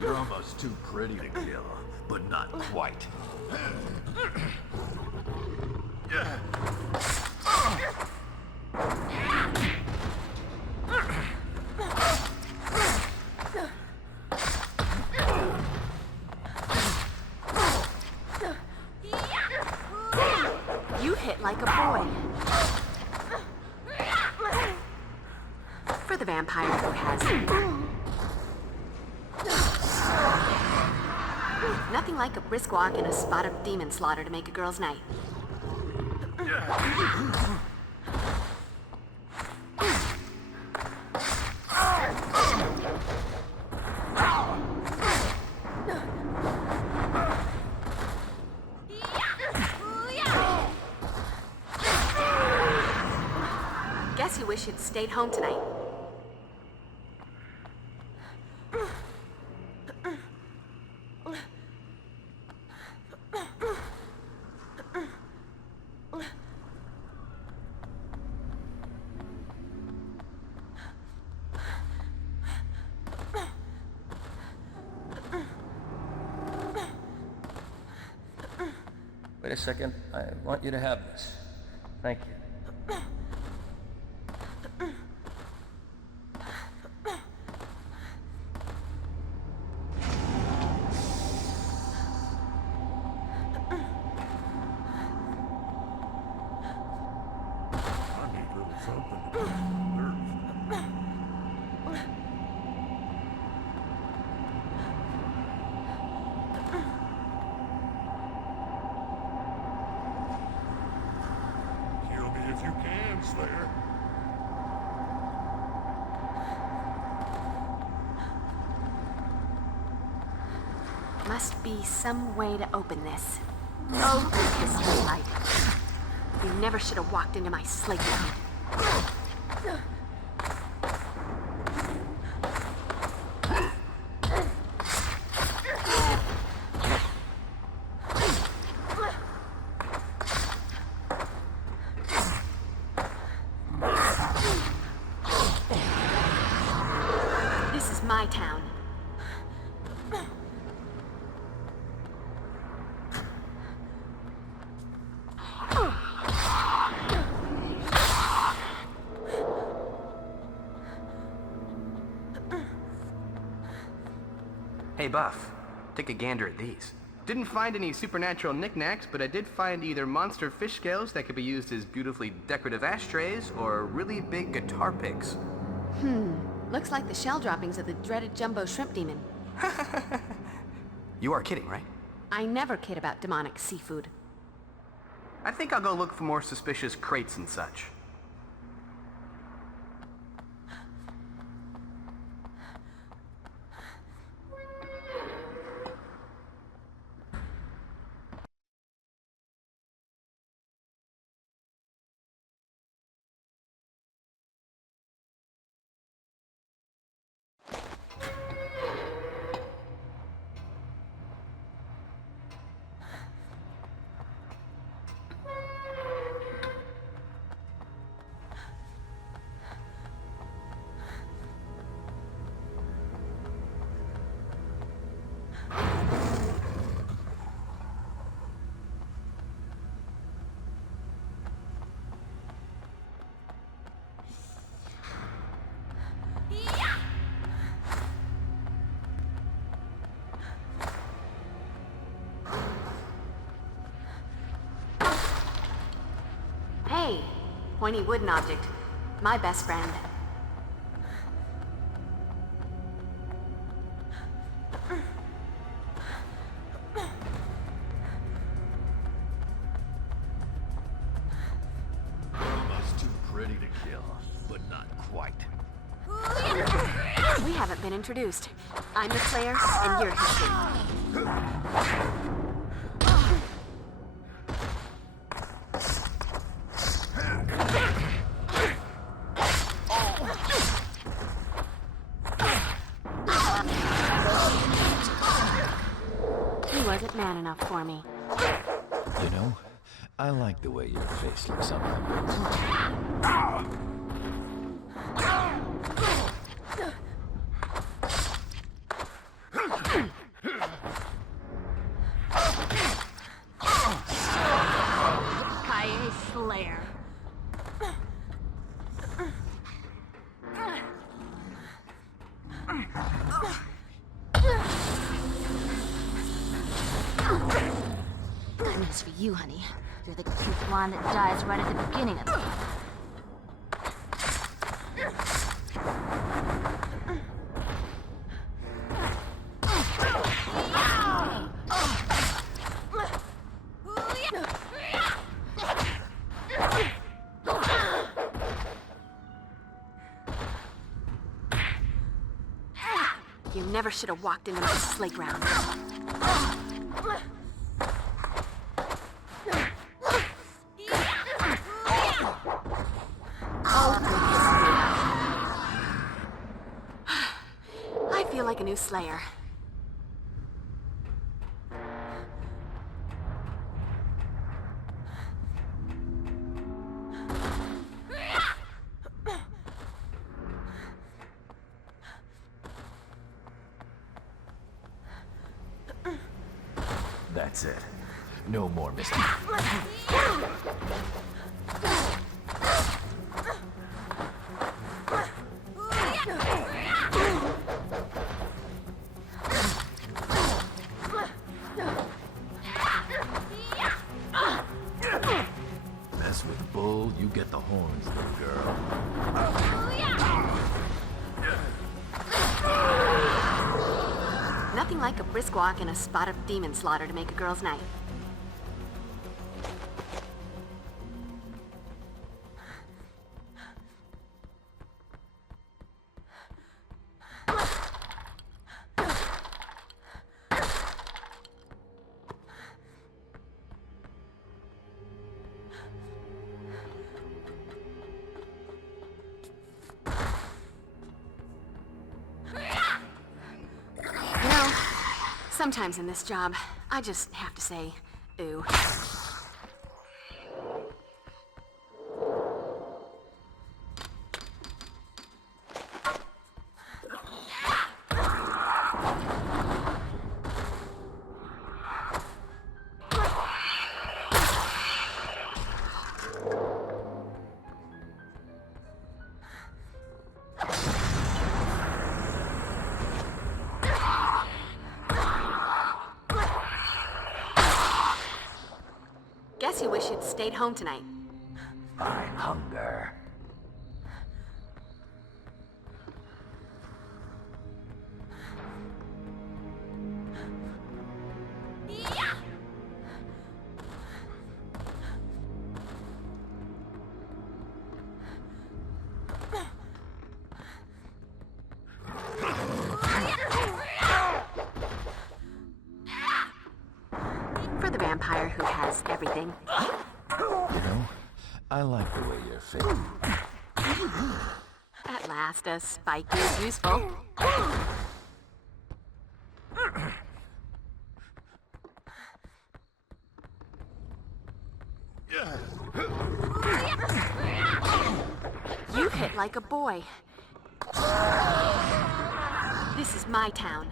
You're almost too pretty to kill, but not quite. You hit like a boy. For the vampire who has nothing like a brisk walk in a spot of demon slaughter to make a girl's night. Guess you wish you'd stayed home tonight. Wait a second. I want you to have this. Thank you. I need a little something to calm my nerves. Kill me if you can, Slayer. Must be some way to open this. Oh, good as daylight. You never should have walked into my slate ground. This is my town. Hey, Buff. Take a gander at these. Didn't find any supernatural knickknacks, but I did find either monster fish scales that could be used as beautifully decorative ashtrays or really big guitar picks. Looks like the shell droppings of the dreaded jumbo shrimp demon. You are kidding, right? I never kid about demonic seafood. I think I'll go look for more suspicious crates and such. Hey, pointy wooden object. My best friend. Almost too pretty to kill, but not quite. We haven't been introduced. I'm the Slayer, and you're history. He wasn't man enough for me. You know, I like the way your face looks on my lips. Slayer. Good news for you, honey. You're the cute one that dies right at the beginning of it. You never should have walked into my playground. I feel like a new Slayer. That's it. No more mystery. Mess with the bull, you get the horns, little girl. Nothing like a brisk walk and a spot of demon slaughter to make a girl's night. Sometimes in this job, I just have to say, ooh. Guess you wish you'd stayed home tonight. My hunger. everything. You know, I like the way you're feeling. At last, a spike is useful. You hit like a boy. This is my town.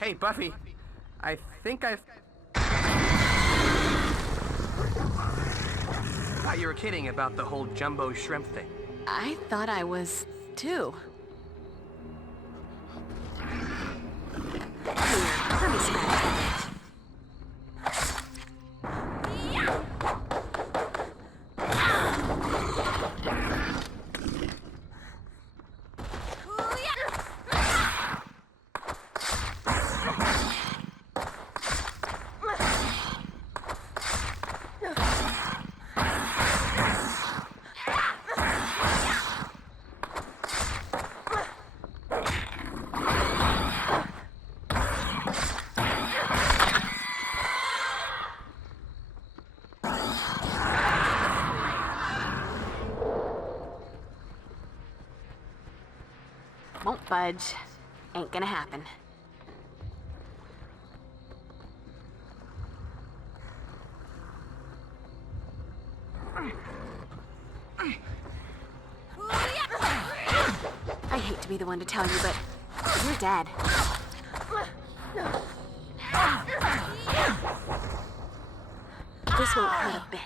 Hey, Buffy. I think I've... thought you were kidding about the whole jumbo shrimp thing. I thought I was, too. Here, let me scratch that. Won't budge. Ain't gonna happen. I hate to be the one to tell you, but you're dead. This won't hurt a bit.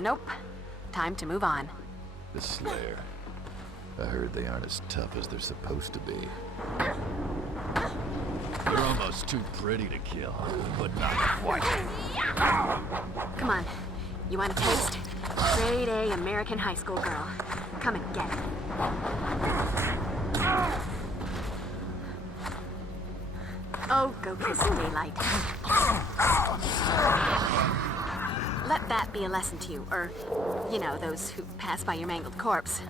Nope. Time to move on. The Slayer. I heard they aren't as tough as they're supposed to be. They're almost too pretty to kill, but not quite. Come on. You want a taste? Grade A American high school girl. Come and get it. Oh, go kiss daylight. Let that be a lesson to you, or, you know, those who pass by your mangled corpse.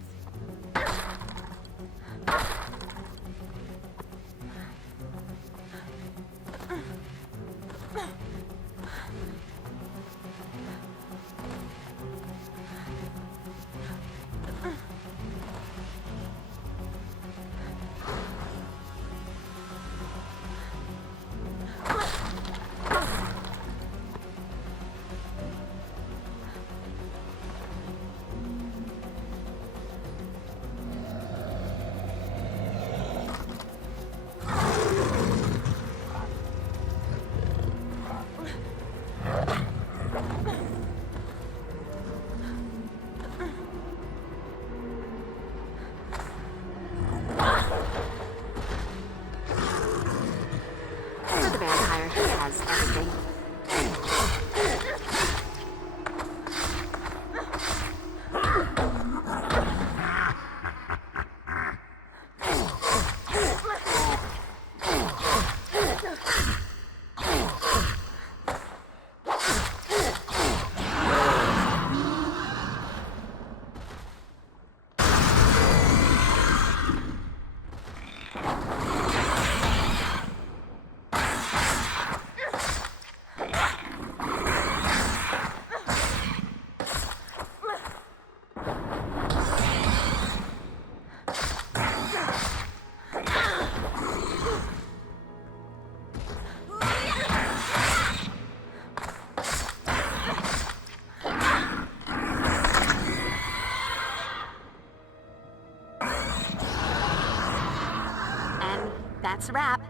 That's a wrap.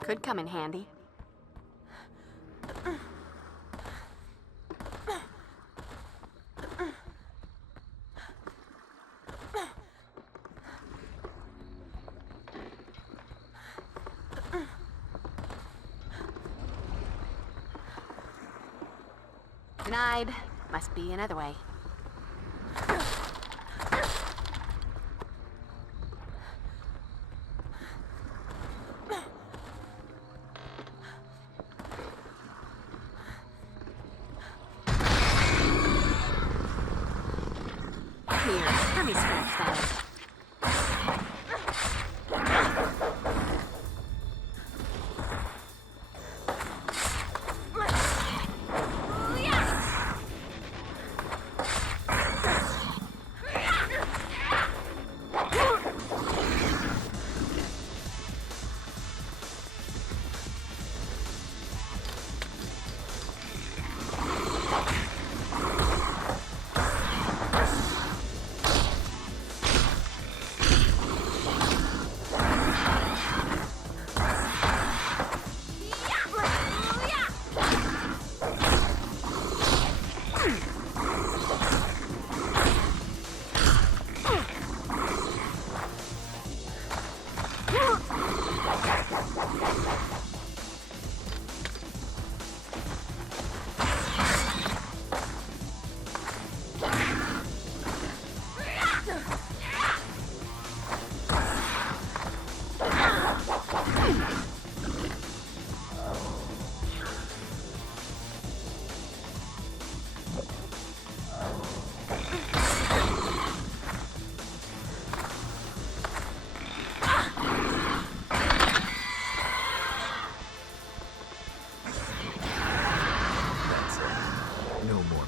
Could come in handy. Denied. Must be another way. Here, let me scratch that.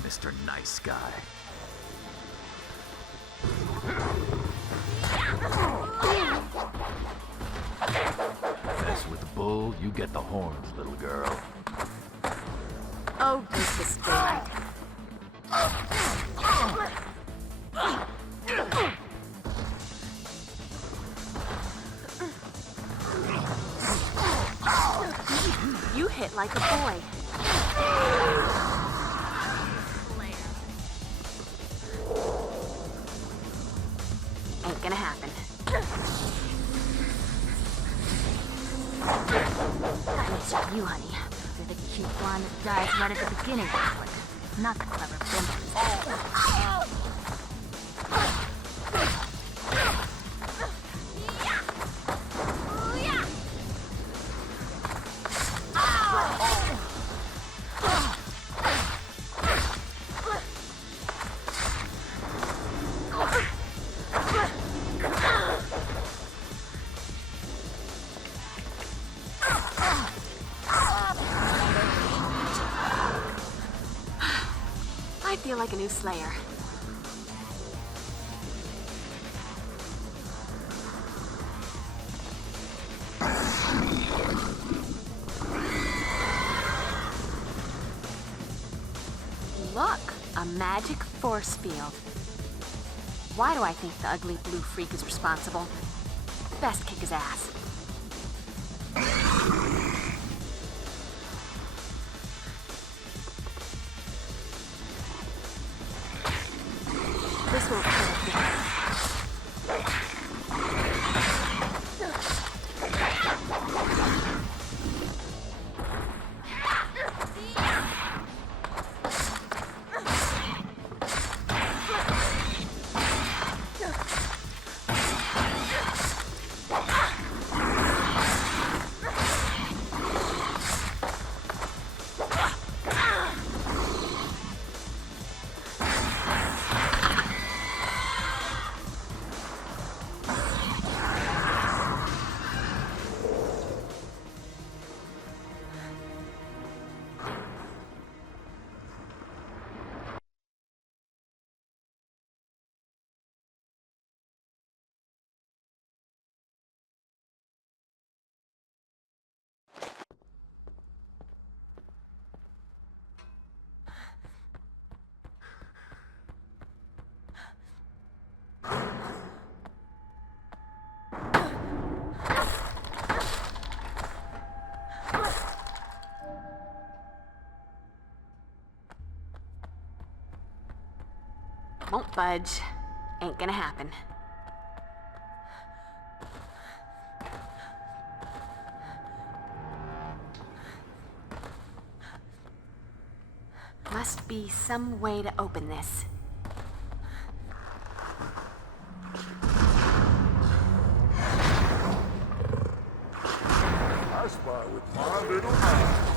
Mr. Nice Guy. Mess with the bull, you get the horns, little girl. Oh, good this daylight. You hit like a boy. Ain't gonna happen. That makes you, honey. You're the cute one that dies right at the beginning of the flick, not the clever bimbo. I feel like a new Slayer. Look, a magic force field. Why do I think the ugly blue freak is responsible? Best kick his ass. This won't hurt me. Don't budge. Ain't gonna happen. Must be some way to open this. I spy with my little eye.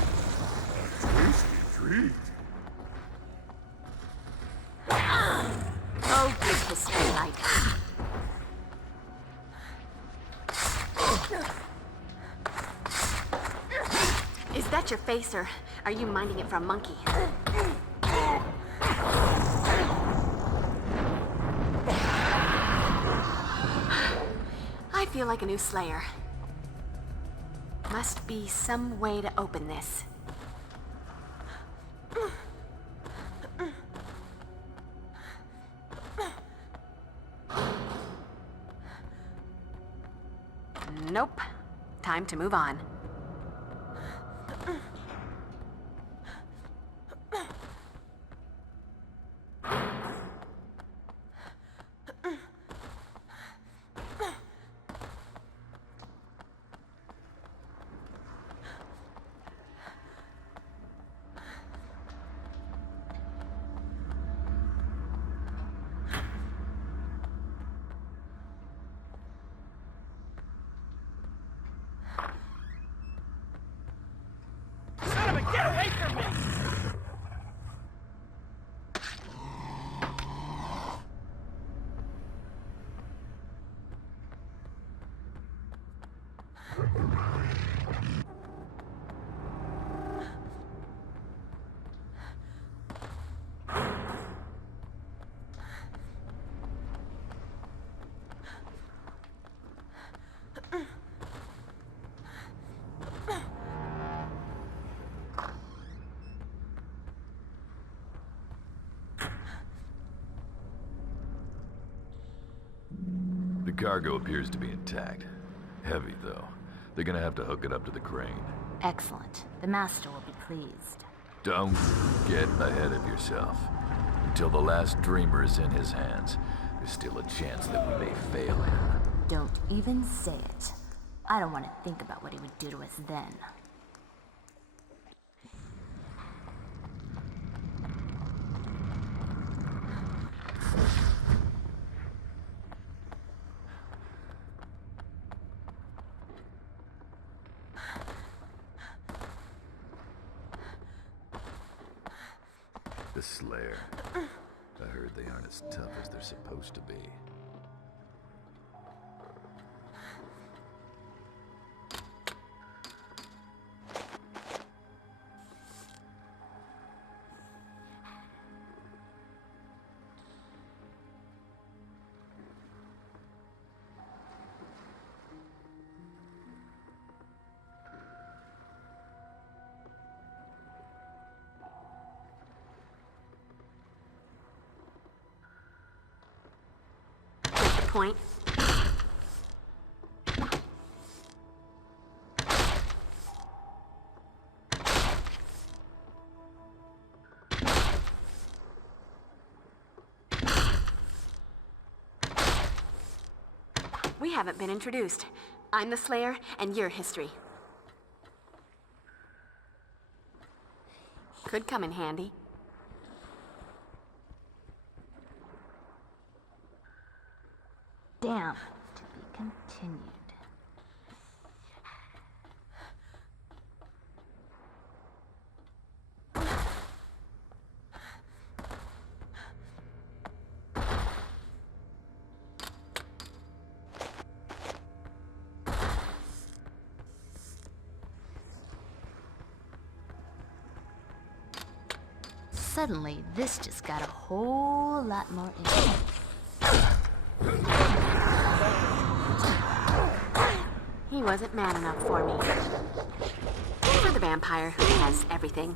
A tasty treat. Oh, good history light. Is that your face, or are you minding it for a monkey? I feel like a new Slayer. Must be some way to open this. Nope. Time to move on. Get away from me! The cargo appears to be intact. Heavy, though. They're gonna have to hook it up to the crane. Excellent. The master will be pleased. Don't get ahead of yourself. Until the last dreamer is in his hands, there's still a chance that we may fail him. Don't even say it. I don't want to think about what he would do to us then. The Slayer. I heard they aren't as tough as they're supposed to be. Point. We haven't been introduced. I'm the Slayer, and you're history. Could come in handy. Damn. To be continued. Suddenly, this just got a whole lot more interesting. He wasn't man enough for me. For the vampire who has everything.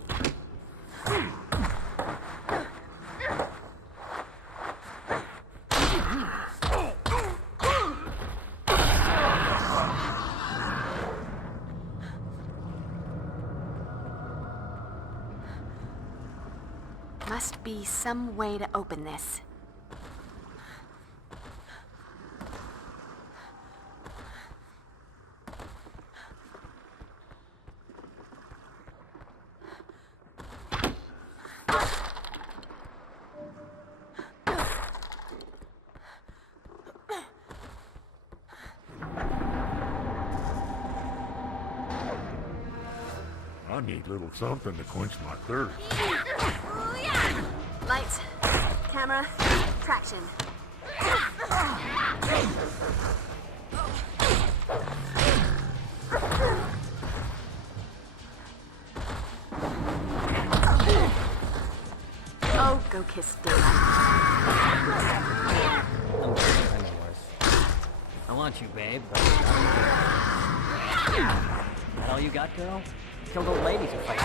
Must be some way to open this. I need a little something to quench my thirst. Lights, camera, traction. Oh, go kiss daylight. I'm good, I know worse. I want you, babe, but that all you got, girl? Killed old ladies who fight.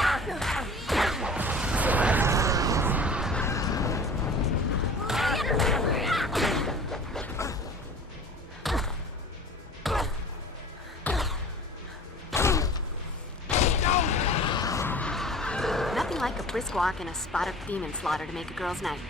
Nothing like a brisk walk and a spot of demon slaughter to make a girl's night.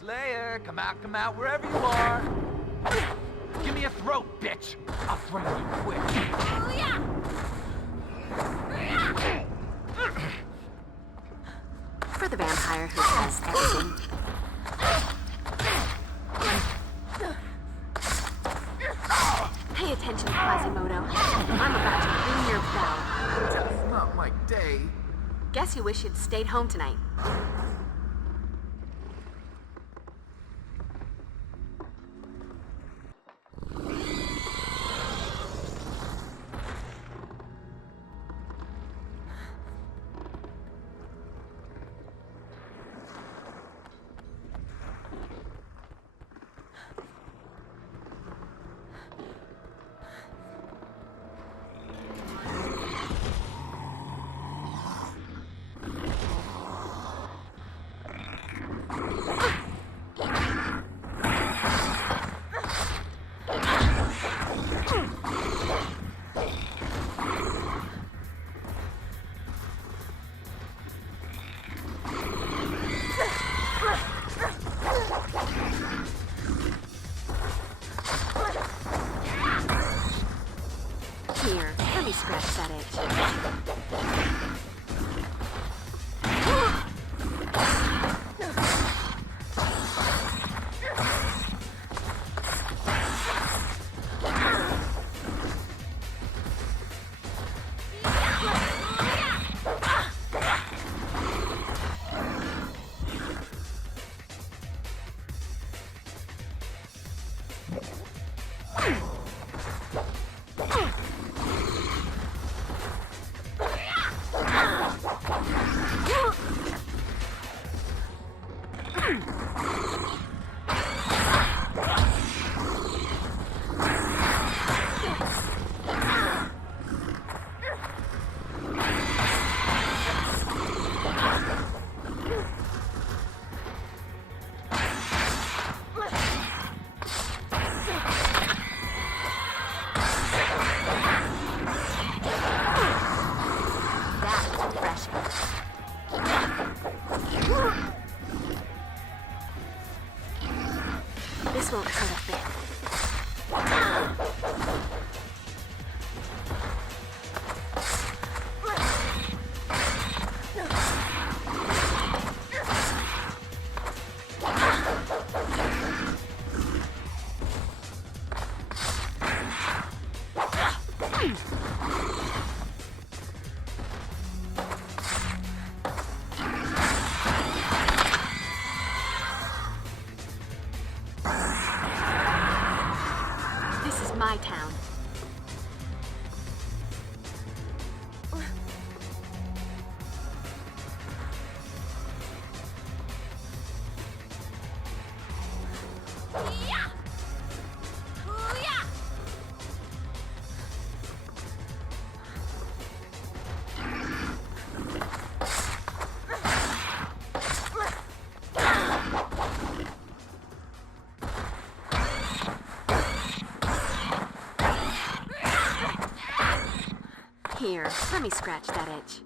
Slayer, come out, wherever you are. Give me a throat, bitch. I'll throw you quick. For the vampire who has everything. Pay attention, Quasimodo. I'm about to ring your bell. That's not my day. Guess you wish you'd stayed home tonight. Here, let me scratch that itch. This won't hurt a bit. Let me scratch that itch.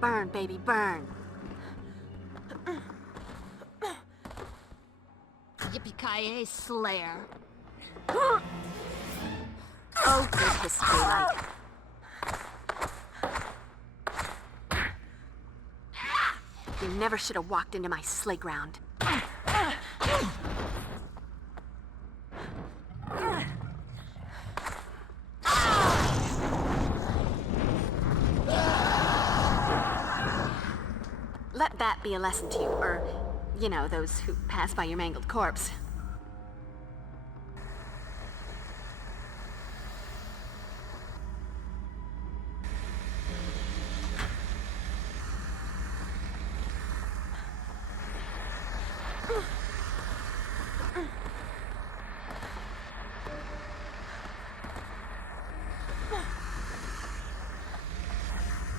Burn, baby, burn. Yippee-ki-yay, Slayer. Oh, good history, like. You never should have walked into my sleigh ground. Let that be a lesson to you, or, you know, those who pass by your mangled corpse.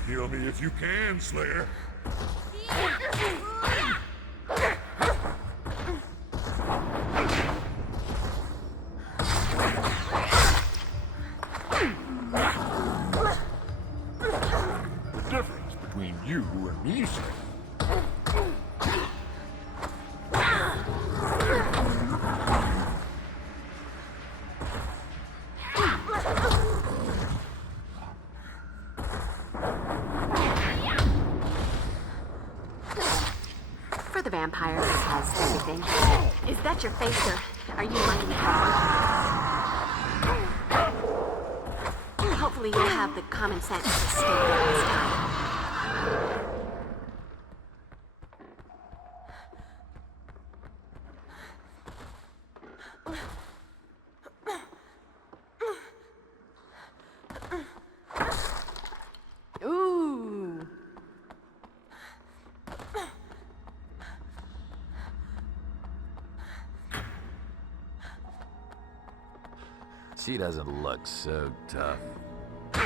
Kill me if you can, Slayer. The difference between you and me, Slayer. For the vampire who has everything. Is that your face, or are you looking forward? Hopefully you'll have the common sense to stay there this time. Ooh. She doesn't look so tough. You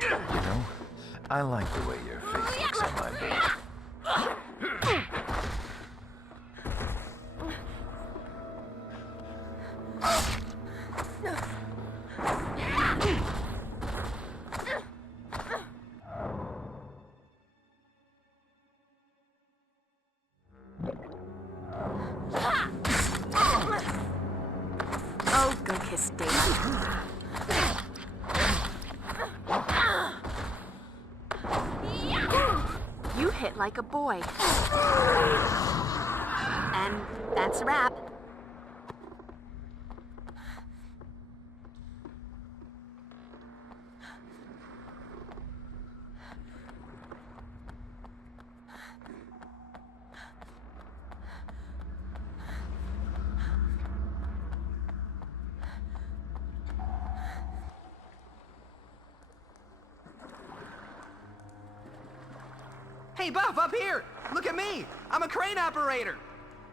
know, I like the way your face looks on my back. Oh, go kiss Daylight. You hit like a boy. And that's a wrap. Hey, Buff, up here! Look at me! I'm a crane operator!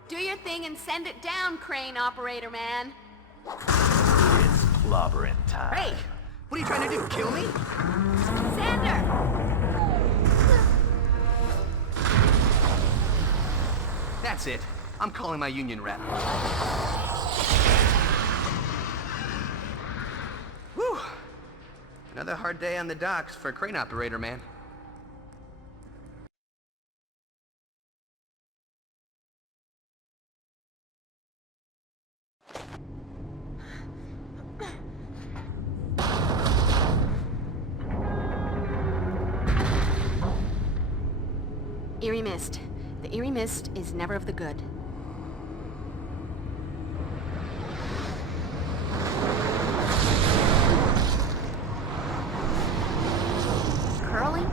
Do your thing and send it down, crane operator man. It's clobbering time. Hey! What are you trying to do, kill me? Xander! That's it. I'm calling my union rep. Whew! Another hard day on the docks for a crane operator, man. Eerie mist. The eerie mist is never of the good. Curling?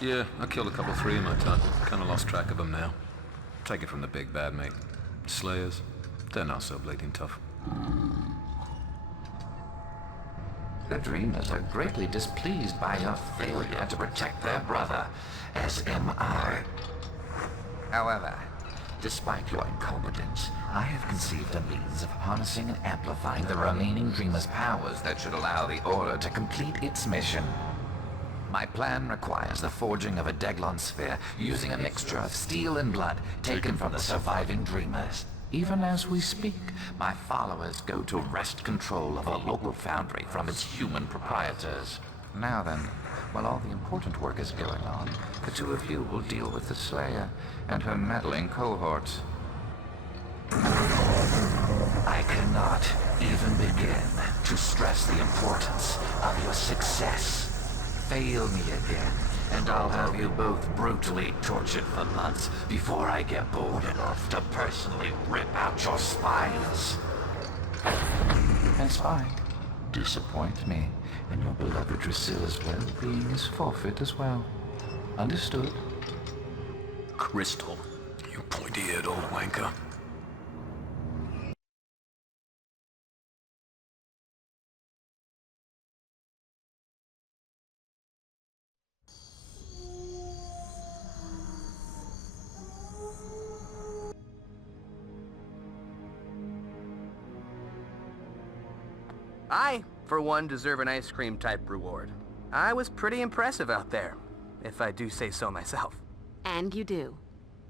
Yeah, I killed a couple 3 in my time. Kinda lost track of them now. Take it from the big bad, mate. Slayers, they're not so bleeding tough. The Dreamers are greatly displeased by your failure to protect their brother, as am I. However, despite your incompetence, I have conceived a means of harnessing and amplifying the remaining Dreamers' powers that should allow the Order to complete its mission. My plan requires the forging of a Deglon sphere using a mixture of steel and blood taken from the surviving Dreamers. Even as we speak, my followers go to wrest control of a local foundry from its human proprietors. Now then, while all the important work is going on, the two of you will deal with the Slayer and her meddling cohorts. I cannot even begin to stress the importance of your success. Fail me again, and I'll have you both brutally tortured for months before I get bold enough to personally rip out your spines. That's fine. Disappoint me, and your beloved Drusilla's well-being is forfeit as well. Understood? Crystal, you pointy-eared old wanker. I, for one, deserve an ice cream type reward. I was pretty impressive out there, if I do say so myself. And you do.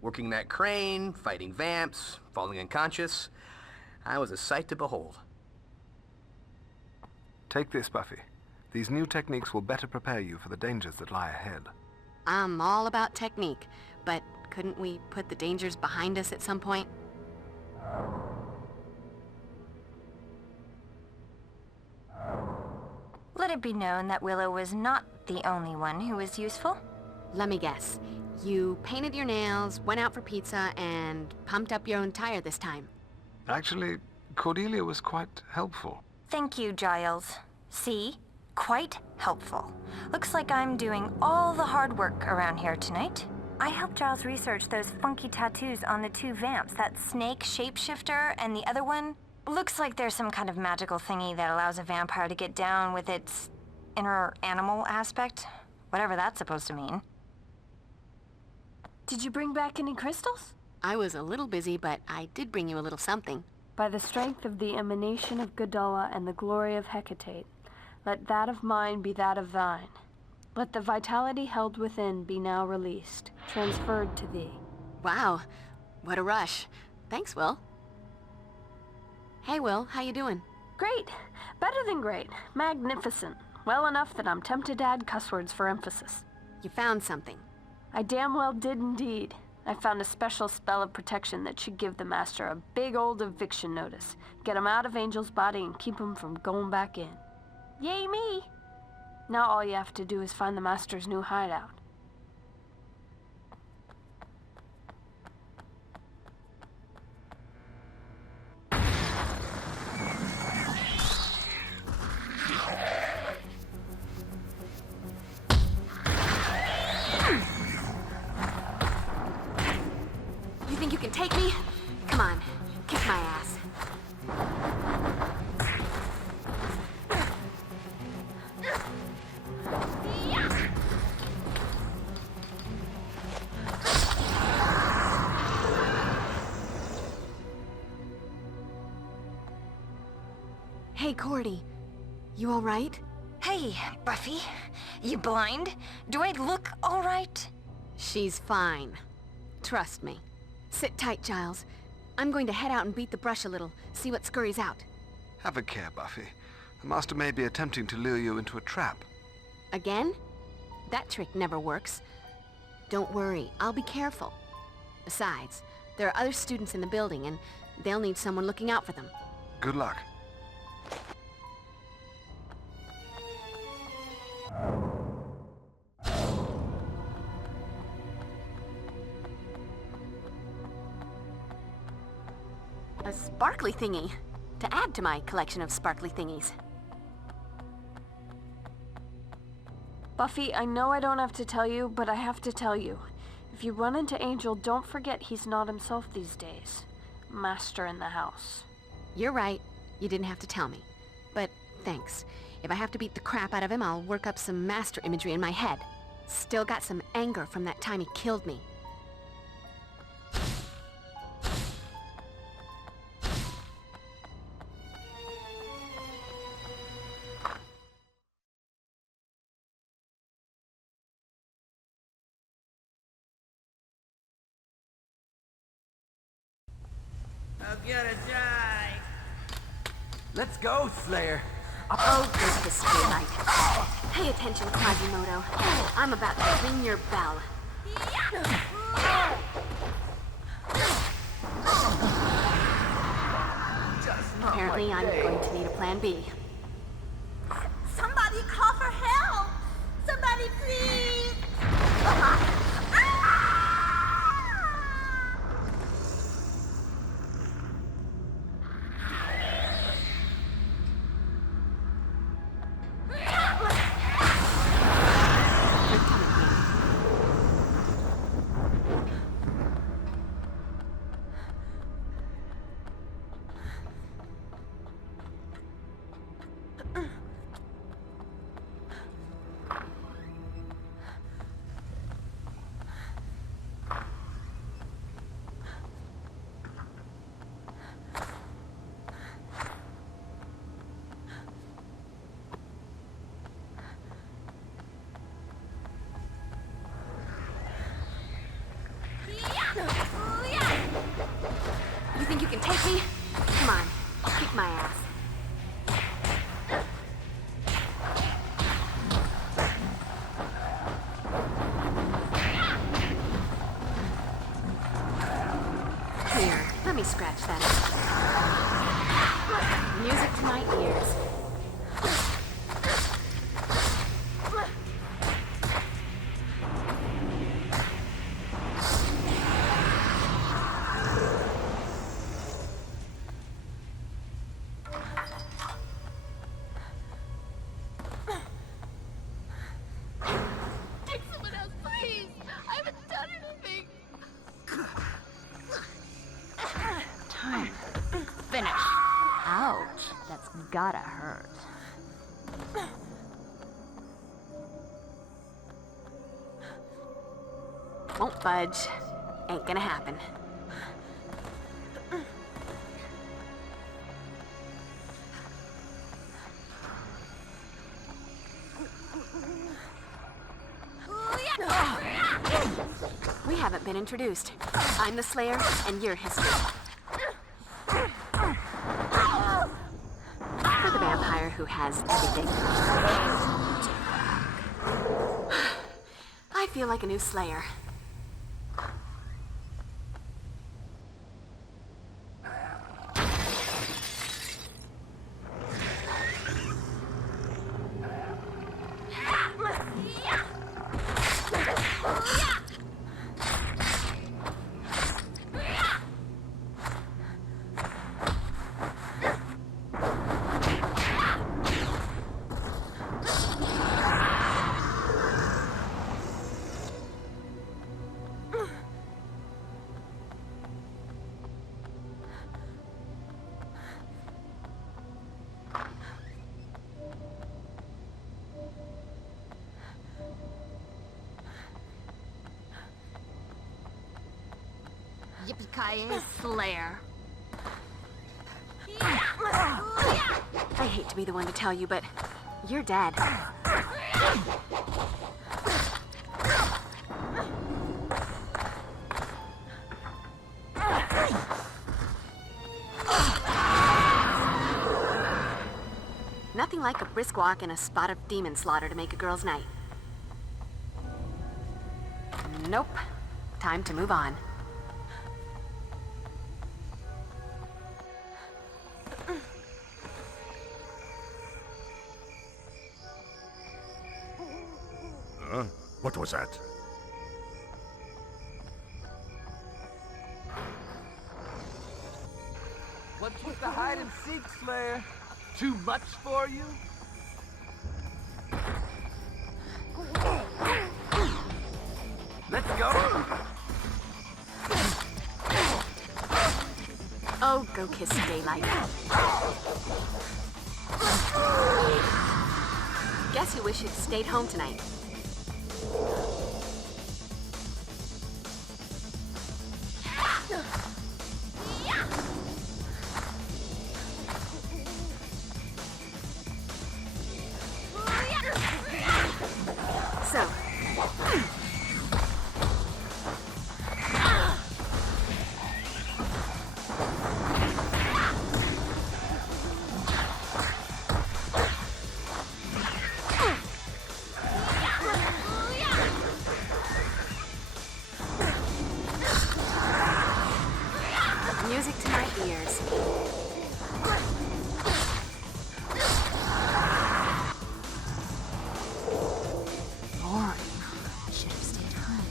Working that crane, fighting vamps, falling unconscious. I was a sight to behold. Take this, Buffy. These new techniques will better prepare you for the dangers that lie ahead. I'm all about technique, but couldn't we put the dangers behind us at some point? Let it be known that Willow was not the only one who was useful. Let me guess. You painted your nails, went out for pizza, and pumped up your own tire this time. Actually, Cordelia was quite helpful. Thank you, Giles. See? Quite helpful. Looks like I'm doing all the hard work around here tonight. I helped Giles research those funky tattoos on the 2 vamps, that snake shapeshifter and the other one. Looks like there's some kind of magical thingy that allows a vampire to get down with its inner animal aspect. Whatever that's supposed to mean. Did you bring back any crystals? I was a little busy, but I did bring you a little something. By the strength of the emanation of Gadalla and the glory of Hecate, let that of mine be that of thine. Let the vitality held within be now released, transferred to thee. Wow, what a rush. Thanks, Will. Hey, Will, how you doing? Great. Better than great. Magnificent. Well enough that I'm tempted to add cuss words for emphasis. You found something. I damn well did indeed. I found a special spell of protection that should give the Master a big old eviction notice. Get him out of Angel's body and keep him from going back in. Yay me! Now all you have to do is find the Master's new hideout. You think you can take me? Come on, kick my ass. Hey, Cordy. You all right? Hey, Buffy. You blind? Do I look all right? She's fine. Trust me. Sit tight, Giles. I'm going to head out and beat the brush a little, see what scurries out. Have a care, Buffy. The Master may be attempting to lure you into a trap. Again? That trick never works. Don't worry, I'll be careful. Besides, there are other students in the building, and they'll need someone looking out for them. Good luck. A sparkly thingy, to add to my collection of sparkly thingies. Buffy, I know I don't have to tell you, but I have to tell you. If you run into Angel, don't forget he's not himself these days. Master in the house. You're right. You didn't have to tell me. But thanks. If I have to beat the crap out of him, I'll work up some master imagery in my head. Still got some anger from that time he killed me. I'm gonna die. Let's go, Slayer. Oh, good to spearlight. Pay attention, Quasimodo. I'm about to ring your bell. Apparently, I'm going to need a plan B. Somebody call for help! Somebody please! You think you can take me? Come on, kick my ass. Here, let me scratch that up. Music to my ears. Take someone else, please! I haven't done anything! Time. Finish. Ouch. That's gotta hurt. Won't budge. Ain't gonna happen. We haven't been introduced. I'm the Slayer, and you're history. For the vampire who has everything. I feel like a new Slayer. Yippee-ki-yay, Slayer. I hate to be the one to tell you, but you're dead. Nothing like a brisk walk and a spot of demon slaughter to make a girl's night. Nope. Time to move on. What was that? What's with the hide and seek, Slayer? Too much for you? Let's go! Oh, go kiss daylight. Guess you wish you'd stayed home tonight. So. Music to my ears. Boring. Should have stayed home.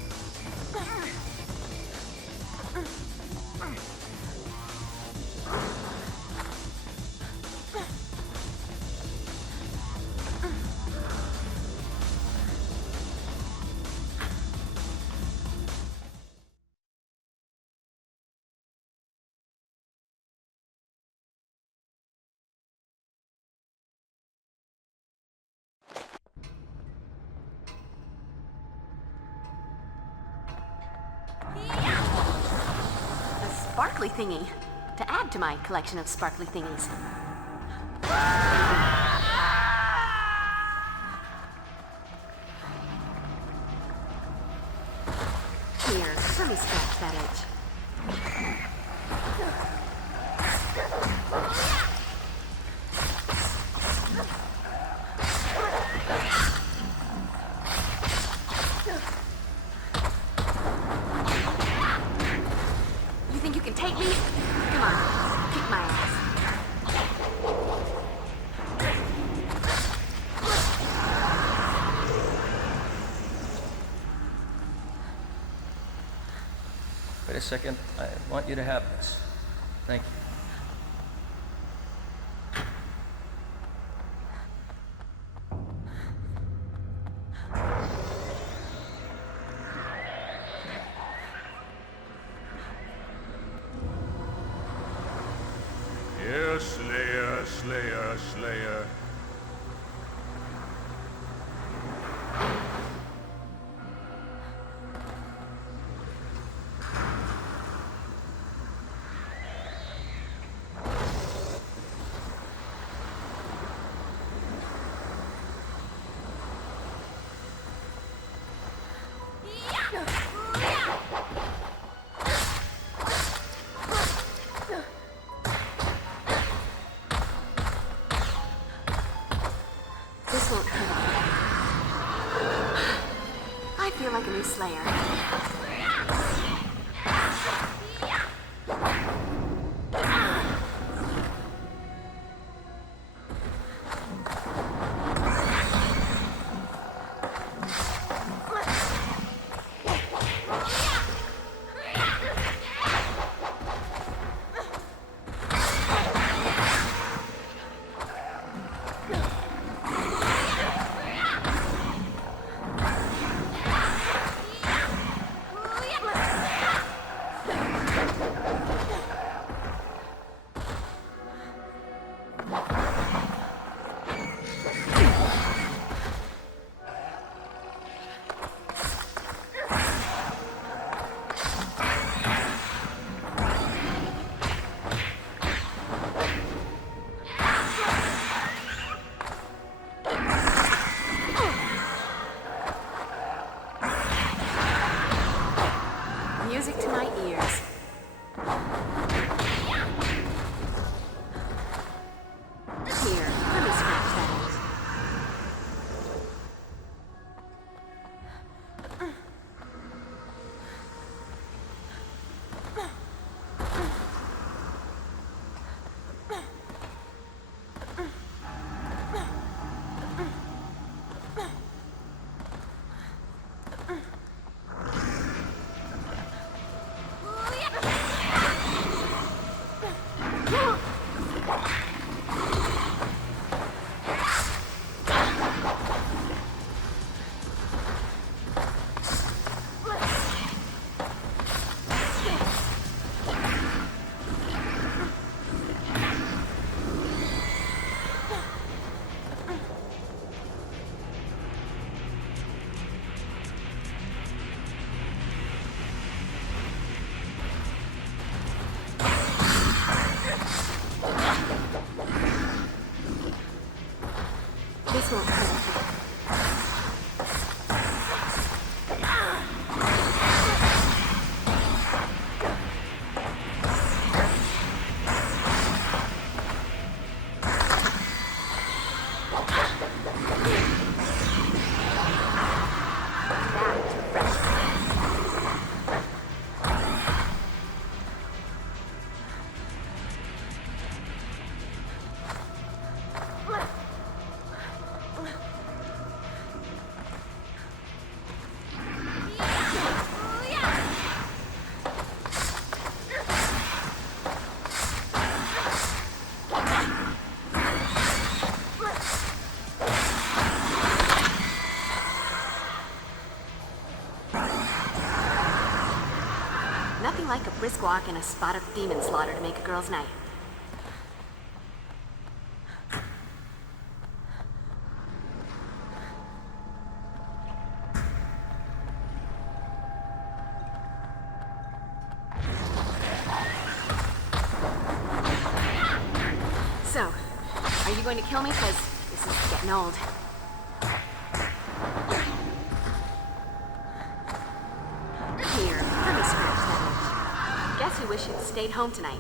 A sparkly thingy. To add to my collection of sparkly thingies. Here, let me scratch that itch. You think you can take me? Come on, kick my ass. Wait a second. I want you to have this. Thank you. Here, Slayer, Slayer, Slayer. This won't hurt. I feel like a new Slayer. ears. Here, let me scratch that out. This won't hurt. Nothing like a brisk walk and a spot of demon slaughter to make a girl's night. So, are you going to kill me? Because this is getting old. Here, let me scratch that itch. Guess you wish you'd stayed home tonight.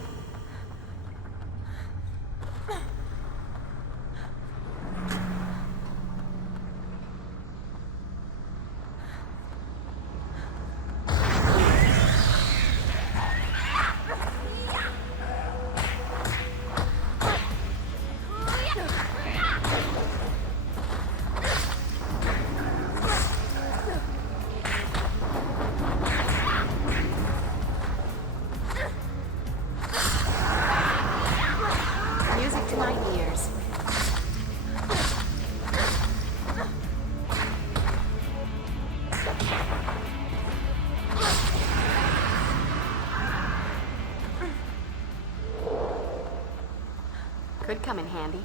Music to my ears. Could come in handy.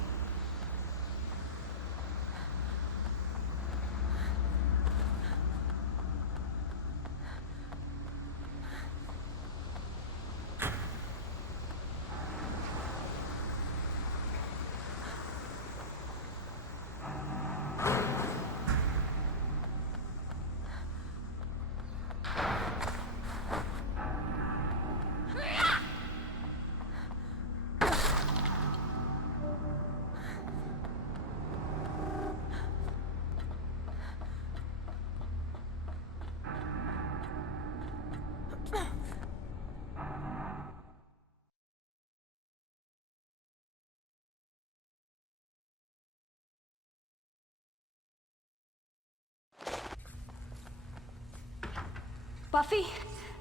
Buffy?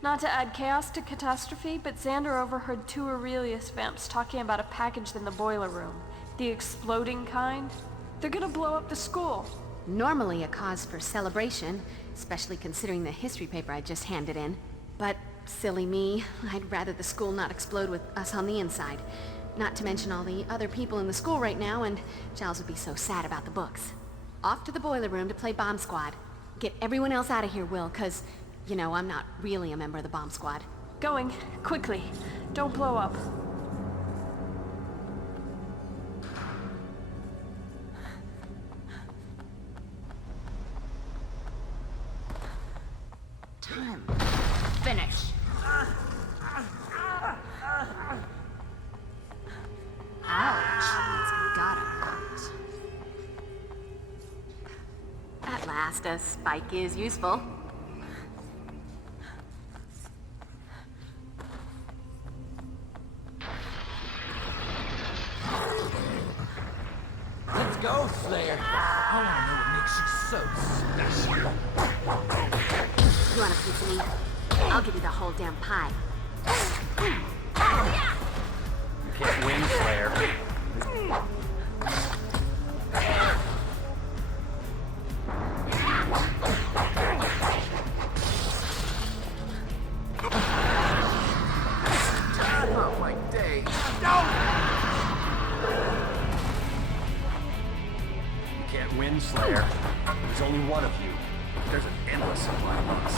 Not to add chaos to catastrophe, but Xander overheard two Aurelius vamps talking about a package in the boiler room. The exploding kind. They're gonna blow up the school. Normally a cause for celebration, especially considering the history paper I just handed in. But silly me, I'd rather the school not explode with us on the inside. Not to mention all the other people in the school right now, and Giles would be so sad about the books. Off to the boiler room to play Bomb Squad. Get everyone else out of here, Will, 'cause you know, I'm not really a member of the bomb squad. Going, quickly. Don't blow up. Time. Finish. a spike is useful. Let's go, Slayer. I want to know what makes you so special. You want a piece of me? I'll give you the whole damn pie. You can't win, Slayer. Oh, my day. You can't win, Slayer. There's only one of you. There's an endless supply of us.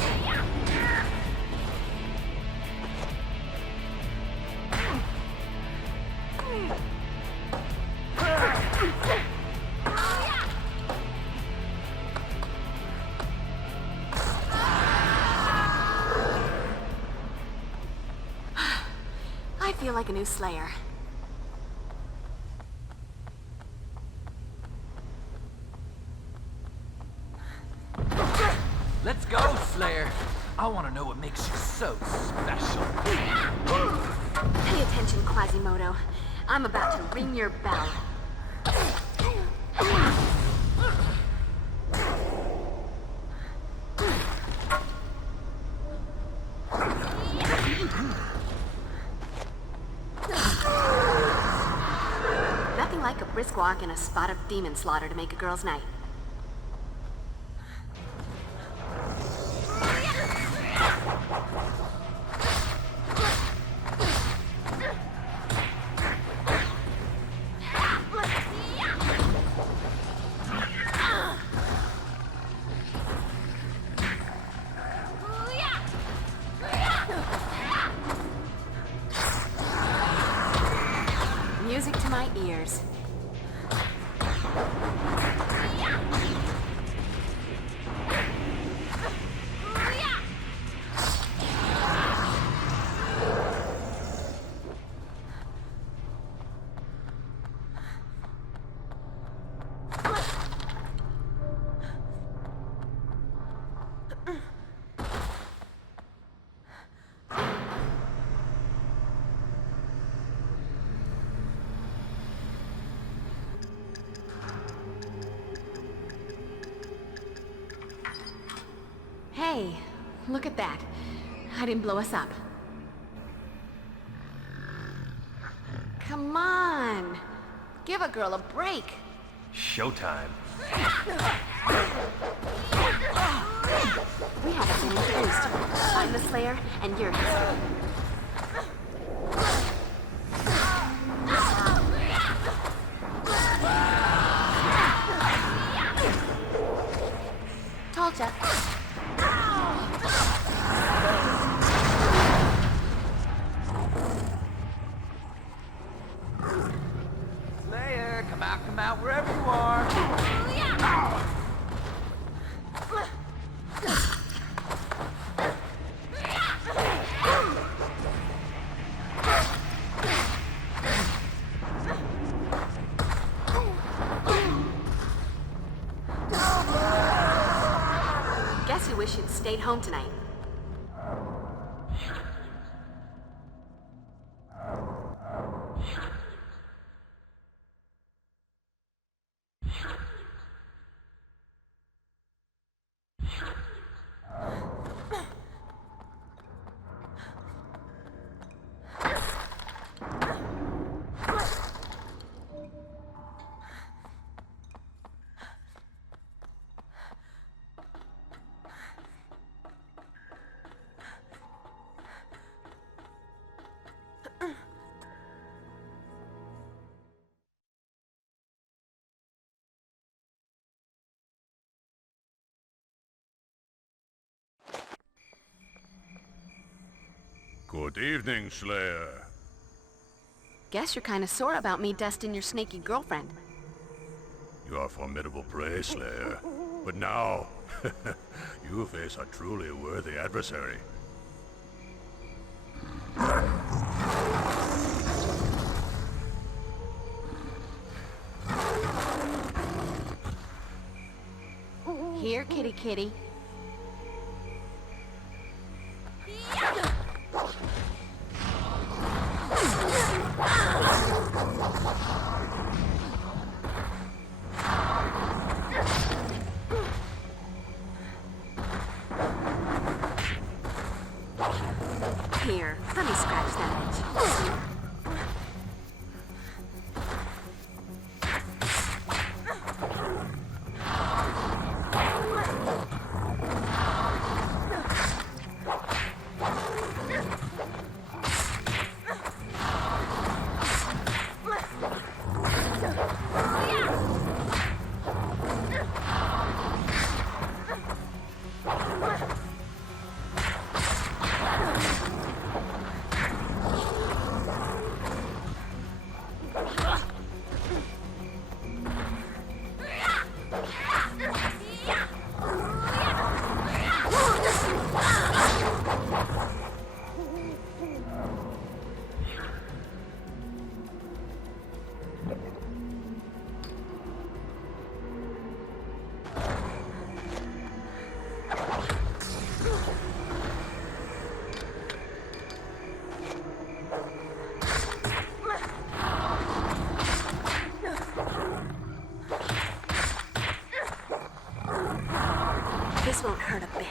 I feel like a new Slayer. Let's go, Slayer. I want to know what makes you so special. Pay attention, Quasimodo. I'm about to ring your bell. Nothing like a brisk walk and a spot of demon slaughter to make a girl's night. Music to my ears. Hey, look at that. I didn't blow us up. Come on. Give a girl a break. Showtime. We haven't been introduced. I'm the Slayer, and you're history. Told ya. Slayer, come out wherever you are. Guess you wish you'd stayed home tonight. Good evening, Slayer. Guess you're kind of sore about me dusting your snaky girlfriend. You are formidable prey, Slayer. But now, you face a truly worthy adversary. Here, kitty kitty. Here, let me scratch that itch. This won't hurt a bit.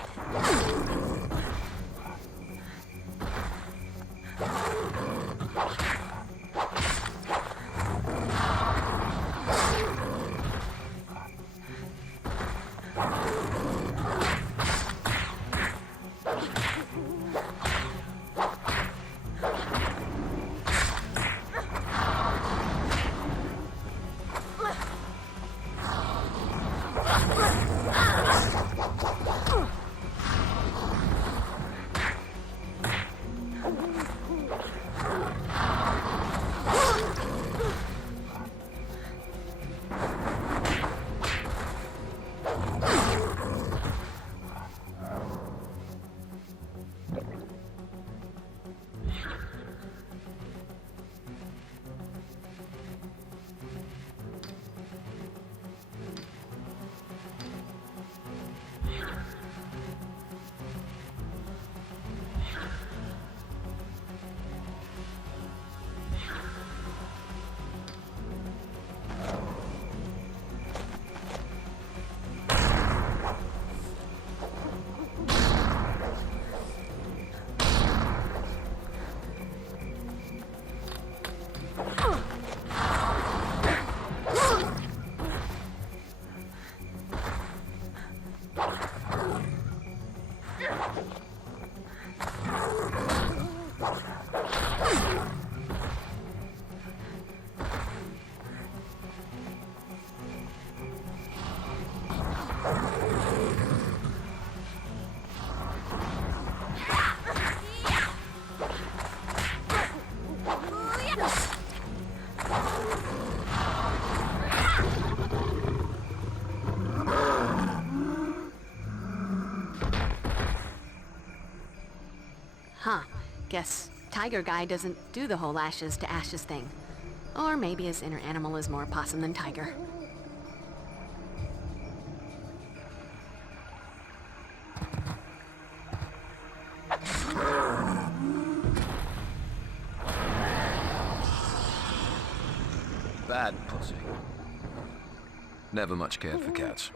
Huh. Guess Tiger Guy doesn't do the whole ashes to ashes thing. Or maybe his inner animal is more possum than tiger. Bad pussy. Never much cared for cats.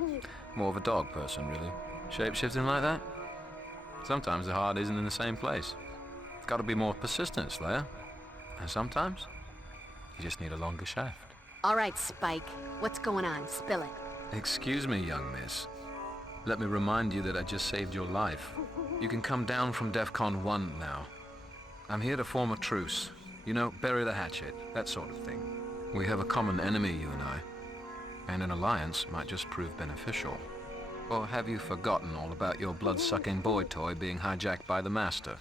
More of a dog person, really. Shape-shifting like that? Sometimes the heart isn't in the same place. It's got to be more persistent, Slayer. And sometimes, you just need a longer shaft. All right, Spike. What's going on? Spill it. Excuse me, young miss. Let me remind you that I just saved your life. You can come down from DEFCON 1 now. I'm here to form a truce. You know, bury the hatchet, that sort of thing. We have a common enemy, you and I. And an alliance might just prove beneficial. Or have you forgotten all about your blood-sucking boy toy being hijacked by the Master?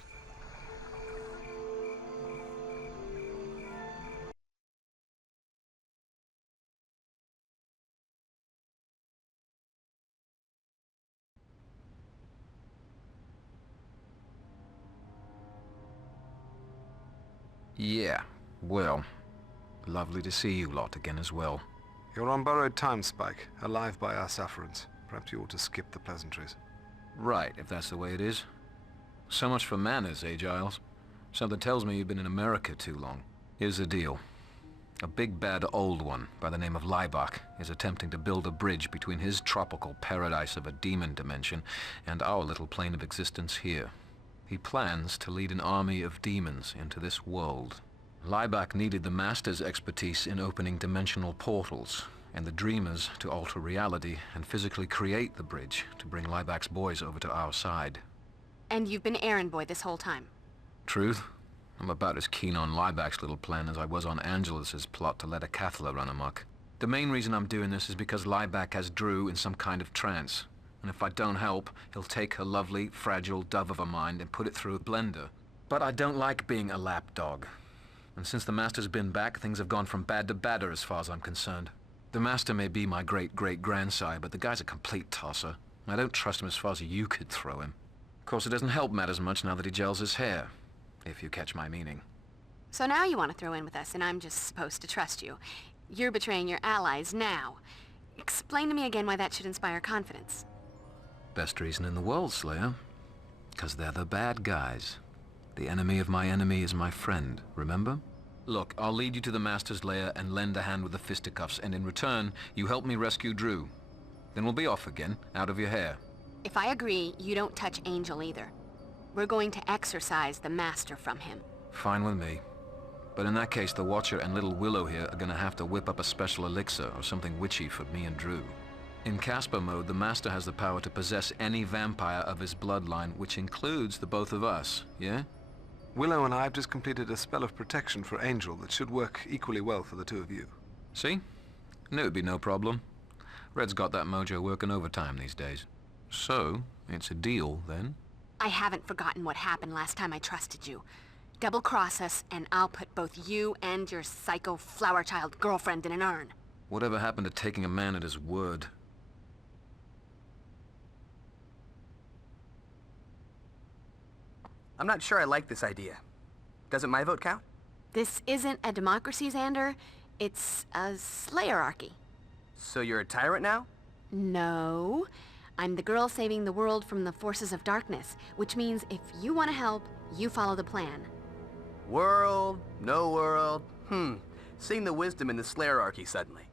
Yeah, well, lovely to see you lot again as well. You're on borrowed time, Spike, alive by our sufferance. Perhaps you ought to skip the pleasantries. Right, if that's the way it is. So much for manners, eh, Giles? Something tells me you've been in America too long. Here's the deal. A big bad old one by the name of Laibach is attempting to build a bridge between his tropical paradise of a demon dimension and our little plane of existence here. He plans to lead an army of demons into this world. Laibach needed the Master's expertise in opening dimensional portals, and the Dreamers to alter reality and physically create the bridge to bring Laibach's boys over to our side. And you've been errand boy this whole time? Truth? I'm about as keen on Laibach's little plan as I was on Angelus's plot to let a Cathla run amok. The main reason I'm doing this is because Laibach has Drew in some kind of trance. And if I don't help, he'll take her lovely, fragile dove of a mind and put it through a blender. But I don't like being a lapdog. And since the Master's been back, things have gone from bad to badder as far as I'm concerned. The Master may be my great-great-grandsire, but the guy's a complete tosser. I don't trust him as far as you could throw him. Of course, it doesn't help matters much now that he gels his hair, if you catch my meaning. So now you want to throw in with us, and I'm just supposed to trust you. You're betraying your allies now. Explain to me again why that should inspire confidence. Best reason in the world, Slayer. 'Cause they're the bad guys. The enemy of my enemy is my friend, remember? Look, I'll lead you to the Master's lair and lend a hand with the fisticuffs, and in return, you help me rescue Drew. Then we'll be off again, out of your hair. If I agree, you don't touch Angel either. We're going to exorcise the Master from him. Fine with me. But in that case, the Watcher and little Willow here are gonna have to whip up a special elixir or something witchy for me and Drew. In Casper mode, the Master has the power to possess any vampire of his bloodline, which includes the both of us, yeah? Willow and I have just completed a spell of protection for Angel that should work equally well for the two of you. See? Knew it'd be no problem. Red's got that mojo working overtime these days. So, it's a deal, then? I haven't forgotten what happened last time I trusted you. Double-cross us, and I'll put both you and your psycho flower child girlfriend in an urn. Whatever happened to taking a man at his word? I'm not sure I like this idea. Doesn't my vote count? This isn't a democracy, Xander. It's a slayerarchy. So you're a tyrant now? No. I'm the girl saving the world from the forces of darkness, which means if you want to help, you follow the plan. World, no world. Seeing the wisdom in the slayerarchy suddenly.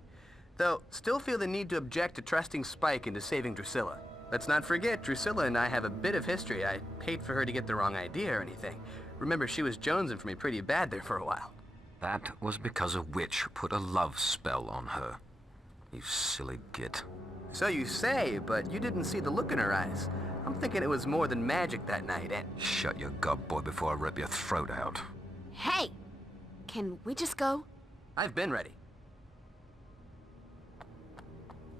Though, still feel the need to object to trusting Spike into saving Drusilla. Let's not forget, Drusilla and I have a bit of history. I hate for her to get the wrong idea or anything. Remember, she was jonesing for me pretty bad there for a while. That was because a witch put a love spell on her. You silly git. So you say, but you didn't see the look in her eyes. I'm thinking it was more than magic that night, and... Shut your gob, boy, before I rip your throat out. Hey! Can we just go? I've been ready.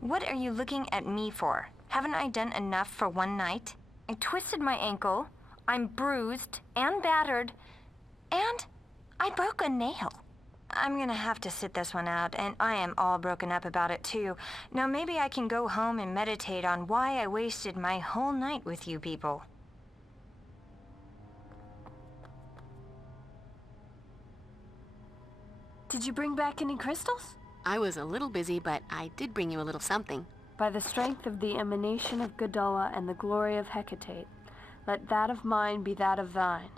What are you looking at me for? Haven't I done enough for one night? I twisted my ankle, I'm bruised and battered, and I broke a nail. I'm gonna have to sit this one out, and I am all broken up about it too. Now maybe I can go home and meditate on why I wasted my whole night with you people. Did you bring back any crystals? I was a little busy, but I did bring you a little something. By the strength of the emanation of Godoa and the glory of Hecate, let that of mine be that of thine.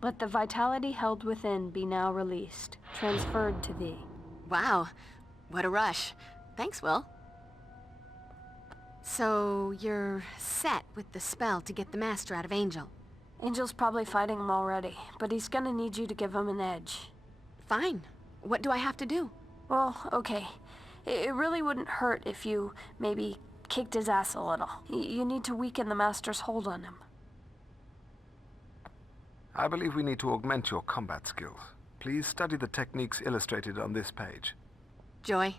Let the vitality held within be now released, transferred to thee. Wow, what a rush. Thanks, Will. So, you're set with the spell to get the Master out of Angel? Angel's probably fighting him already, but he's gonna need you to give him an edge. Fine. What do I have to do? Well, okay. It really wouldn't hurt if you, maybe, kicked his ass a little. You need to weaken the Master's hold on him. I believe we need to augment your combat skills. Please study the techniques illustrated on this page. Joy,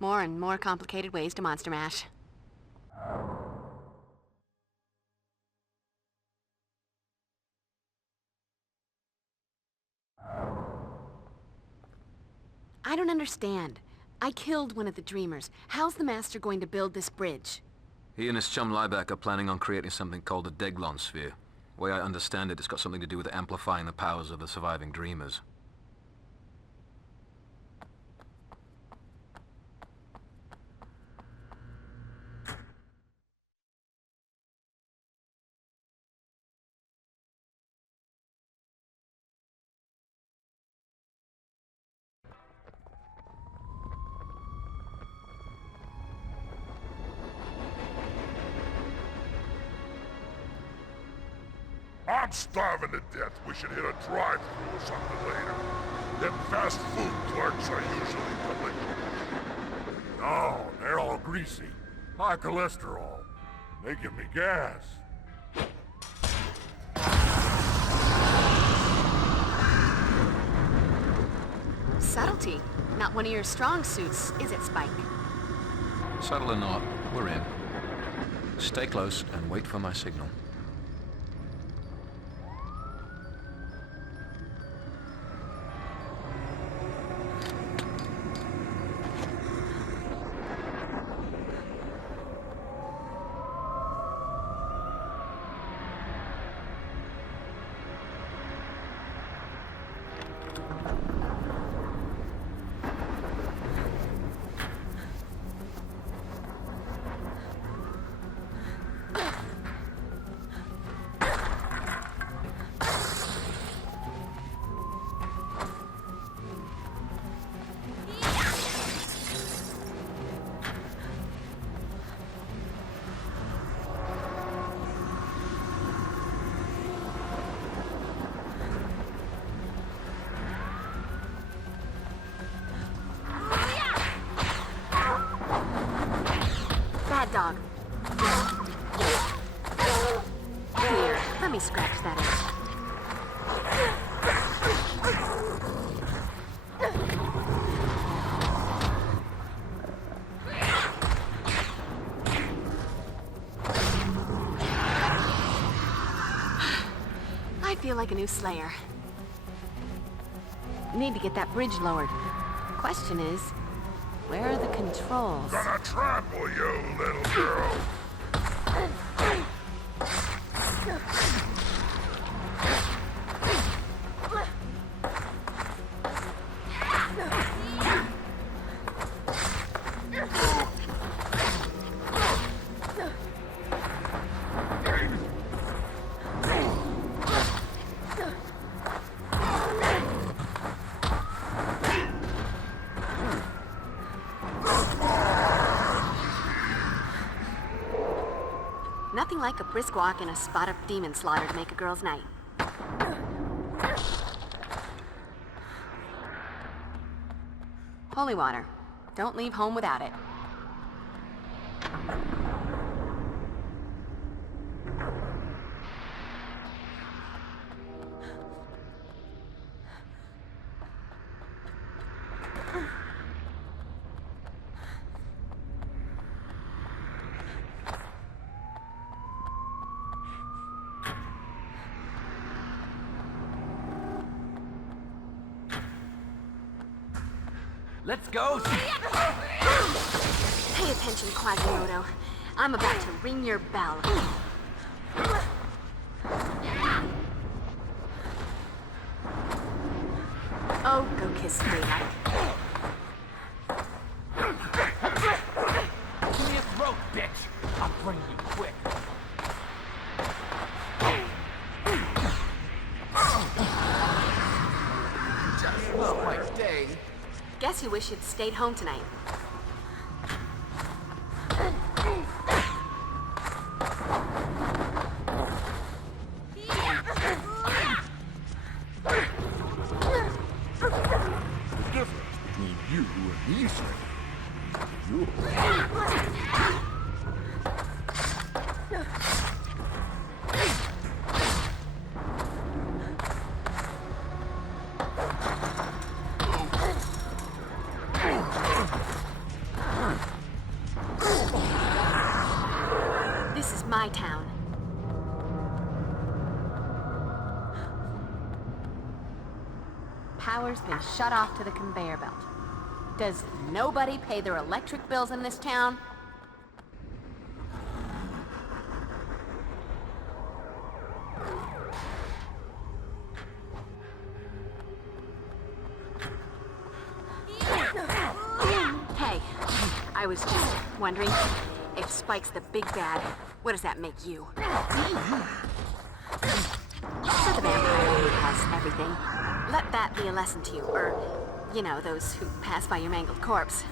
more and more complicated ways to monster mash. I don't understand. I killed one of the Dreamers. How's the Master going to build this bridge? He and his chum Laibach are planning on creating something called the Deglon Sphere. The way I understand it, it's got something to do with amplifying the powers of the surviving Dreamers. not starving to death, we should hit a drive-thru or something later. Them fast food clerks are usually delinquent. No, they're all greasy. High cholesterol. They give me gas. Subtlety. Not one of your strong suits, is it, Spike? Subtle or not, we're in. Stay close and wait for my signal. Bad dog. Here, let me scratch that itch. I feel like a new Slayer. Need to get that bridge lowered. Question is, where are the controls? Gonna trample you, little girl. Nothing like a brisk walk and a spot of demon slaughter to make a girl's night. Holy water. Don't leave home without it. Let's go! Pay attention, Quasimodo. I'm about to ring your bell. Oh, go kiss daylight. Give me a throat, bitch! I'll bring you quick. Just love my day. Guess you wish you'd stayed home tonight. The difference between you and me, you. This is my town. Power's been shut off to the conveyor belt. Does nobody pay their electric bills in this town? Hey, I was just wondering, if Spike's the big bad, what does that make you? So the vampire who has everything. Let that be a lesson to you, or, you know, those who pass by your mangled corpse.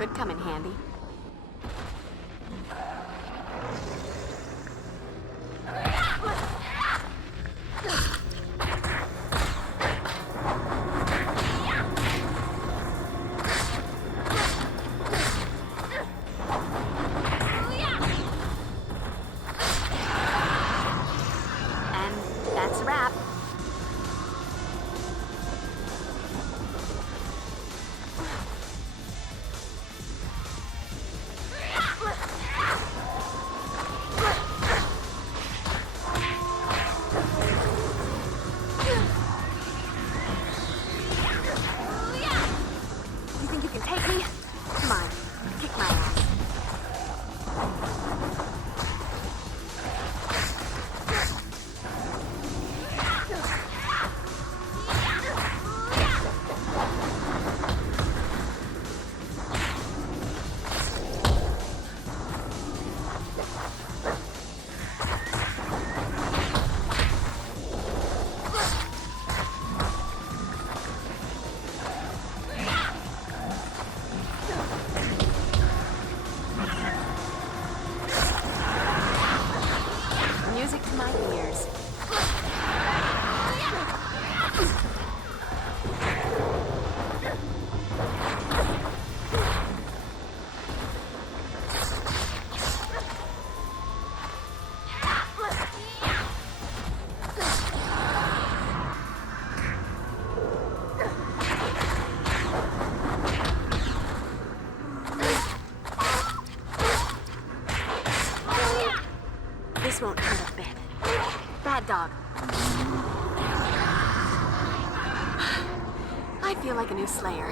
Could come in handy. And that's a wrap. You think you can take me? Come on, kick my ass. Music to my ears. This won't hurt a bit. Bad dog. I feel like a new Slayer.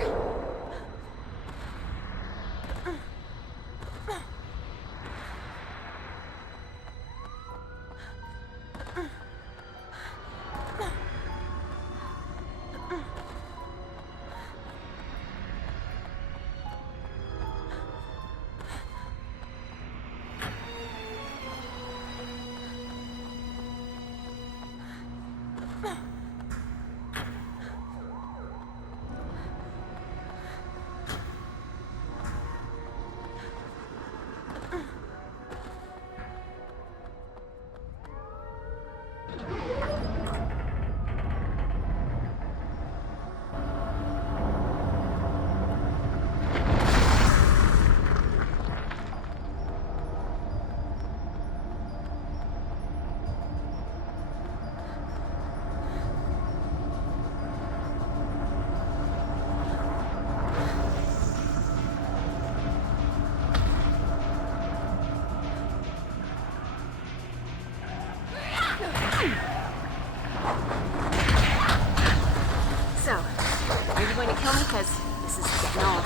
So, are you going to kill me? Because this is getting old.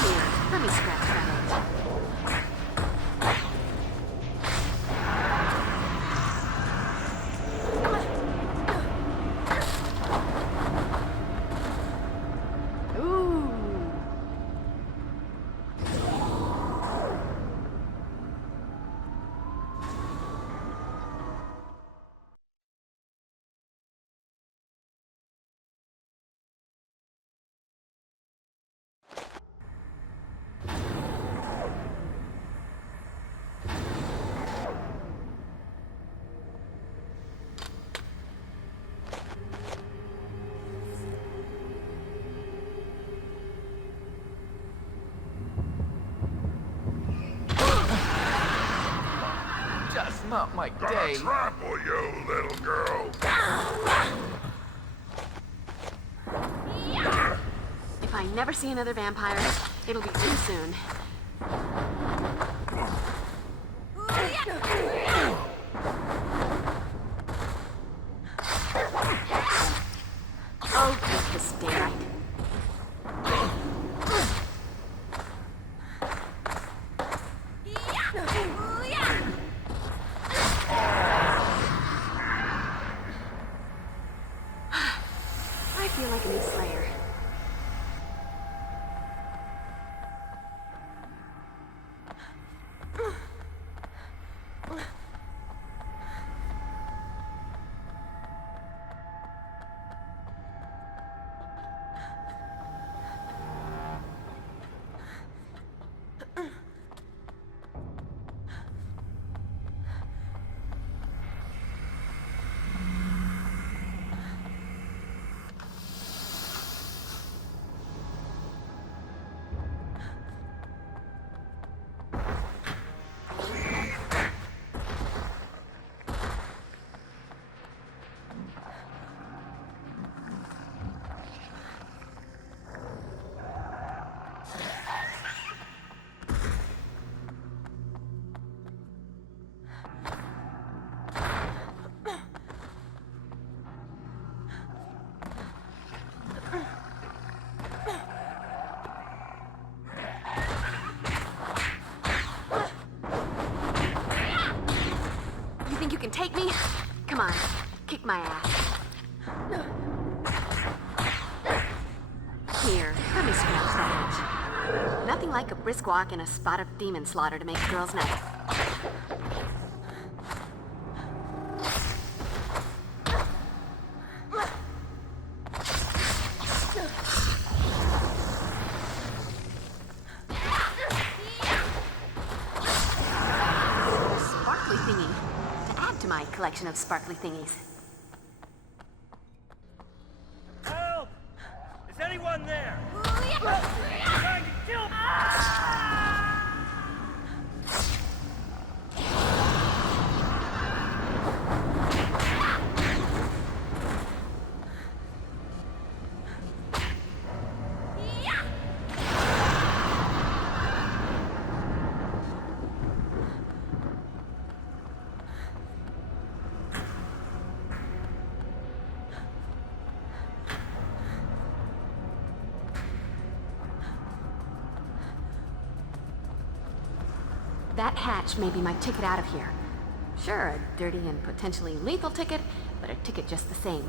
Here, let me scratch that out. Ooh. Just not my day. Gonna trample you, little girl. If I never see another vampire, it'll be too soon. Oh, take this daylight. I feel like a new Slayer. take me? Come on, kick my ass. Here, let me scratch that itch. Nothing like a brisk walk and a spot of demon slaughter to make a girl's night. Sparkly thingy. To add to my collection of sparkly thingies. Help! Is anyone there? Trying to kill me! That hatch may be my ticket out of here. Sure, a dirty and potentially lethal ticket, but a ticket just the same.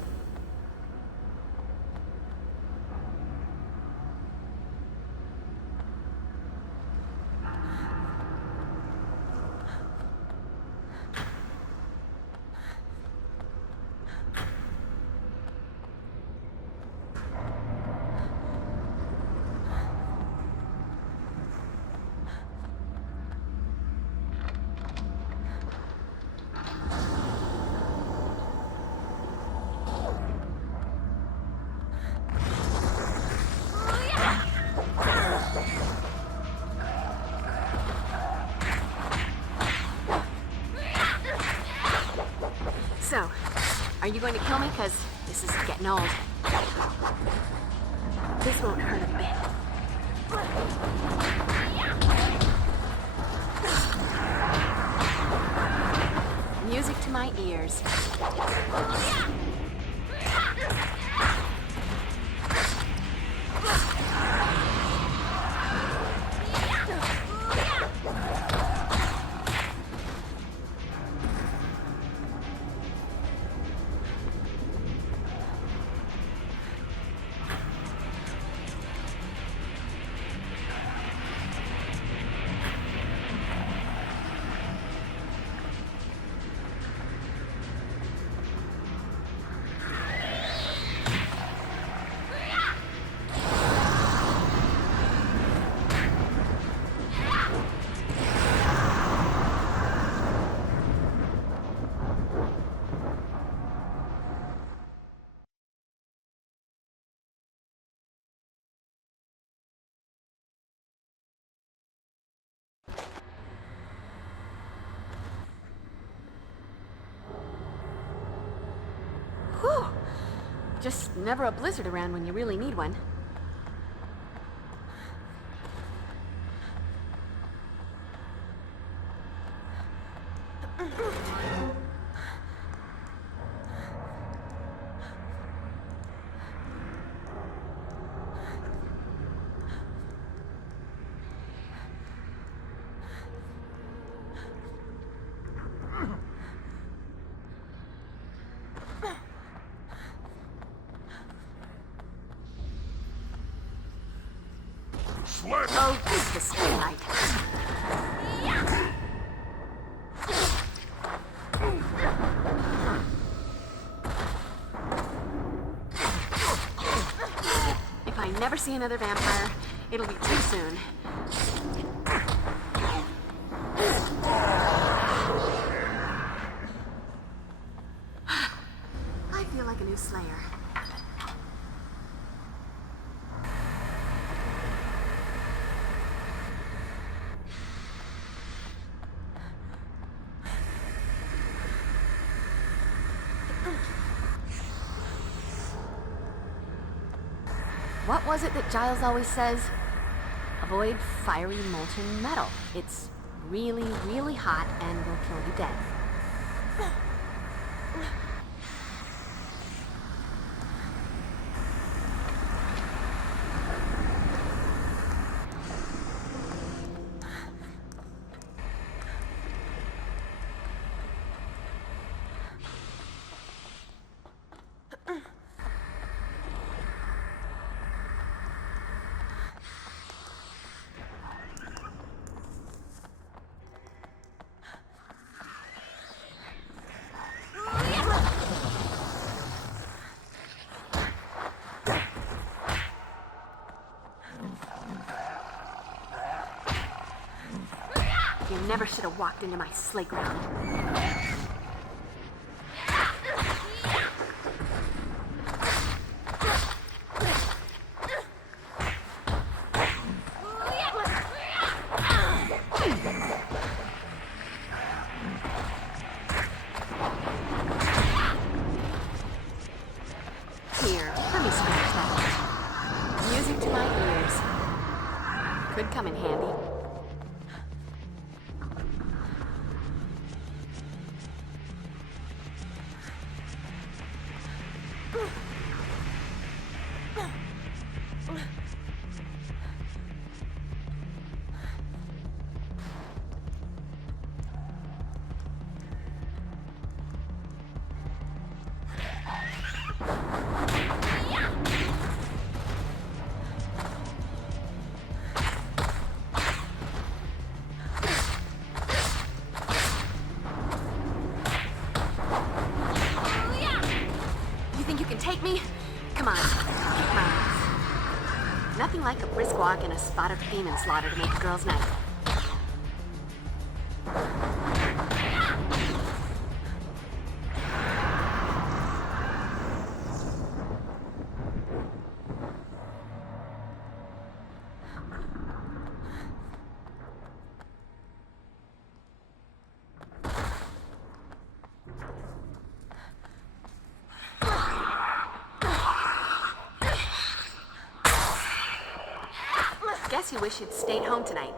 So, are you going to kill me? Because this is getting old. This won't hurt a bit. Music to my ears. Whew. Just never a blizzard around when you really need one. Oh, it's the spotlight. If I never see another vampire, it'll be too soon. I feel like a new Slayer. What was it that Giles always says? Avoid fiery molten metal. It's really, really hot and will kill you dead. never should have walked into my sleigh ground. Here, let me scratch that. Music to my ears. Could come in handy. Take me? Come on, kick my ass. Nothing like a brisk walk and a spot of demon slaughter to make a girl's night. Guess you wish you'd stayed home tonight.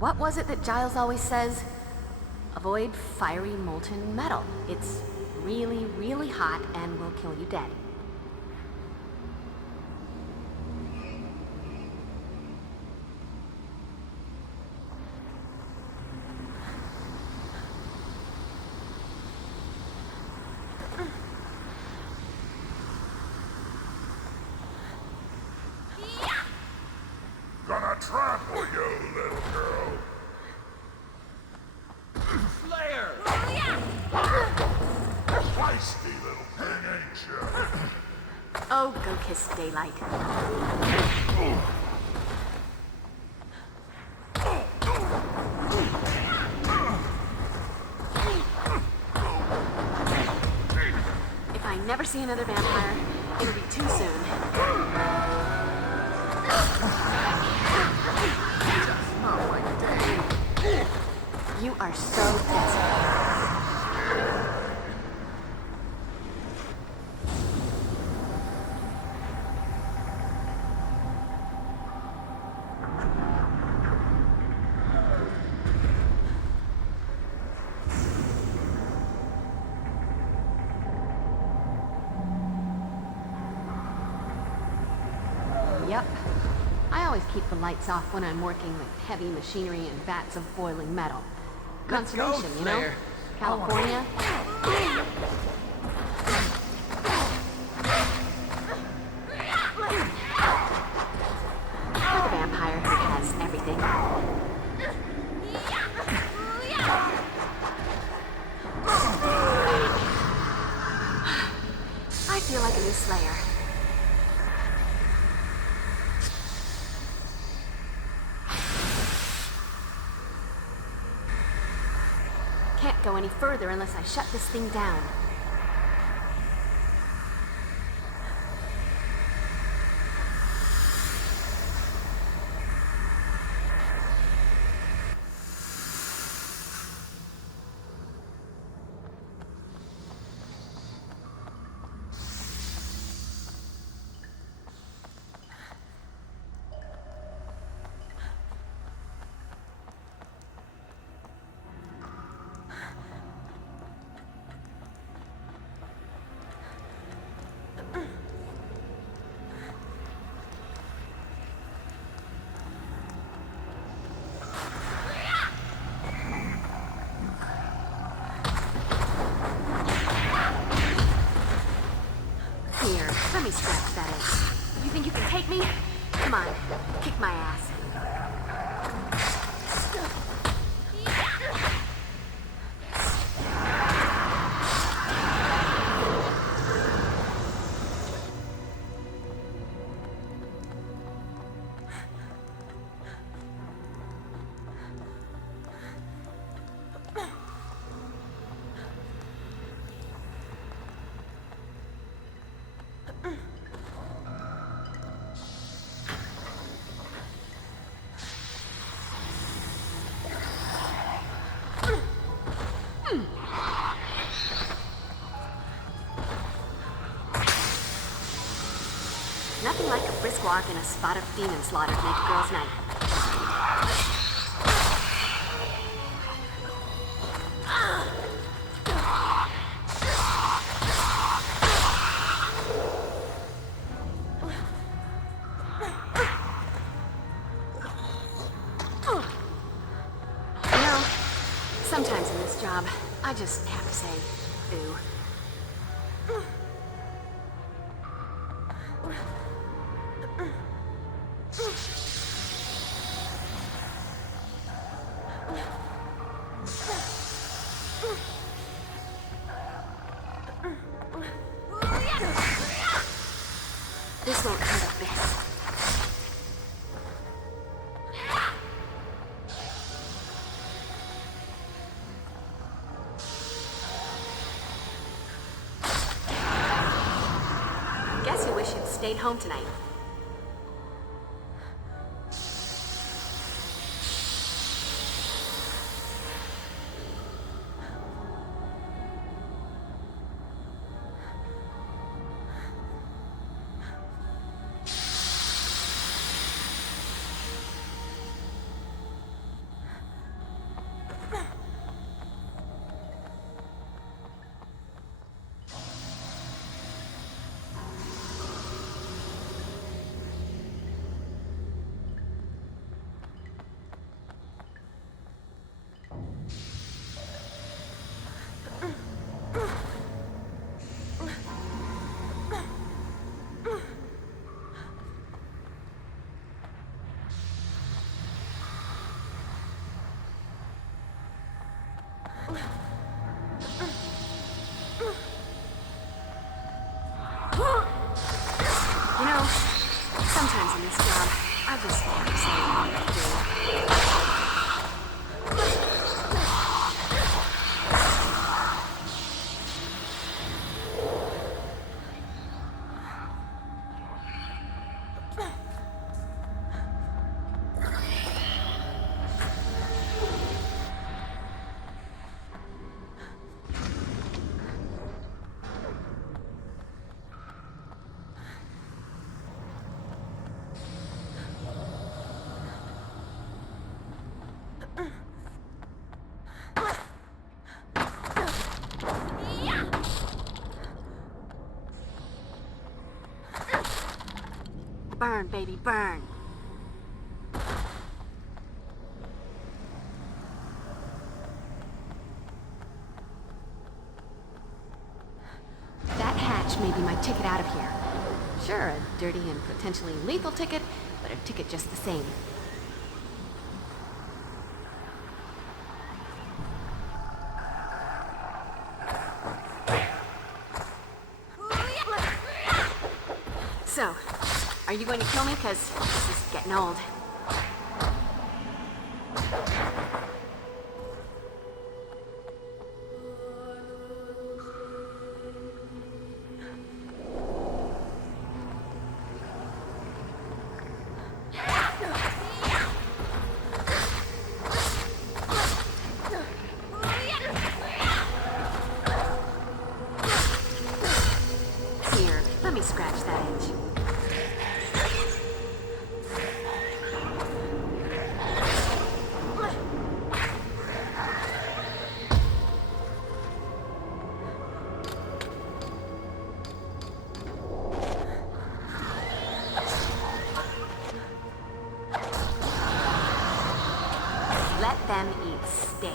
What was it that Giles always says? Avoid fiery molten metal. It's really, really hot and will kill you dead. Gonna trample you, little girl. Slayer! Feisty little thing, ain't you? Oh, go kiss daylight. If I never see another vampire, it'll be too soon. Not like day. You are so desperate. Yep. I always keep the lights off when I'm working with heavy machinery and vats of boiling metal. Let's go, Conservation, you know? Slayer. California. You're the vampire who has everything. I feel like a new Slayer. Can't go any further unless I shut this thing down. Let me scratch that itch. You think you can take me? Come on, kick my ass. Nothing like a brisk walk and a spot of demon slaughter to make a girl's night. You know, sometimes in this job, I just have to say, ooh. This won't hurt a bit. Guess you wish you'd stayed home tonight. You know, sometimes in this job, I just have to say, dude. Burn, baby, burn. That hatch may be my ticket out of here. Sure, a dirty and potentially lethal ticket, but a ticket just the same. So, are you going to kill me? Because this is getting old. Here, let me scratch that itch. Let them eat steak.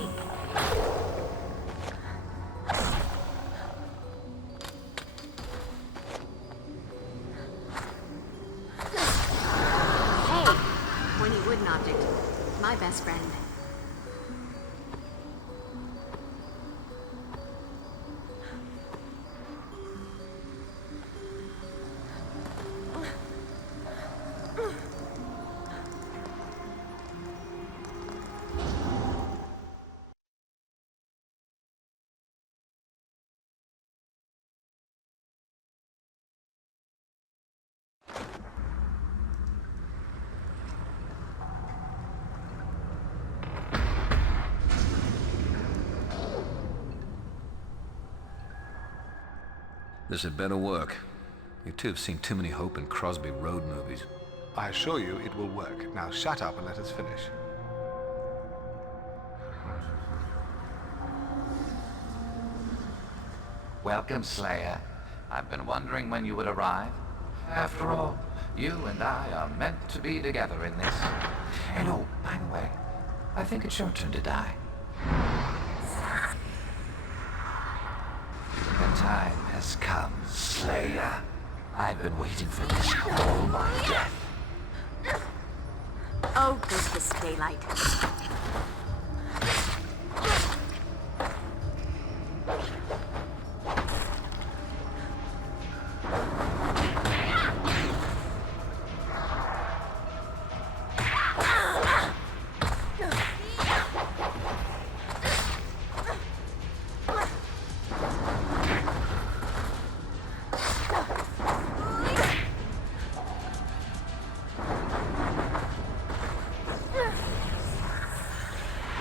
my best friend. This had better work. You two have seen too many Hope and Crosby road movies. I assure you it will work. Now shut up and let us finish. Welcome, Slayer. I've been wondering when you would arrive. After all, you and I are meant to be together in this. And oh, by the way, I think it's your turn to die. The time has come, Slayer. I've been waiting for this all my death. Oh, goodness, daylight.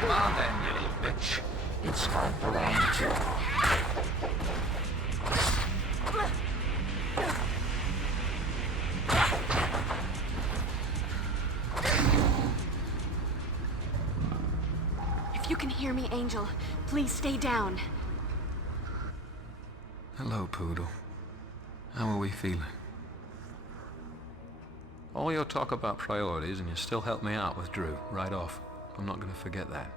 Come on then, you little bitch. It's time for round two. If you can hear me, Angel, please stay down. Hello, Poodle. How are we feeling? All your talk about priorities, and you still help me out with Drew, right off. I'm not going to forget that.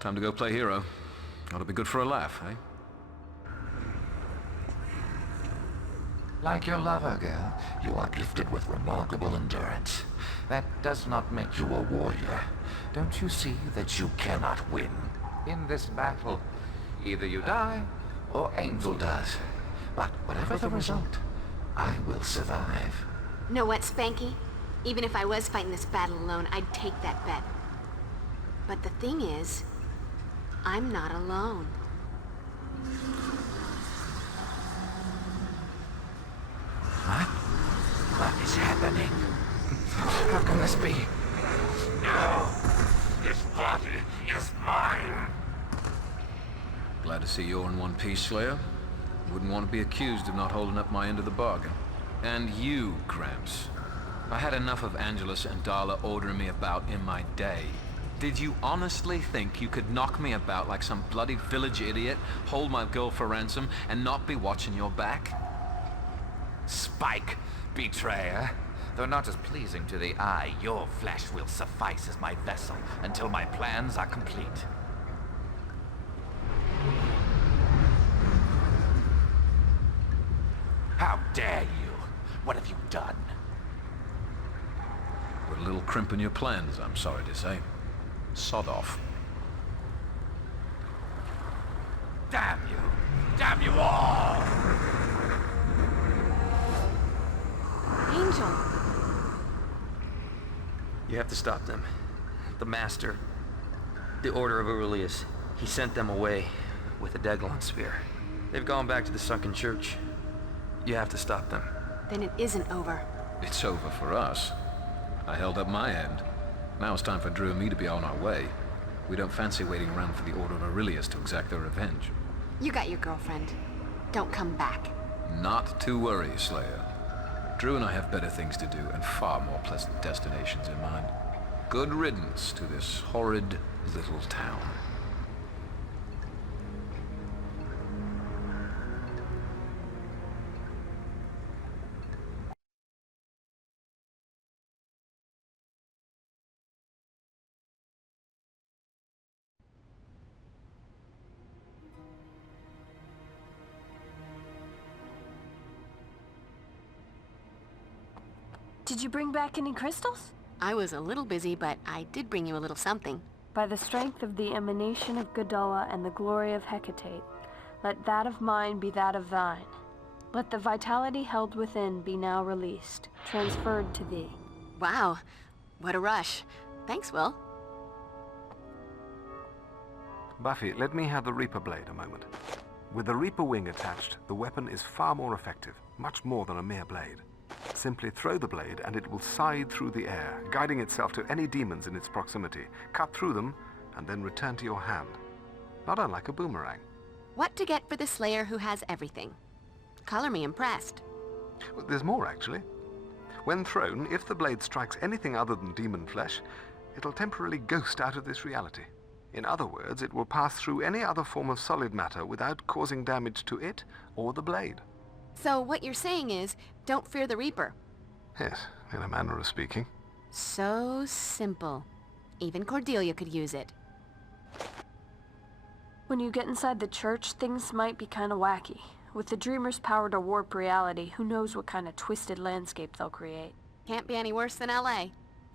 Time to go play hero. Ought to be good for a laugh, eh? Like your lover, girl, you are gifted with remarkable endurance. That does not make you a warrior. Don't you see that you cannot win? In this battle, either you die, or Angel does. But whatever the result, I will survive. Know what, Spanky? Even if I was fighting this battle alone, I'd take that bet. But the thing is, I'm not alone. What? What is happening? How can this be? No! This body is mine! Glad to see you're in one piece, Slayer. Wouldn't want to be accused of not holding up my end of the bargain. And you, Gramps. I had enough of Angelus and Darla ordering me about in my day. Did you honestly think you could knock me about like some bloody village idiot, hold my girl for ransom, and not be watching your back? Spike, betrayer. Though not as pleasing to the eye, your flesh will suffice as my vessel until my plans are complete. How dare you? What have you done? Put a little crimp in your plans, I'm sorry to say. Sod off. Damn you! Damn you all! Angel! You have to stop them. The Master, the Order of Aurelius, he sent them away with a Deglon spear. They've gone back to the Sunken Church. You have to stop them. Then it isn't over. It's over for us. I held up my end. Now it's time for Drew and me to be on our way. We don't fancy waiting around for the Order of Aurelius to exact their revenge. You got your girlfriend. Don't come back. Not to worry, Slayer. Drew and I have better things to do and far more pleasant destinations in mind. Good riddance to this horrid little town. Did you bring back any crystals? I was a little busy, but I did bring you a little something. By the strength of the emanation of Gadullah and the glory of Hecate, let that of mine be that of thine. Let the vitality held within be now released, transferred to thee. Wow, what a rush. Thanks, Will. Buffy, let me have the Reaper blade a moment. With the Reaper wing attached, the weapon is far more effective, much more than a mere blade. Simply throw the blade and it will scythe through the air, guiding itself to any demons in its proximity, cut through them, and then return to your hand. Not unlike a boomerang. What to get for the Slayer who has everything? Color me impressed. Well, there's more, actually. When thrown, if the blade strikes anything other than demon flesh, it'll temporarily ghost out of this reality. In other words, it will pass through any other form of solid matter without causing damage to it or the blade. So what you're saying is, don't fear the Reaper. Yes, in a manner of speaking. So simple. Even Cordelia could use it. When you get inside the church, things might be kind of wacky. With the Dreamer's power to warp reality, who knows what kind of twisted landscape they'll create. Can't be any worse than LA.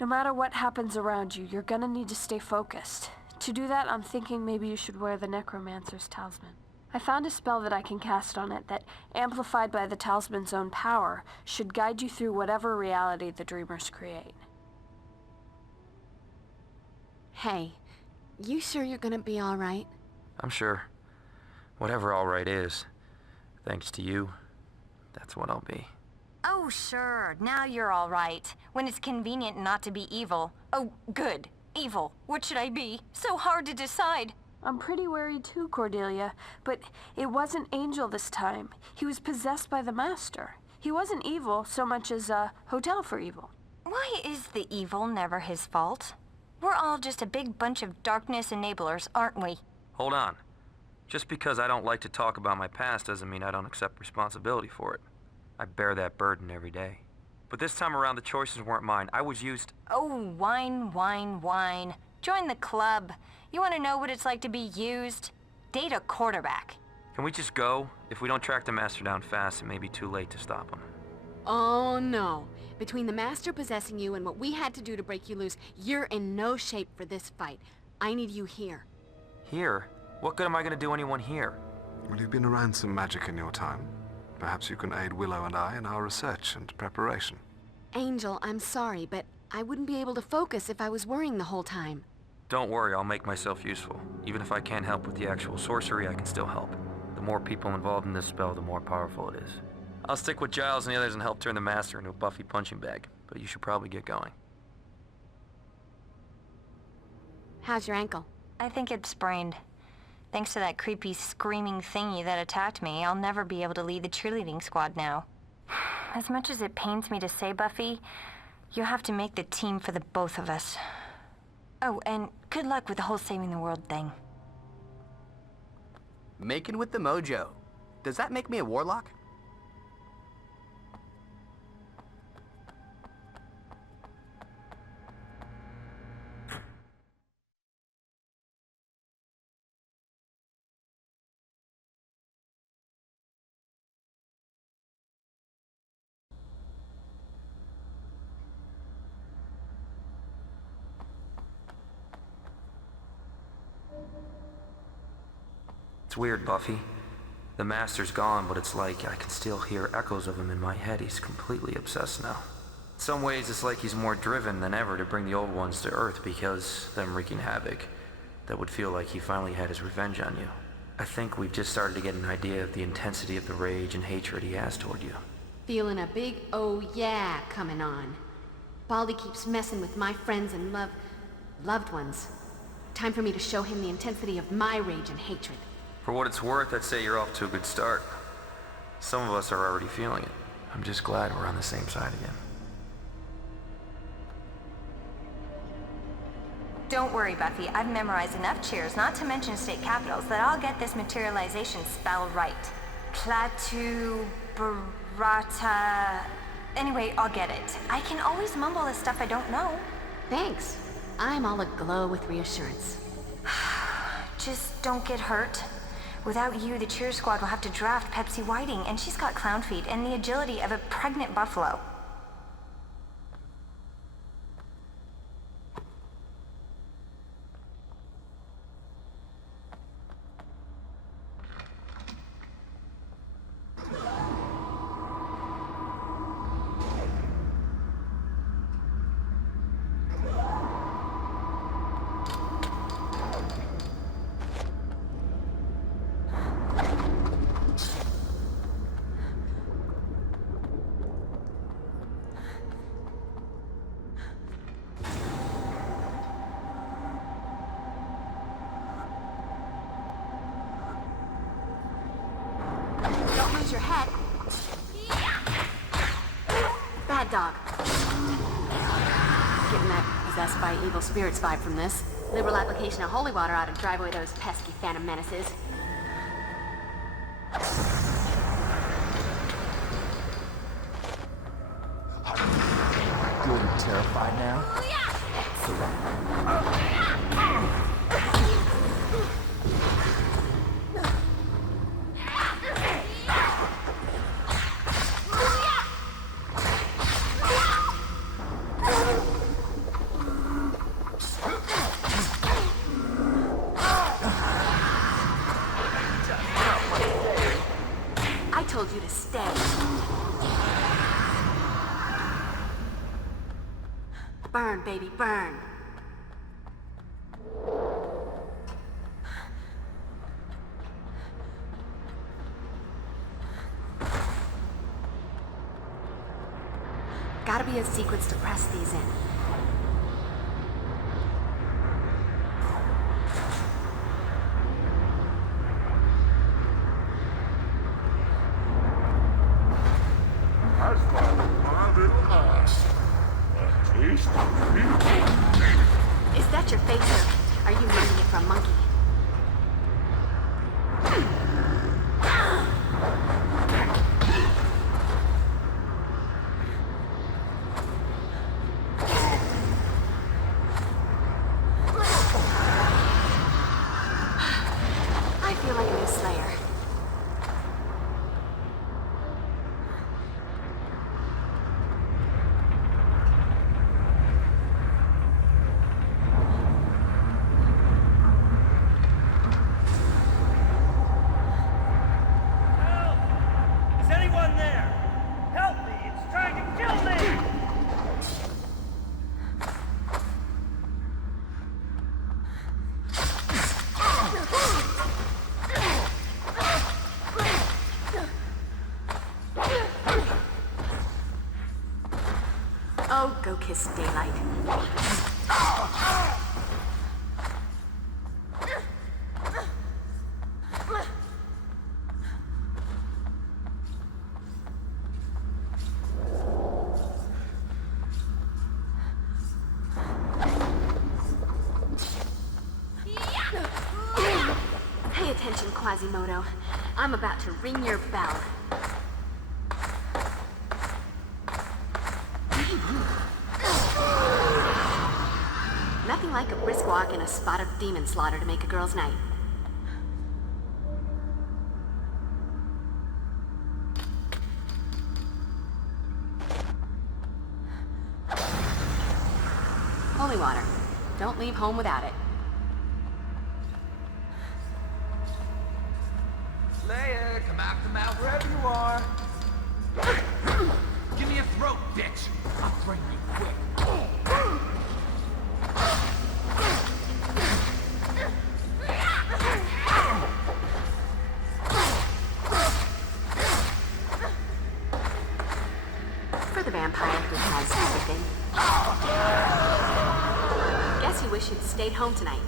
No matter what happens around you, you're gonna need to stay focused. To do that, I'm thinking maybe you should wear the Necromancer's talisman. I found a spell that I can cast on it that, amplified by the talisman's own power, should guide you through whatever reality the Dreamers create. Hey, you sure you're gonna be all right? I'm sure. Whatever all right is, thanks to you, that's what I'll be. Oh, sure. Now you're all right. When it's convenient not to be evil. Oh, good. Evil. What should I be? So hard to decide. I'm pretty worried too, Cordelia. But it wasn't Angel this time. He was possessed by the Master. He wasn't evil so much as a hotel for evil. Why is the evil never his fault? We're all just a big bunch of darkness enablers, aren't we? Hold on. Just because I don't like to talk about my past doesn't mean I don't accept responsibility for it. I bear that burden every day. But this time around, the choices weren't mine. I was used... Oh, whine, whine, whine. Join the club. You want to know what it's like to be used? Date a quarterback. Can we just go? If we don't track the Master down fast, it may be too late to stop him. Oh, no. Between the Master possessing you and what we had to do to break you loose, you're in no shape for this fight. I need you here. Here? What good am I going to do anyone here? Well, you've been around some magic in your time. Perhaps you can aid Willow and I in our research and preparation. Angel, I'm sorry, but I wouldn't be able to focus if I was worrying the whole time. Don't worry, I'll make myself useful. Even if I can't help with the actual sorcery, I can still help. The more people involved in this spell, the more powerful it is. I'll stick with Giles and the others and help turn the Master into a Buffy punching bag, but you should probably get going. How's your ankle? I think it's sprained. Thanks to that creepy screaming thingy that attacked me, I'll never be able to lead the cheerleading squad now. As much as it pains me to say, Buffy, you have to make the team for the both of us. Oh, and good luck with the whole saving the world thing. Making with the mojo. Does that make me a warlock? It's weird, Buffy. The Master's gone, but it's like I can still hear echoes of him in my head. He's completely obsessed now. In some ways, it's like he's more driven than ever to bring the old ones to Earth because them wreaking havoc. That would feel like he finally had his revenge on you. I think we've just started to get an idea of the intensity of the rage and hatred he has toward you. Feeling a big oh yeah coming on. Baldy keeps messing with my friends and loved ones. Time for me to show him the intensity of my rage and hatred. For what it's worth, I'd say you're off to a good start. Some of us are already feeling it. I'm just glad we're on the same side again. Don't worry, Buffy. I've memorized enough cheers, not to mention state capitals, that I'll get this materialization spell right. Platu... Barata... Anyway, I'll get it. I can always mumble the stuff I don't know. Thanks. I'm all aglow with reassurance. Just don't get hurt. Without you, the cheer squad will have to draft Pepsi Whiting, and she's got clown feet and the agility of a pregnant buffalo. use your head. Bad dog. Getting that possessed by evil spirits vibe from this. Liberal application of holy water ought to drive away those pesky phantom menaces. Good and terrified now? I told you to stay. Burn, baby, burn. Gotta be a sequence to press these in. As for marble ass, a taste of meat. Is that your face, or are you making it for a monkey? I feel like a new Slayer. Is anyone there? Help me! It's trying to kill me! Oh, go kiss daylight. Pay attention, Quasimodo. I'm about to ring your bell. Nothing like a brisk walk and a spot of demon slaughter to make a girl's night. Holy water. Don't leave home without it. Slayer, come out the mouth wherever you are. Give me a throat, bitch. I'll bring you quick. For the vampire who has everything. Guess you wish you'd stayed home tonight.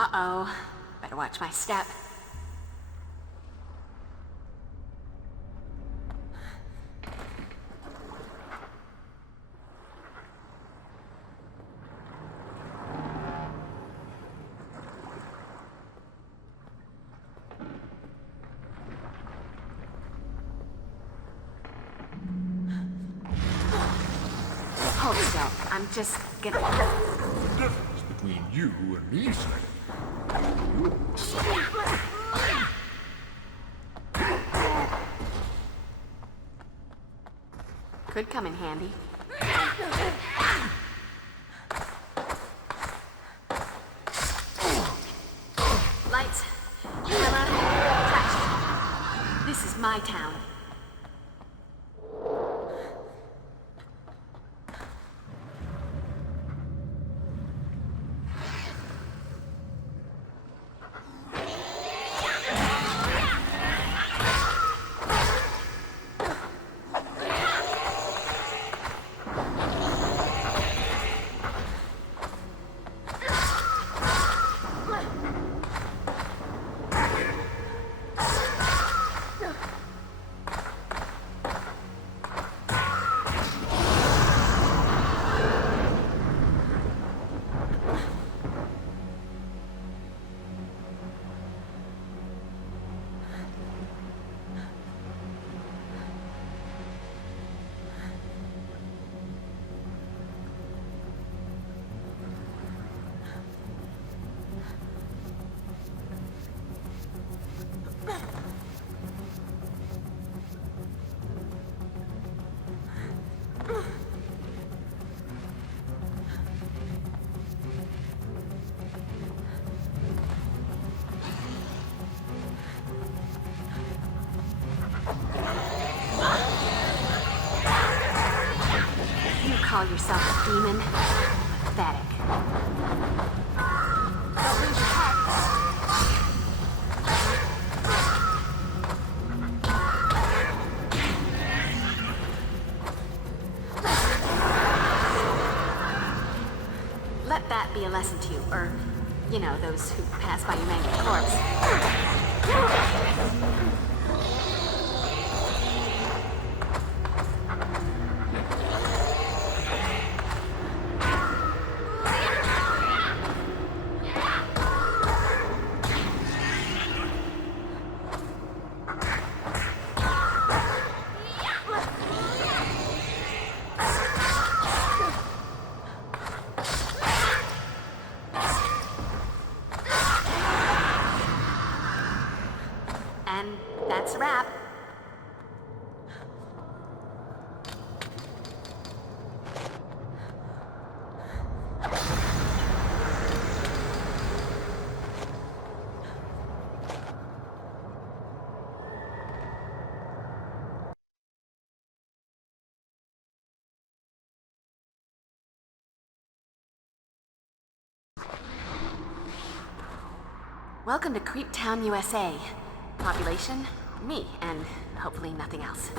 Uh-oh. Better watch my step. Hold still. I'm just gonna... The difference between you and me, Slayer. Could come in handy. Lights. Camera. Trash. This is my town. Call yourself a demon? Pathetic. Don't lose your head. Let that be a lesson to you, or, you know, those who pass by your mangled corpse. And that's a wrap. Welcome to Creep Town, USA. Population, me, and hopefully nothing else.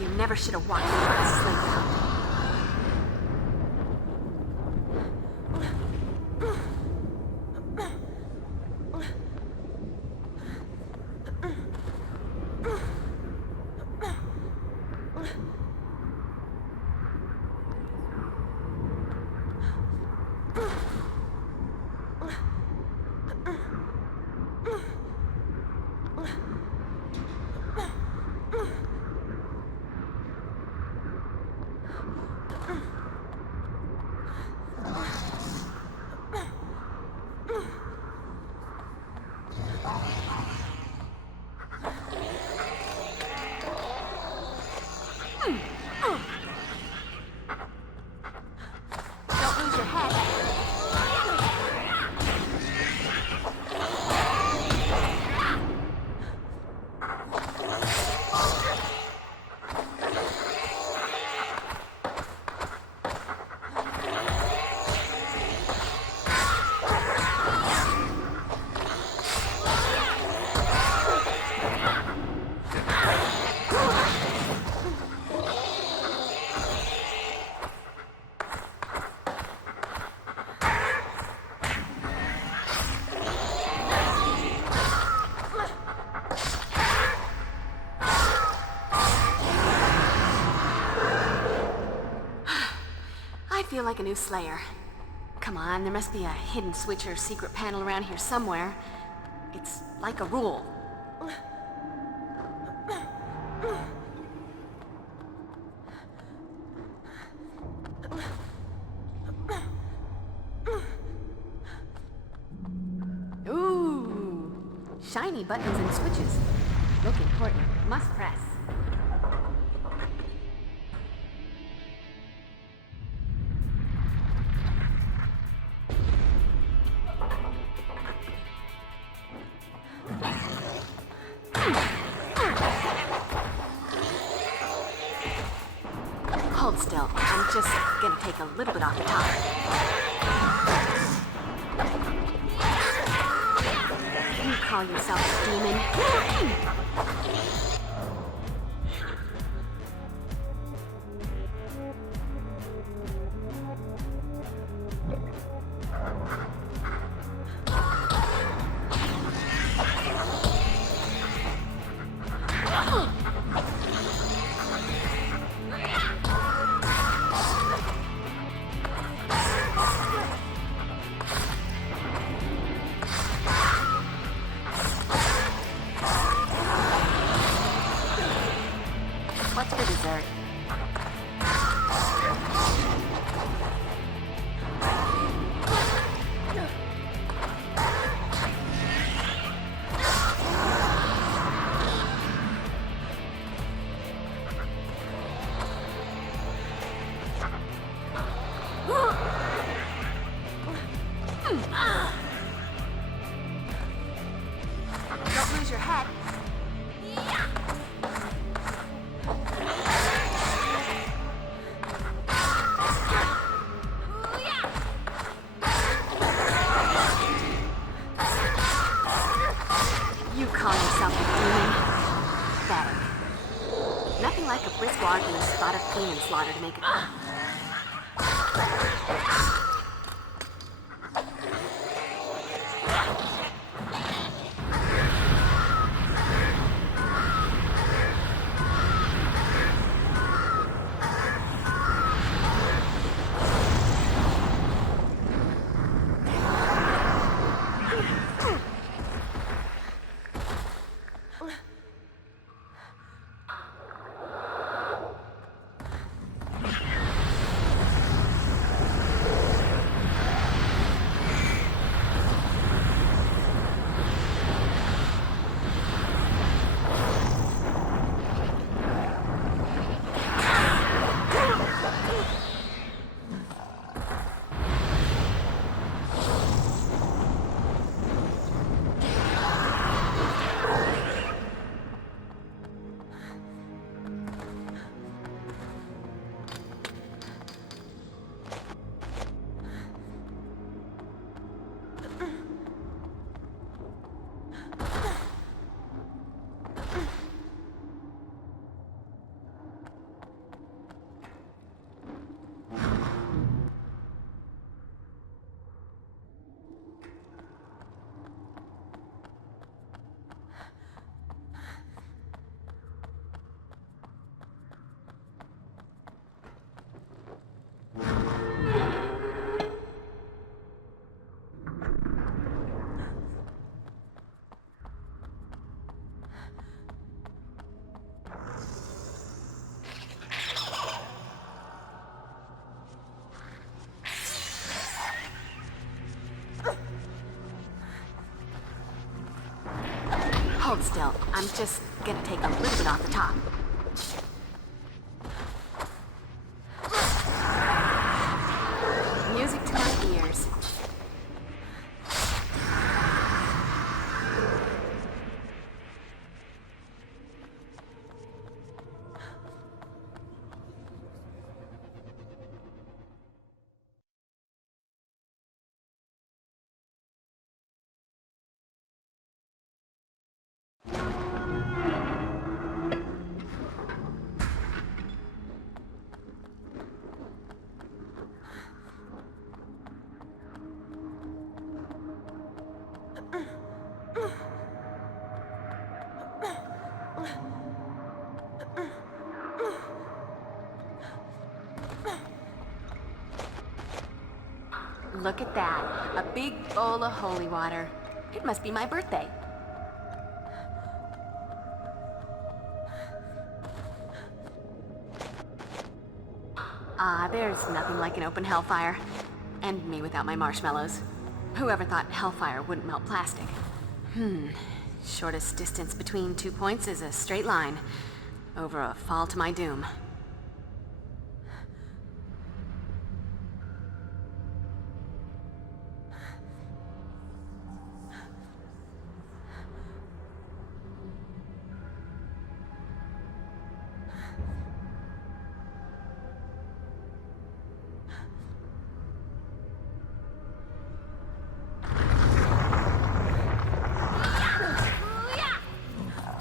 You never should have walked into a slave house. I feel like a new Slayer. Come on, there must be a hidden switch or secret panel around here somewhere. It's like a rule. Ooh, shiny buttons and switches. Look important. Must press. Hold still. I'm just gonna take a little bit off the top. You call yourself a demon? What's for dessert? Don't lose your head. You call yourself a demon? Better. Nothing like a brisk walk and a spot of cleaning slaughter to make it. Hold still. I'm just gonna take a little bit off the top. Music to my ears. Look at that. A big bowl of holy water. It must be my birthday. Ah, there's nothing like an open hellfire. And me without my marshmallows. Whoever thought hellfire wouldn't melt plastic? Shortest distance between 2 points is a straight line. Over a fall to my doom.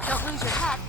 Don't lose your head.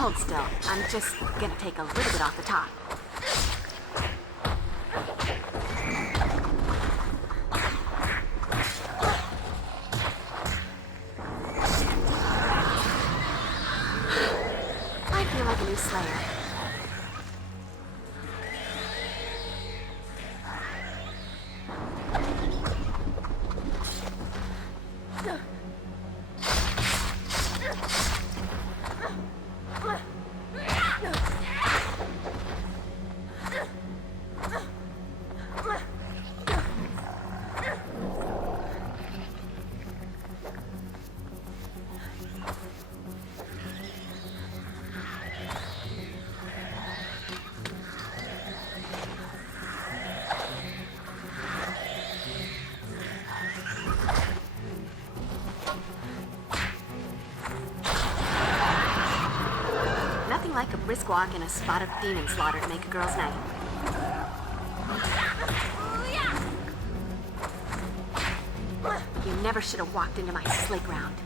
Hold still. I'm just gonna take a little bit off the top. I feel like a new Slayer. Nothing like a brisk walk and a spot of demon slaughter to make a girl's night. You never should have walked into my sleigh ground.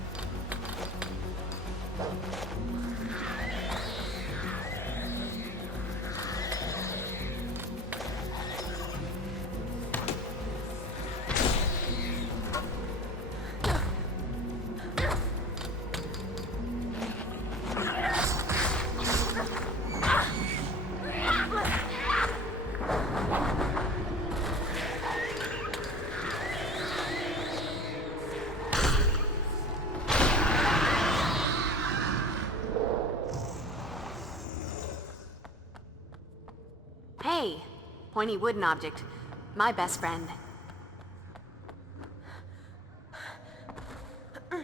Hey, pointy wooden object. My best friend. You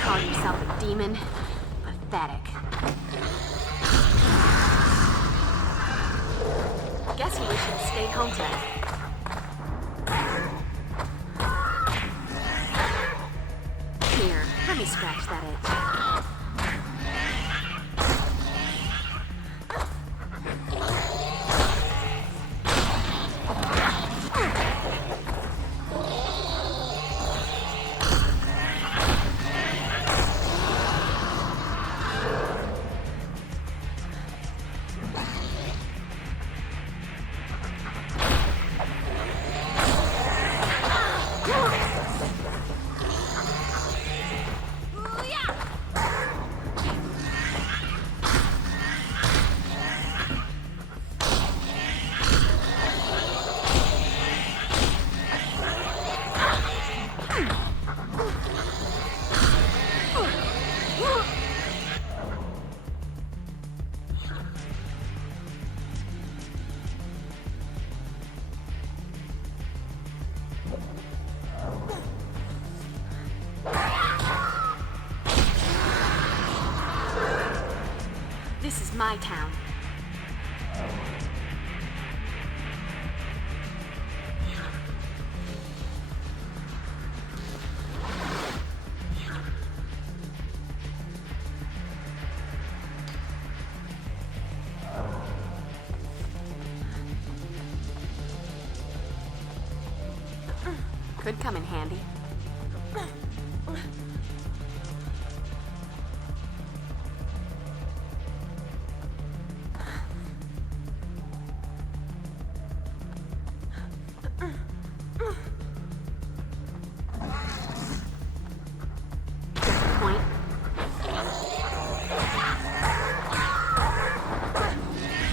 call yourself a demon? Pathetic. Guess you wish you'd stayed home tonight. Here, let me scratch that itch. This is my town. Could come in handy. Point.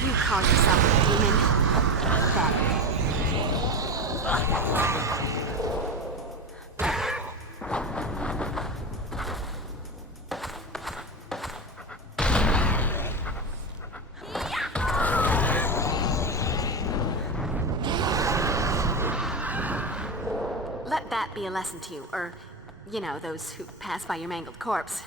You call yourself a demon? Pathetic. Let that be a lesson to you, or, you know, those who pass by your mangled corpse.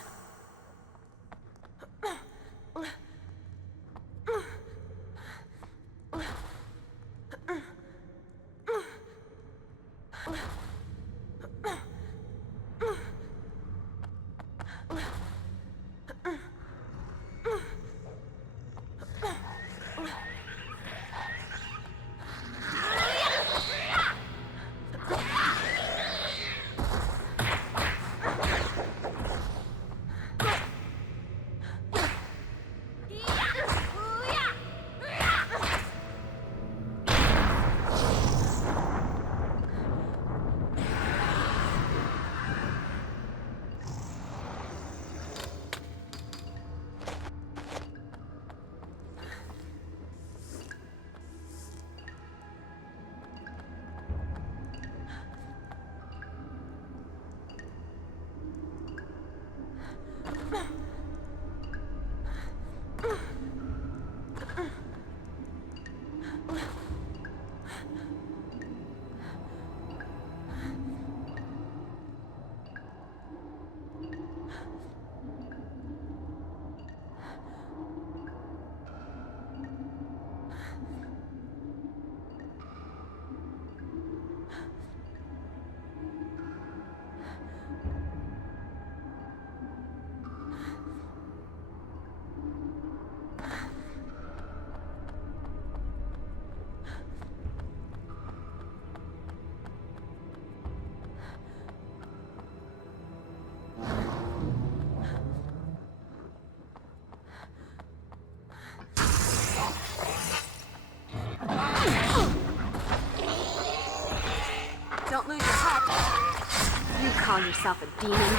Don't lose your head. You call yourself a demon?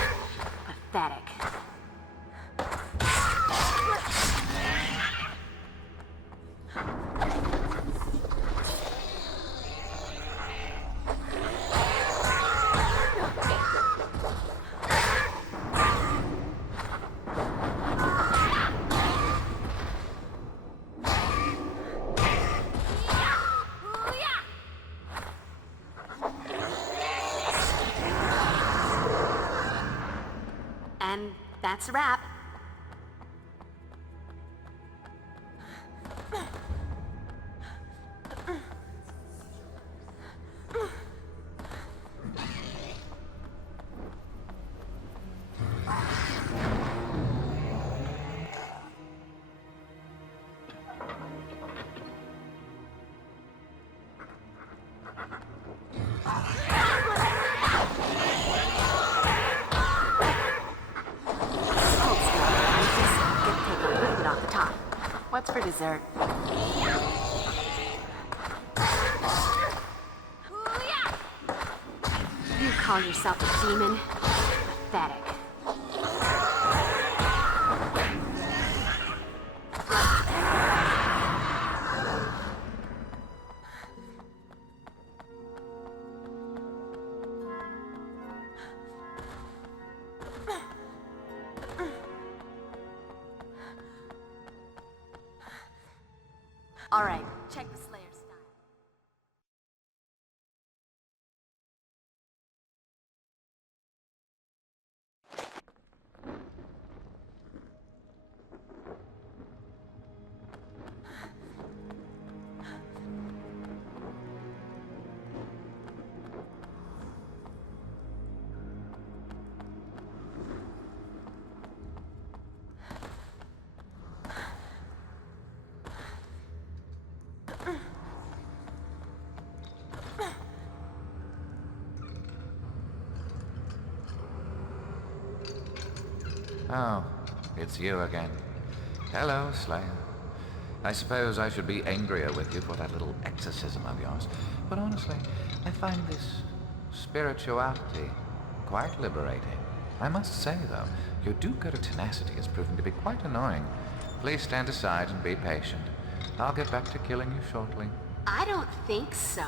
Pathetic. And that's a wrap. What's for dessert? You call yourself a demon? Pathetic. All right, check the Slayer style. Oh, it's you again. Hello, Slayer. I suppose I should be angrier with you for that little exorcism of yours, but honestly, I find this spirituality quite liberating. I must say, though, your do-gooder tenacity is proving to be quite annoying. Please stand aside and be patient. I'll get back to killing you shortly. I don't think so.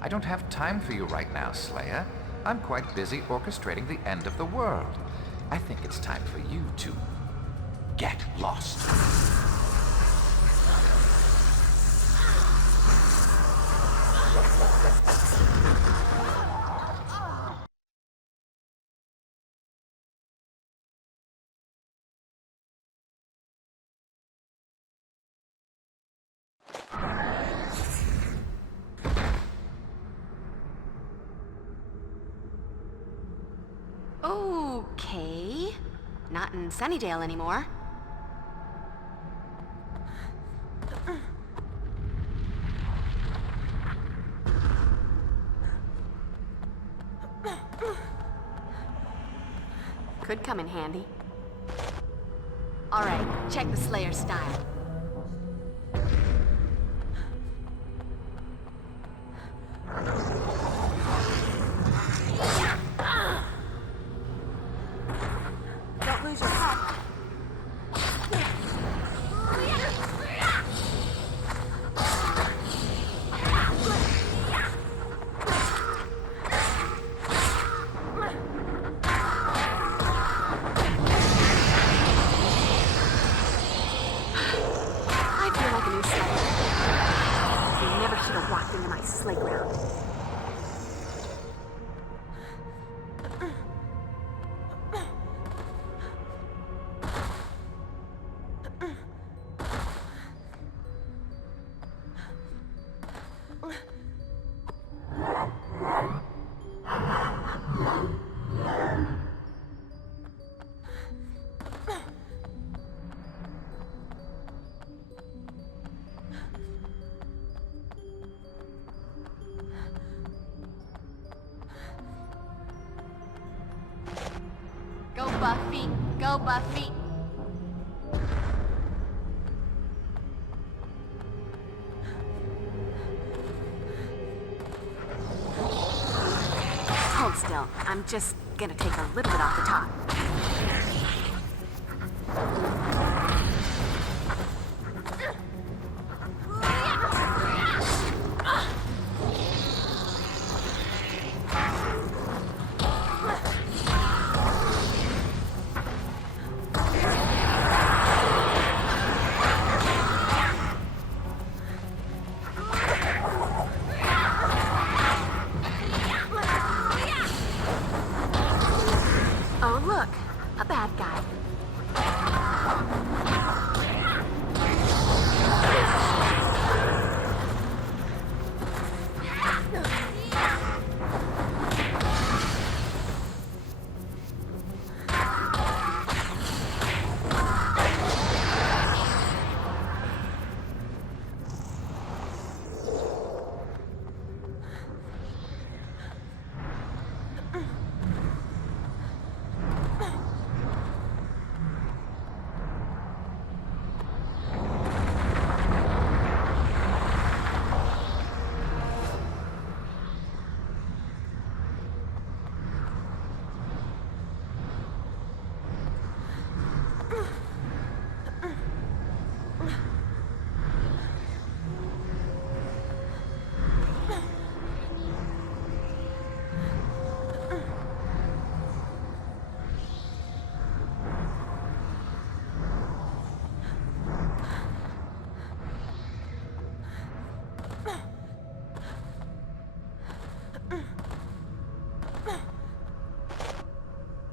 I don't have time for you right now, Slayer. I'm quite busy orchestrating the end of the world. I think it's time for you to get lost. Okay. Not in Sunnydale anymore. Could come in handy. All right, check the Slayer style. Don't lose your head. I feel like a new Slayer. You never should have walked into my playground. Go Buffy, go Buffy. Hold still. I'm just gonna take a little bit off the top. Oh, look, a bad guy.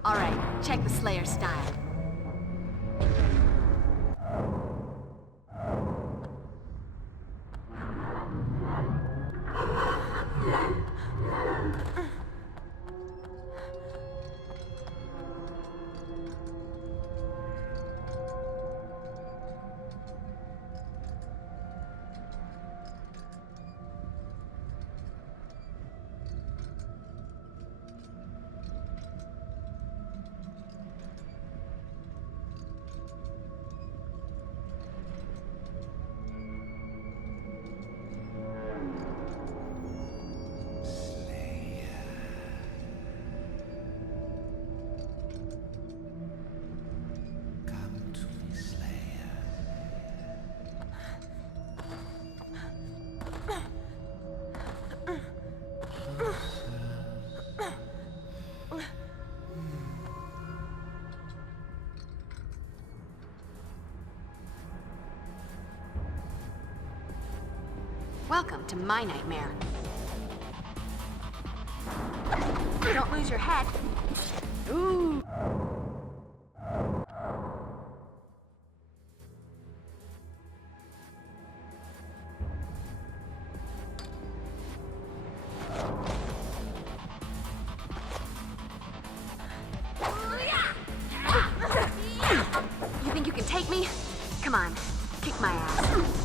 All right, check the Slayer style. Welcome to my nightmare. Don't lose your head. Ooh. You think you can take me? Come on, kick my ass.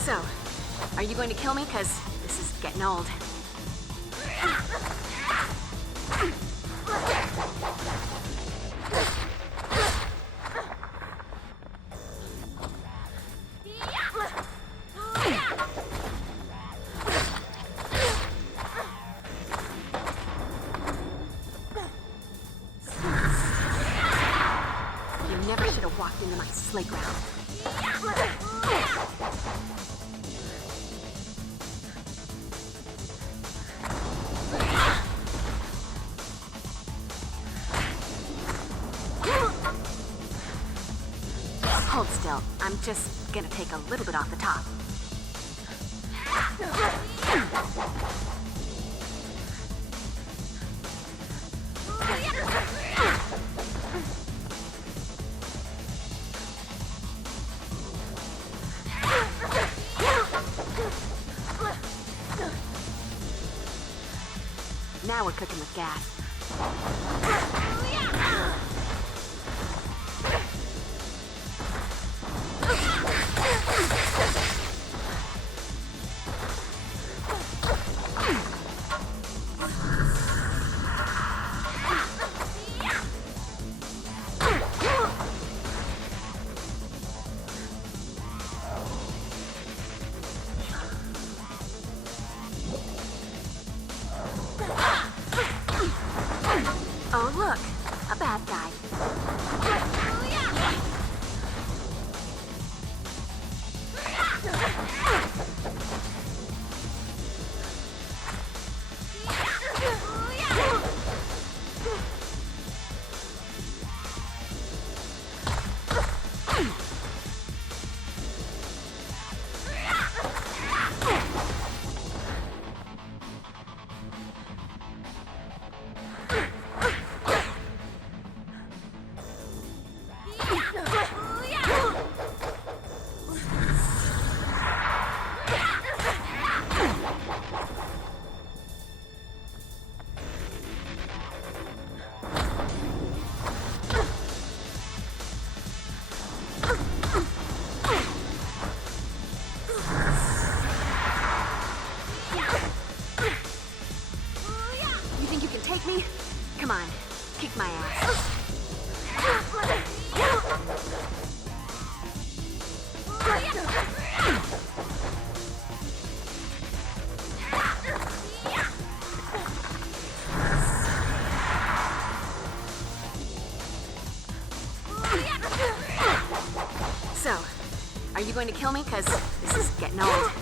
So, are you going to kill me? Because this is getting old. You never should have walked into my playground. Hold still. I'm just gonna take a little bit off the top. Now we're cooking with gas. Oh, look, a bad guy. You think you can take me? Come on, kick my ass. So, are you going to kill me? Because this is getting old.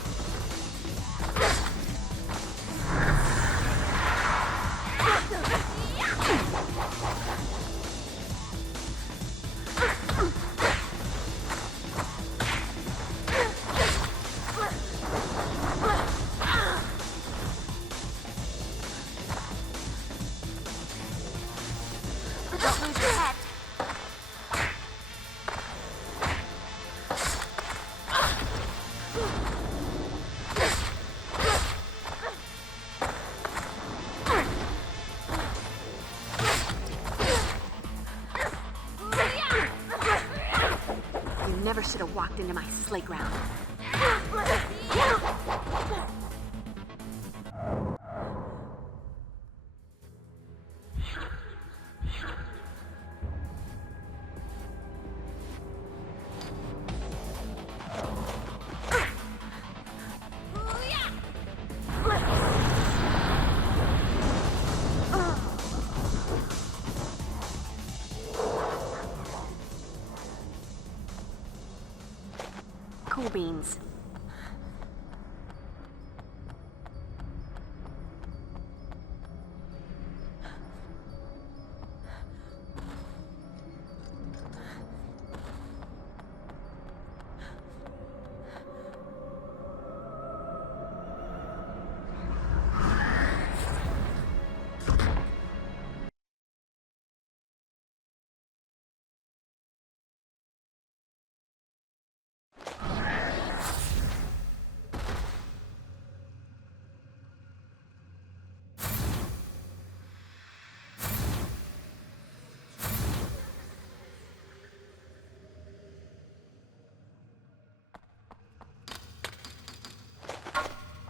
Don't lose your head. never should have walked into my sleigh ground. Cool beans.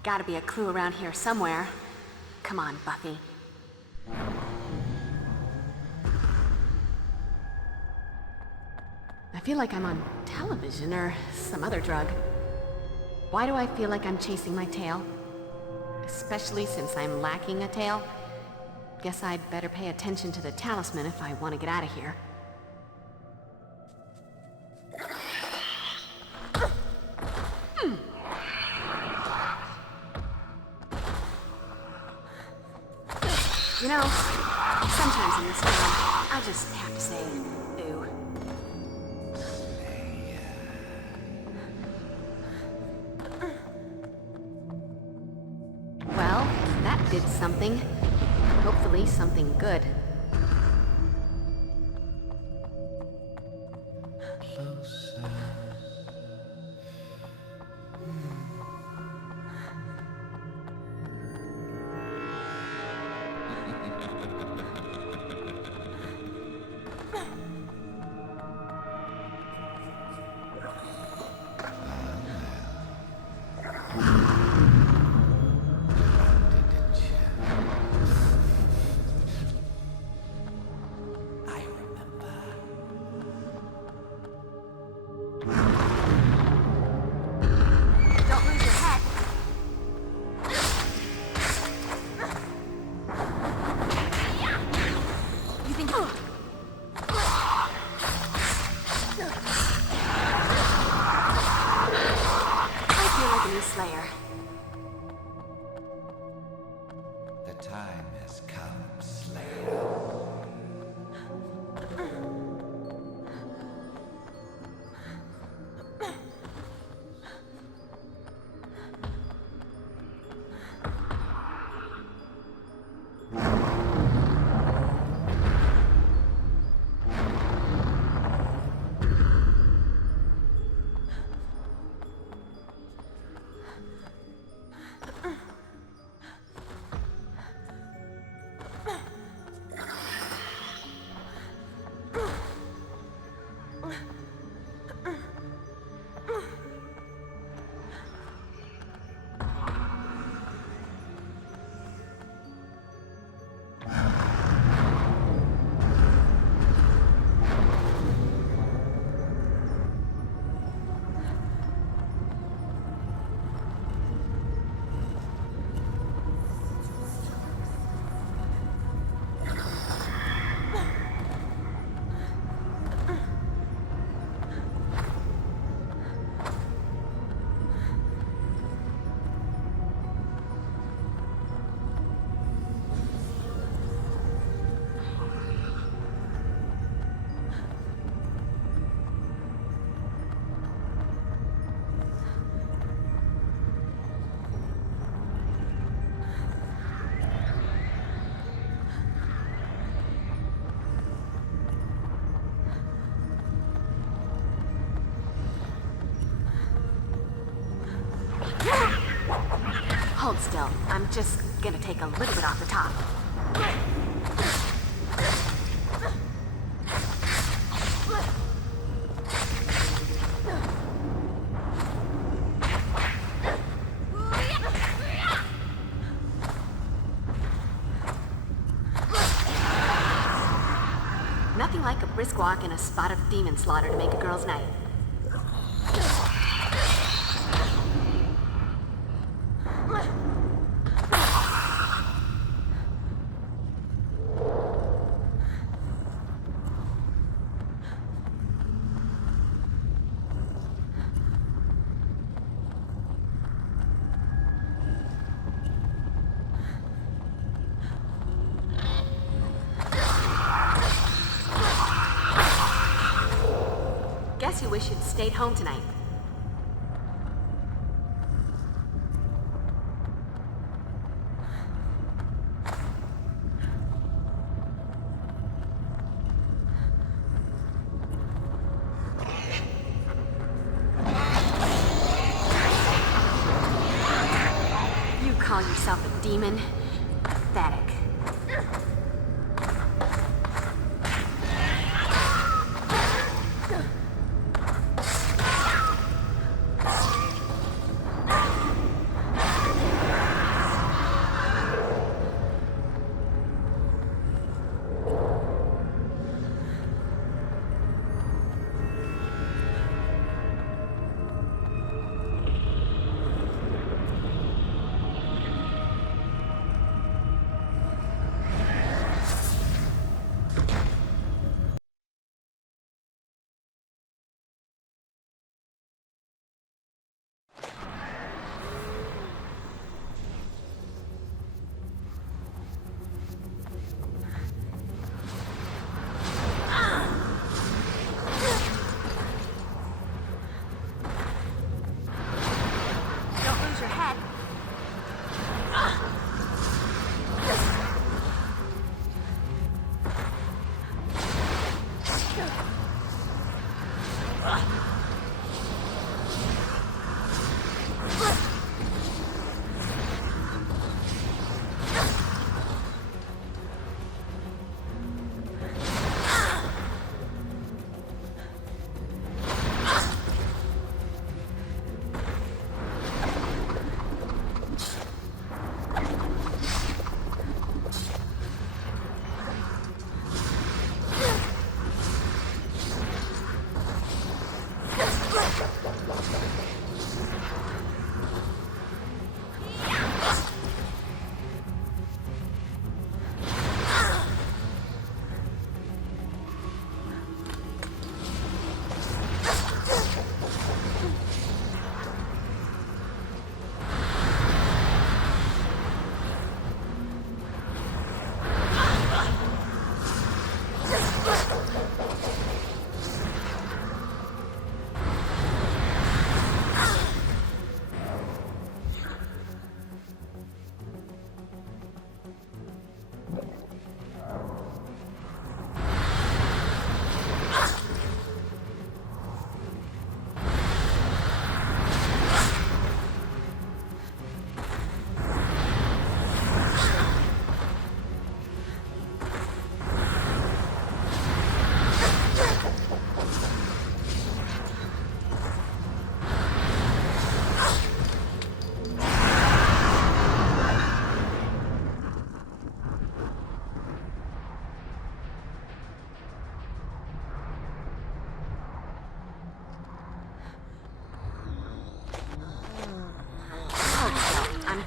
Gotta be a clue around here somewhere. Come on, Buffy. I feel like I'm on television or some other drug. Why do I feel like I'm chasing my tail? Especially since I'm lacking a tail. Guess I'd better pay attention to the talisman if I want to get out of here. You know, sometimes in this town, I just have to say, ooh. Well, that did something. Hopefully something good. Hold still. I'm just gonna take a little bit off the top. Nothing like a brisk walk and a spot of demon slaughter to make a girl's night. Guess you wish you'd stayed home tonight. You call yourself a demon? Pathetic.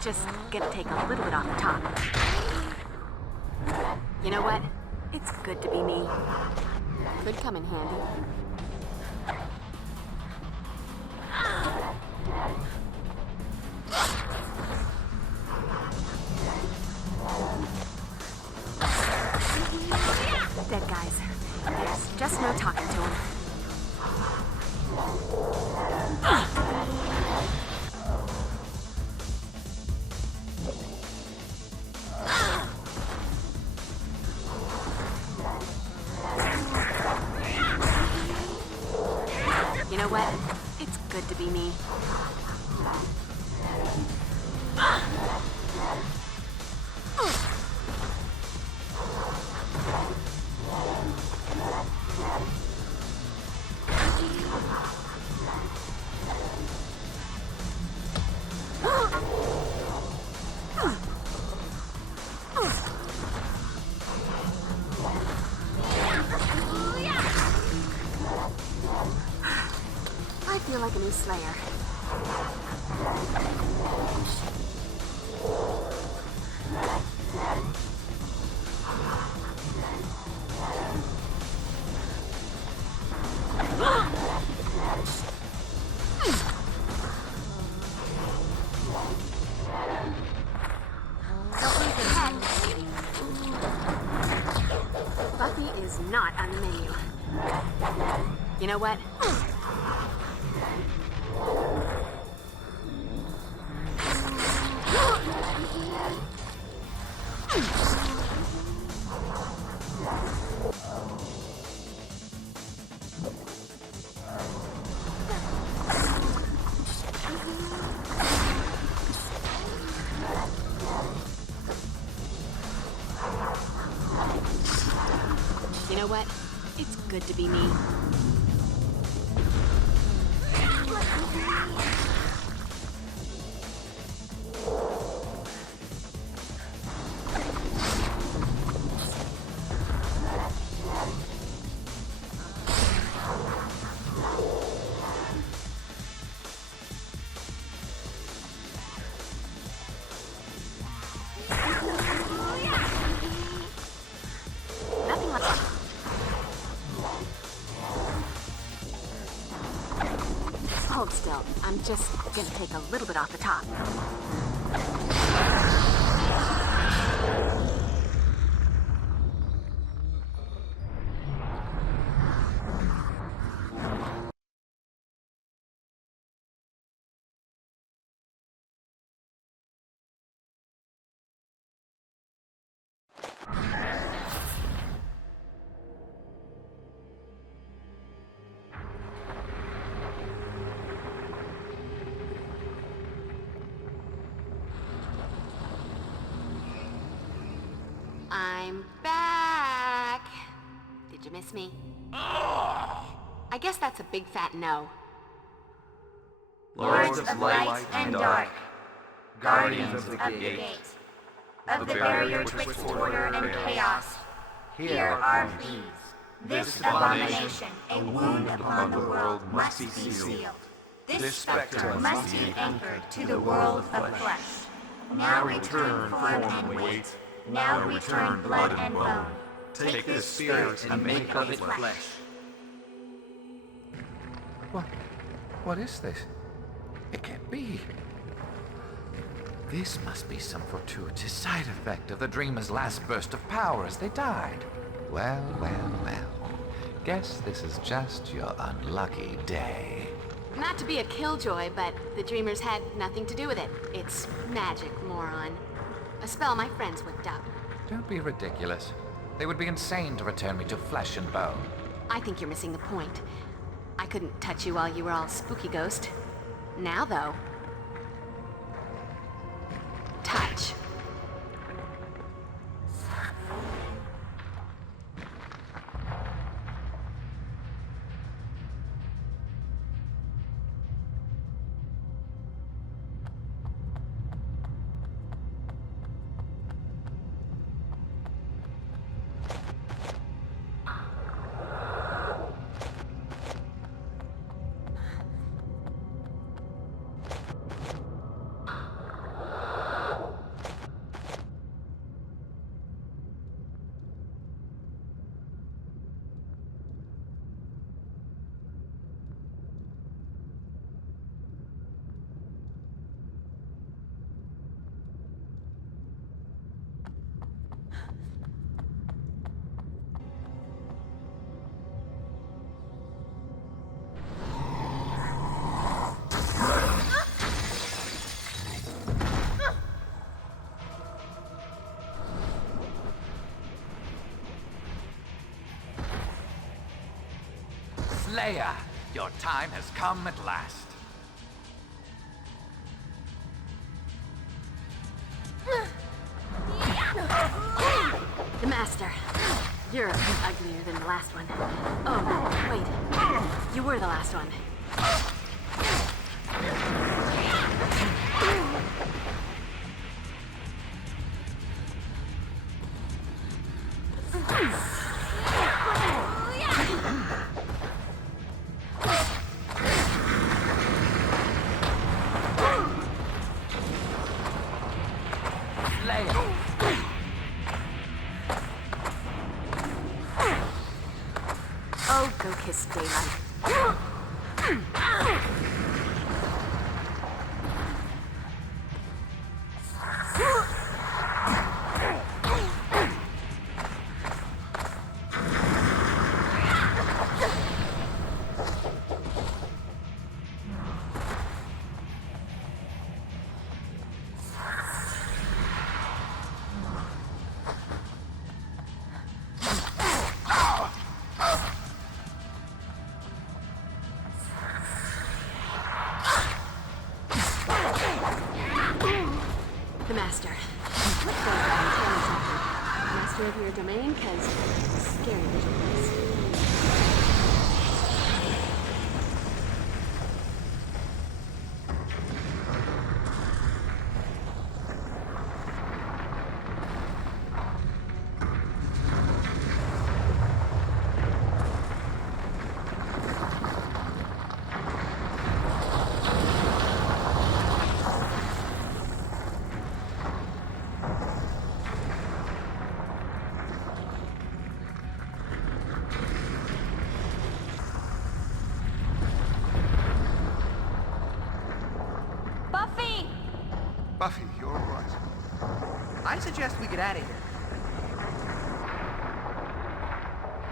Just gonna take a little bit off the top. You know what? It's good to be me. Could come in handy. Dead guys. There's just no talking to them. You know what? It's good to be me. like a new Slayer. Buffy is not on the menu. You know what? You know what? It's good to be me. Hold still. I'm just gonna take a little bit off the top. I'm back. Did you miss me? I guess that's a big fat no. Lords of light and dark, guardians of the gate, of the barrier twixt order and chaos, hear our pleas. This abomination, a wound upon the world, must be sealed. This specter must be anchored to the world of flesh. Now return form and weight. Now return blood and bone. Take this spirit and make of it flesh. What is this? It can't be. This must be some fortuitous side effect of the dreamer's last burst of power as they died. Well. Guess this is just your unlucky day. Not to be a killjoy, but the dreamers had nothing to do with it. It's magic, moron. A spell my friends whipped up. Don't be ridiculous. They would be insane to return me to flesh and bone. I think you're missing the point. I couldn't touch you while you were all spooky ghost. Now, though... touch. Slayer, your time has come at last. The Master. You're uglier than the last one. Oh, wait. You were the last one. Go kiss daylight. The Master. Let's go and tell me something. Master of your domain, cause scary visuals. Buffy, you're all right. I suggest we get out of here.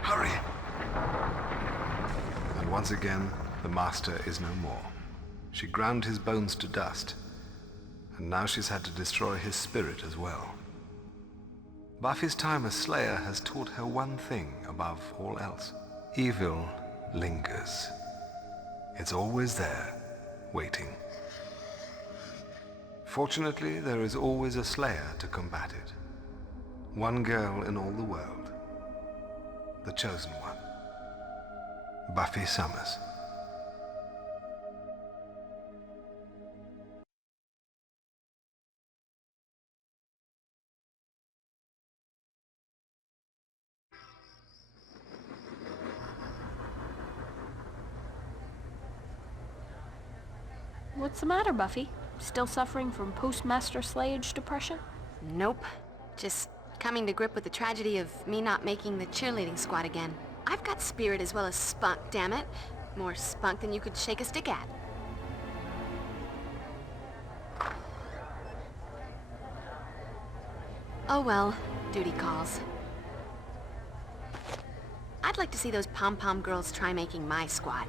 Hurry! And once again, the Master is no more. She ground his bones to dust, and now she's had to destroy his spirit as well. Buffy's time as Slayer has taught her one thing above all else. Evil lingers. It's always there, waiting. Fortunately, there is always a Slayer to combat it. One girl in all the world. The chosen one. Buffy Summers. What's the matter, Buffy? Still suffering from post-Master Slayage depression? Nope. Just coming to grip with the tragedy of me not making the cheerleading squad again. I've got spirit as well as spunk, damn it. More spunk than you could shake a stick at. Oh well, duty calls. I'd like to see those pom-pom girls try making my squad.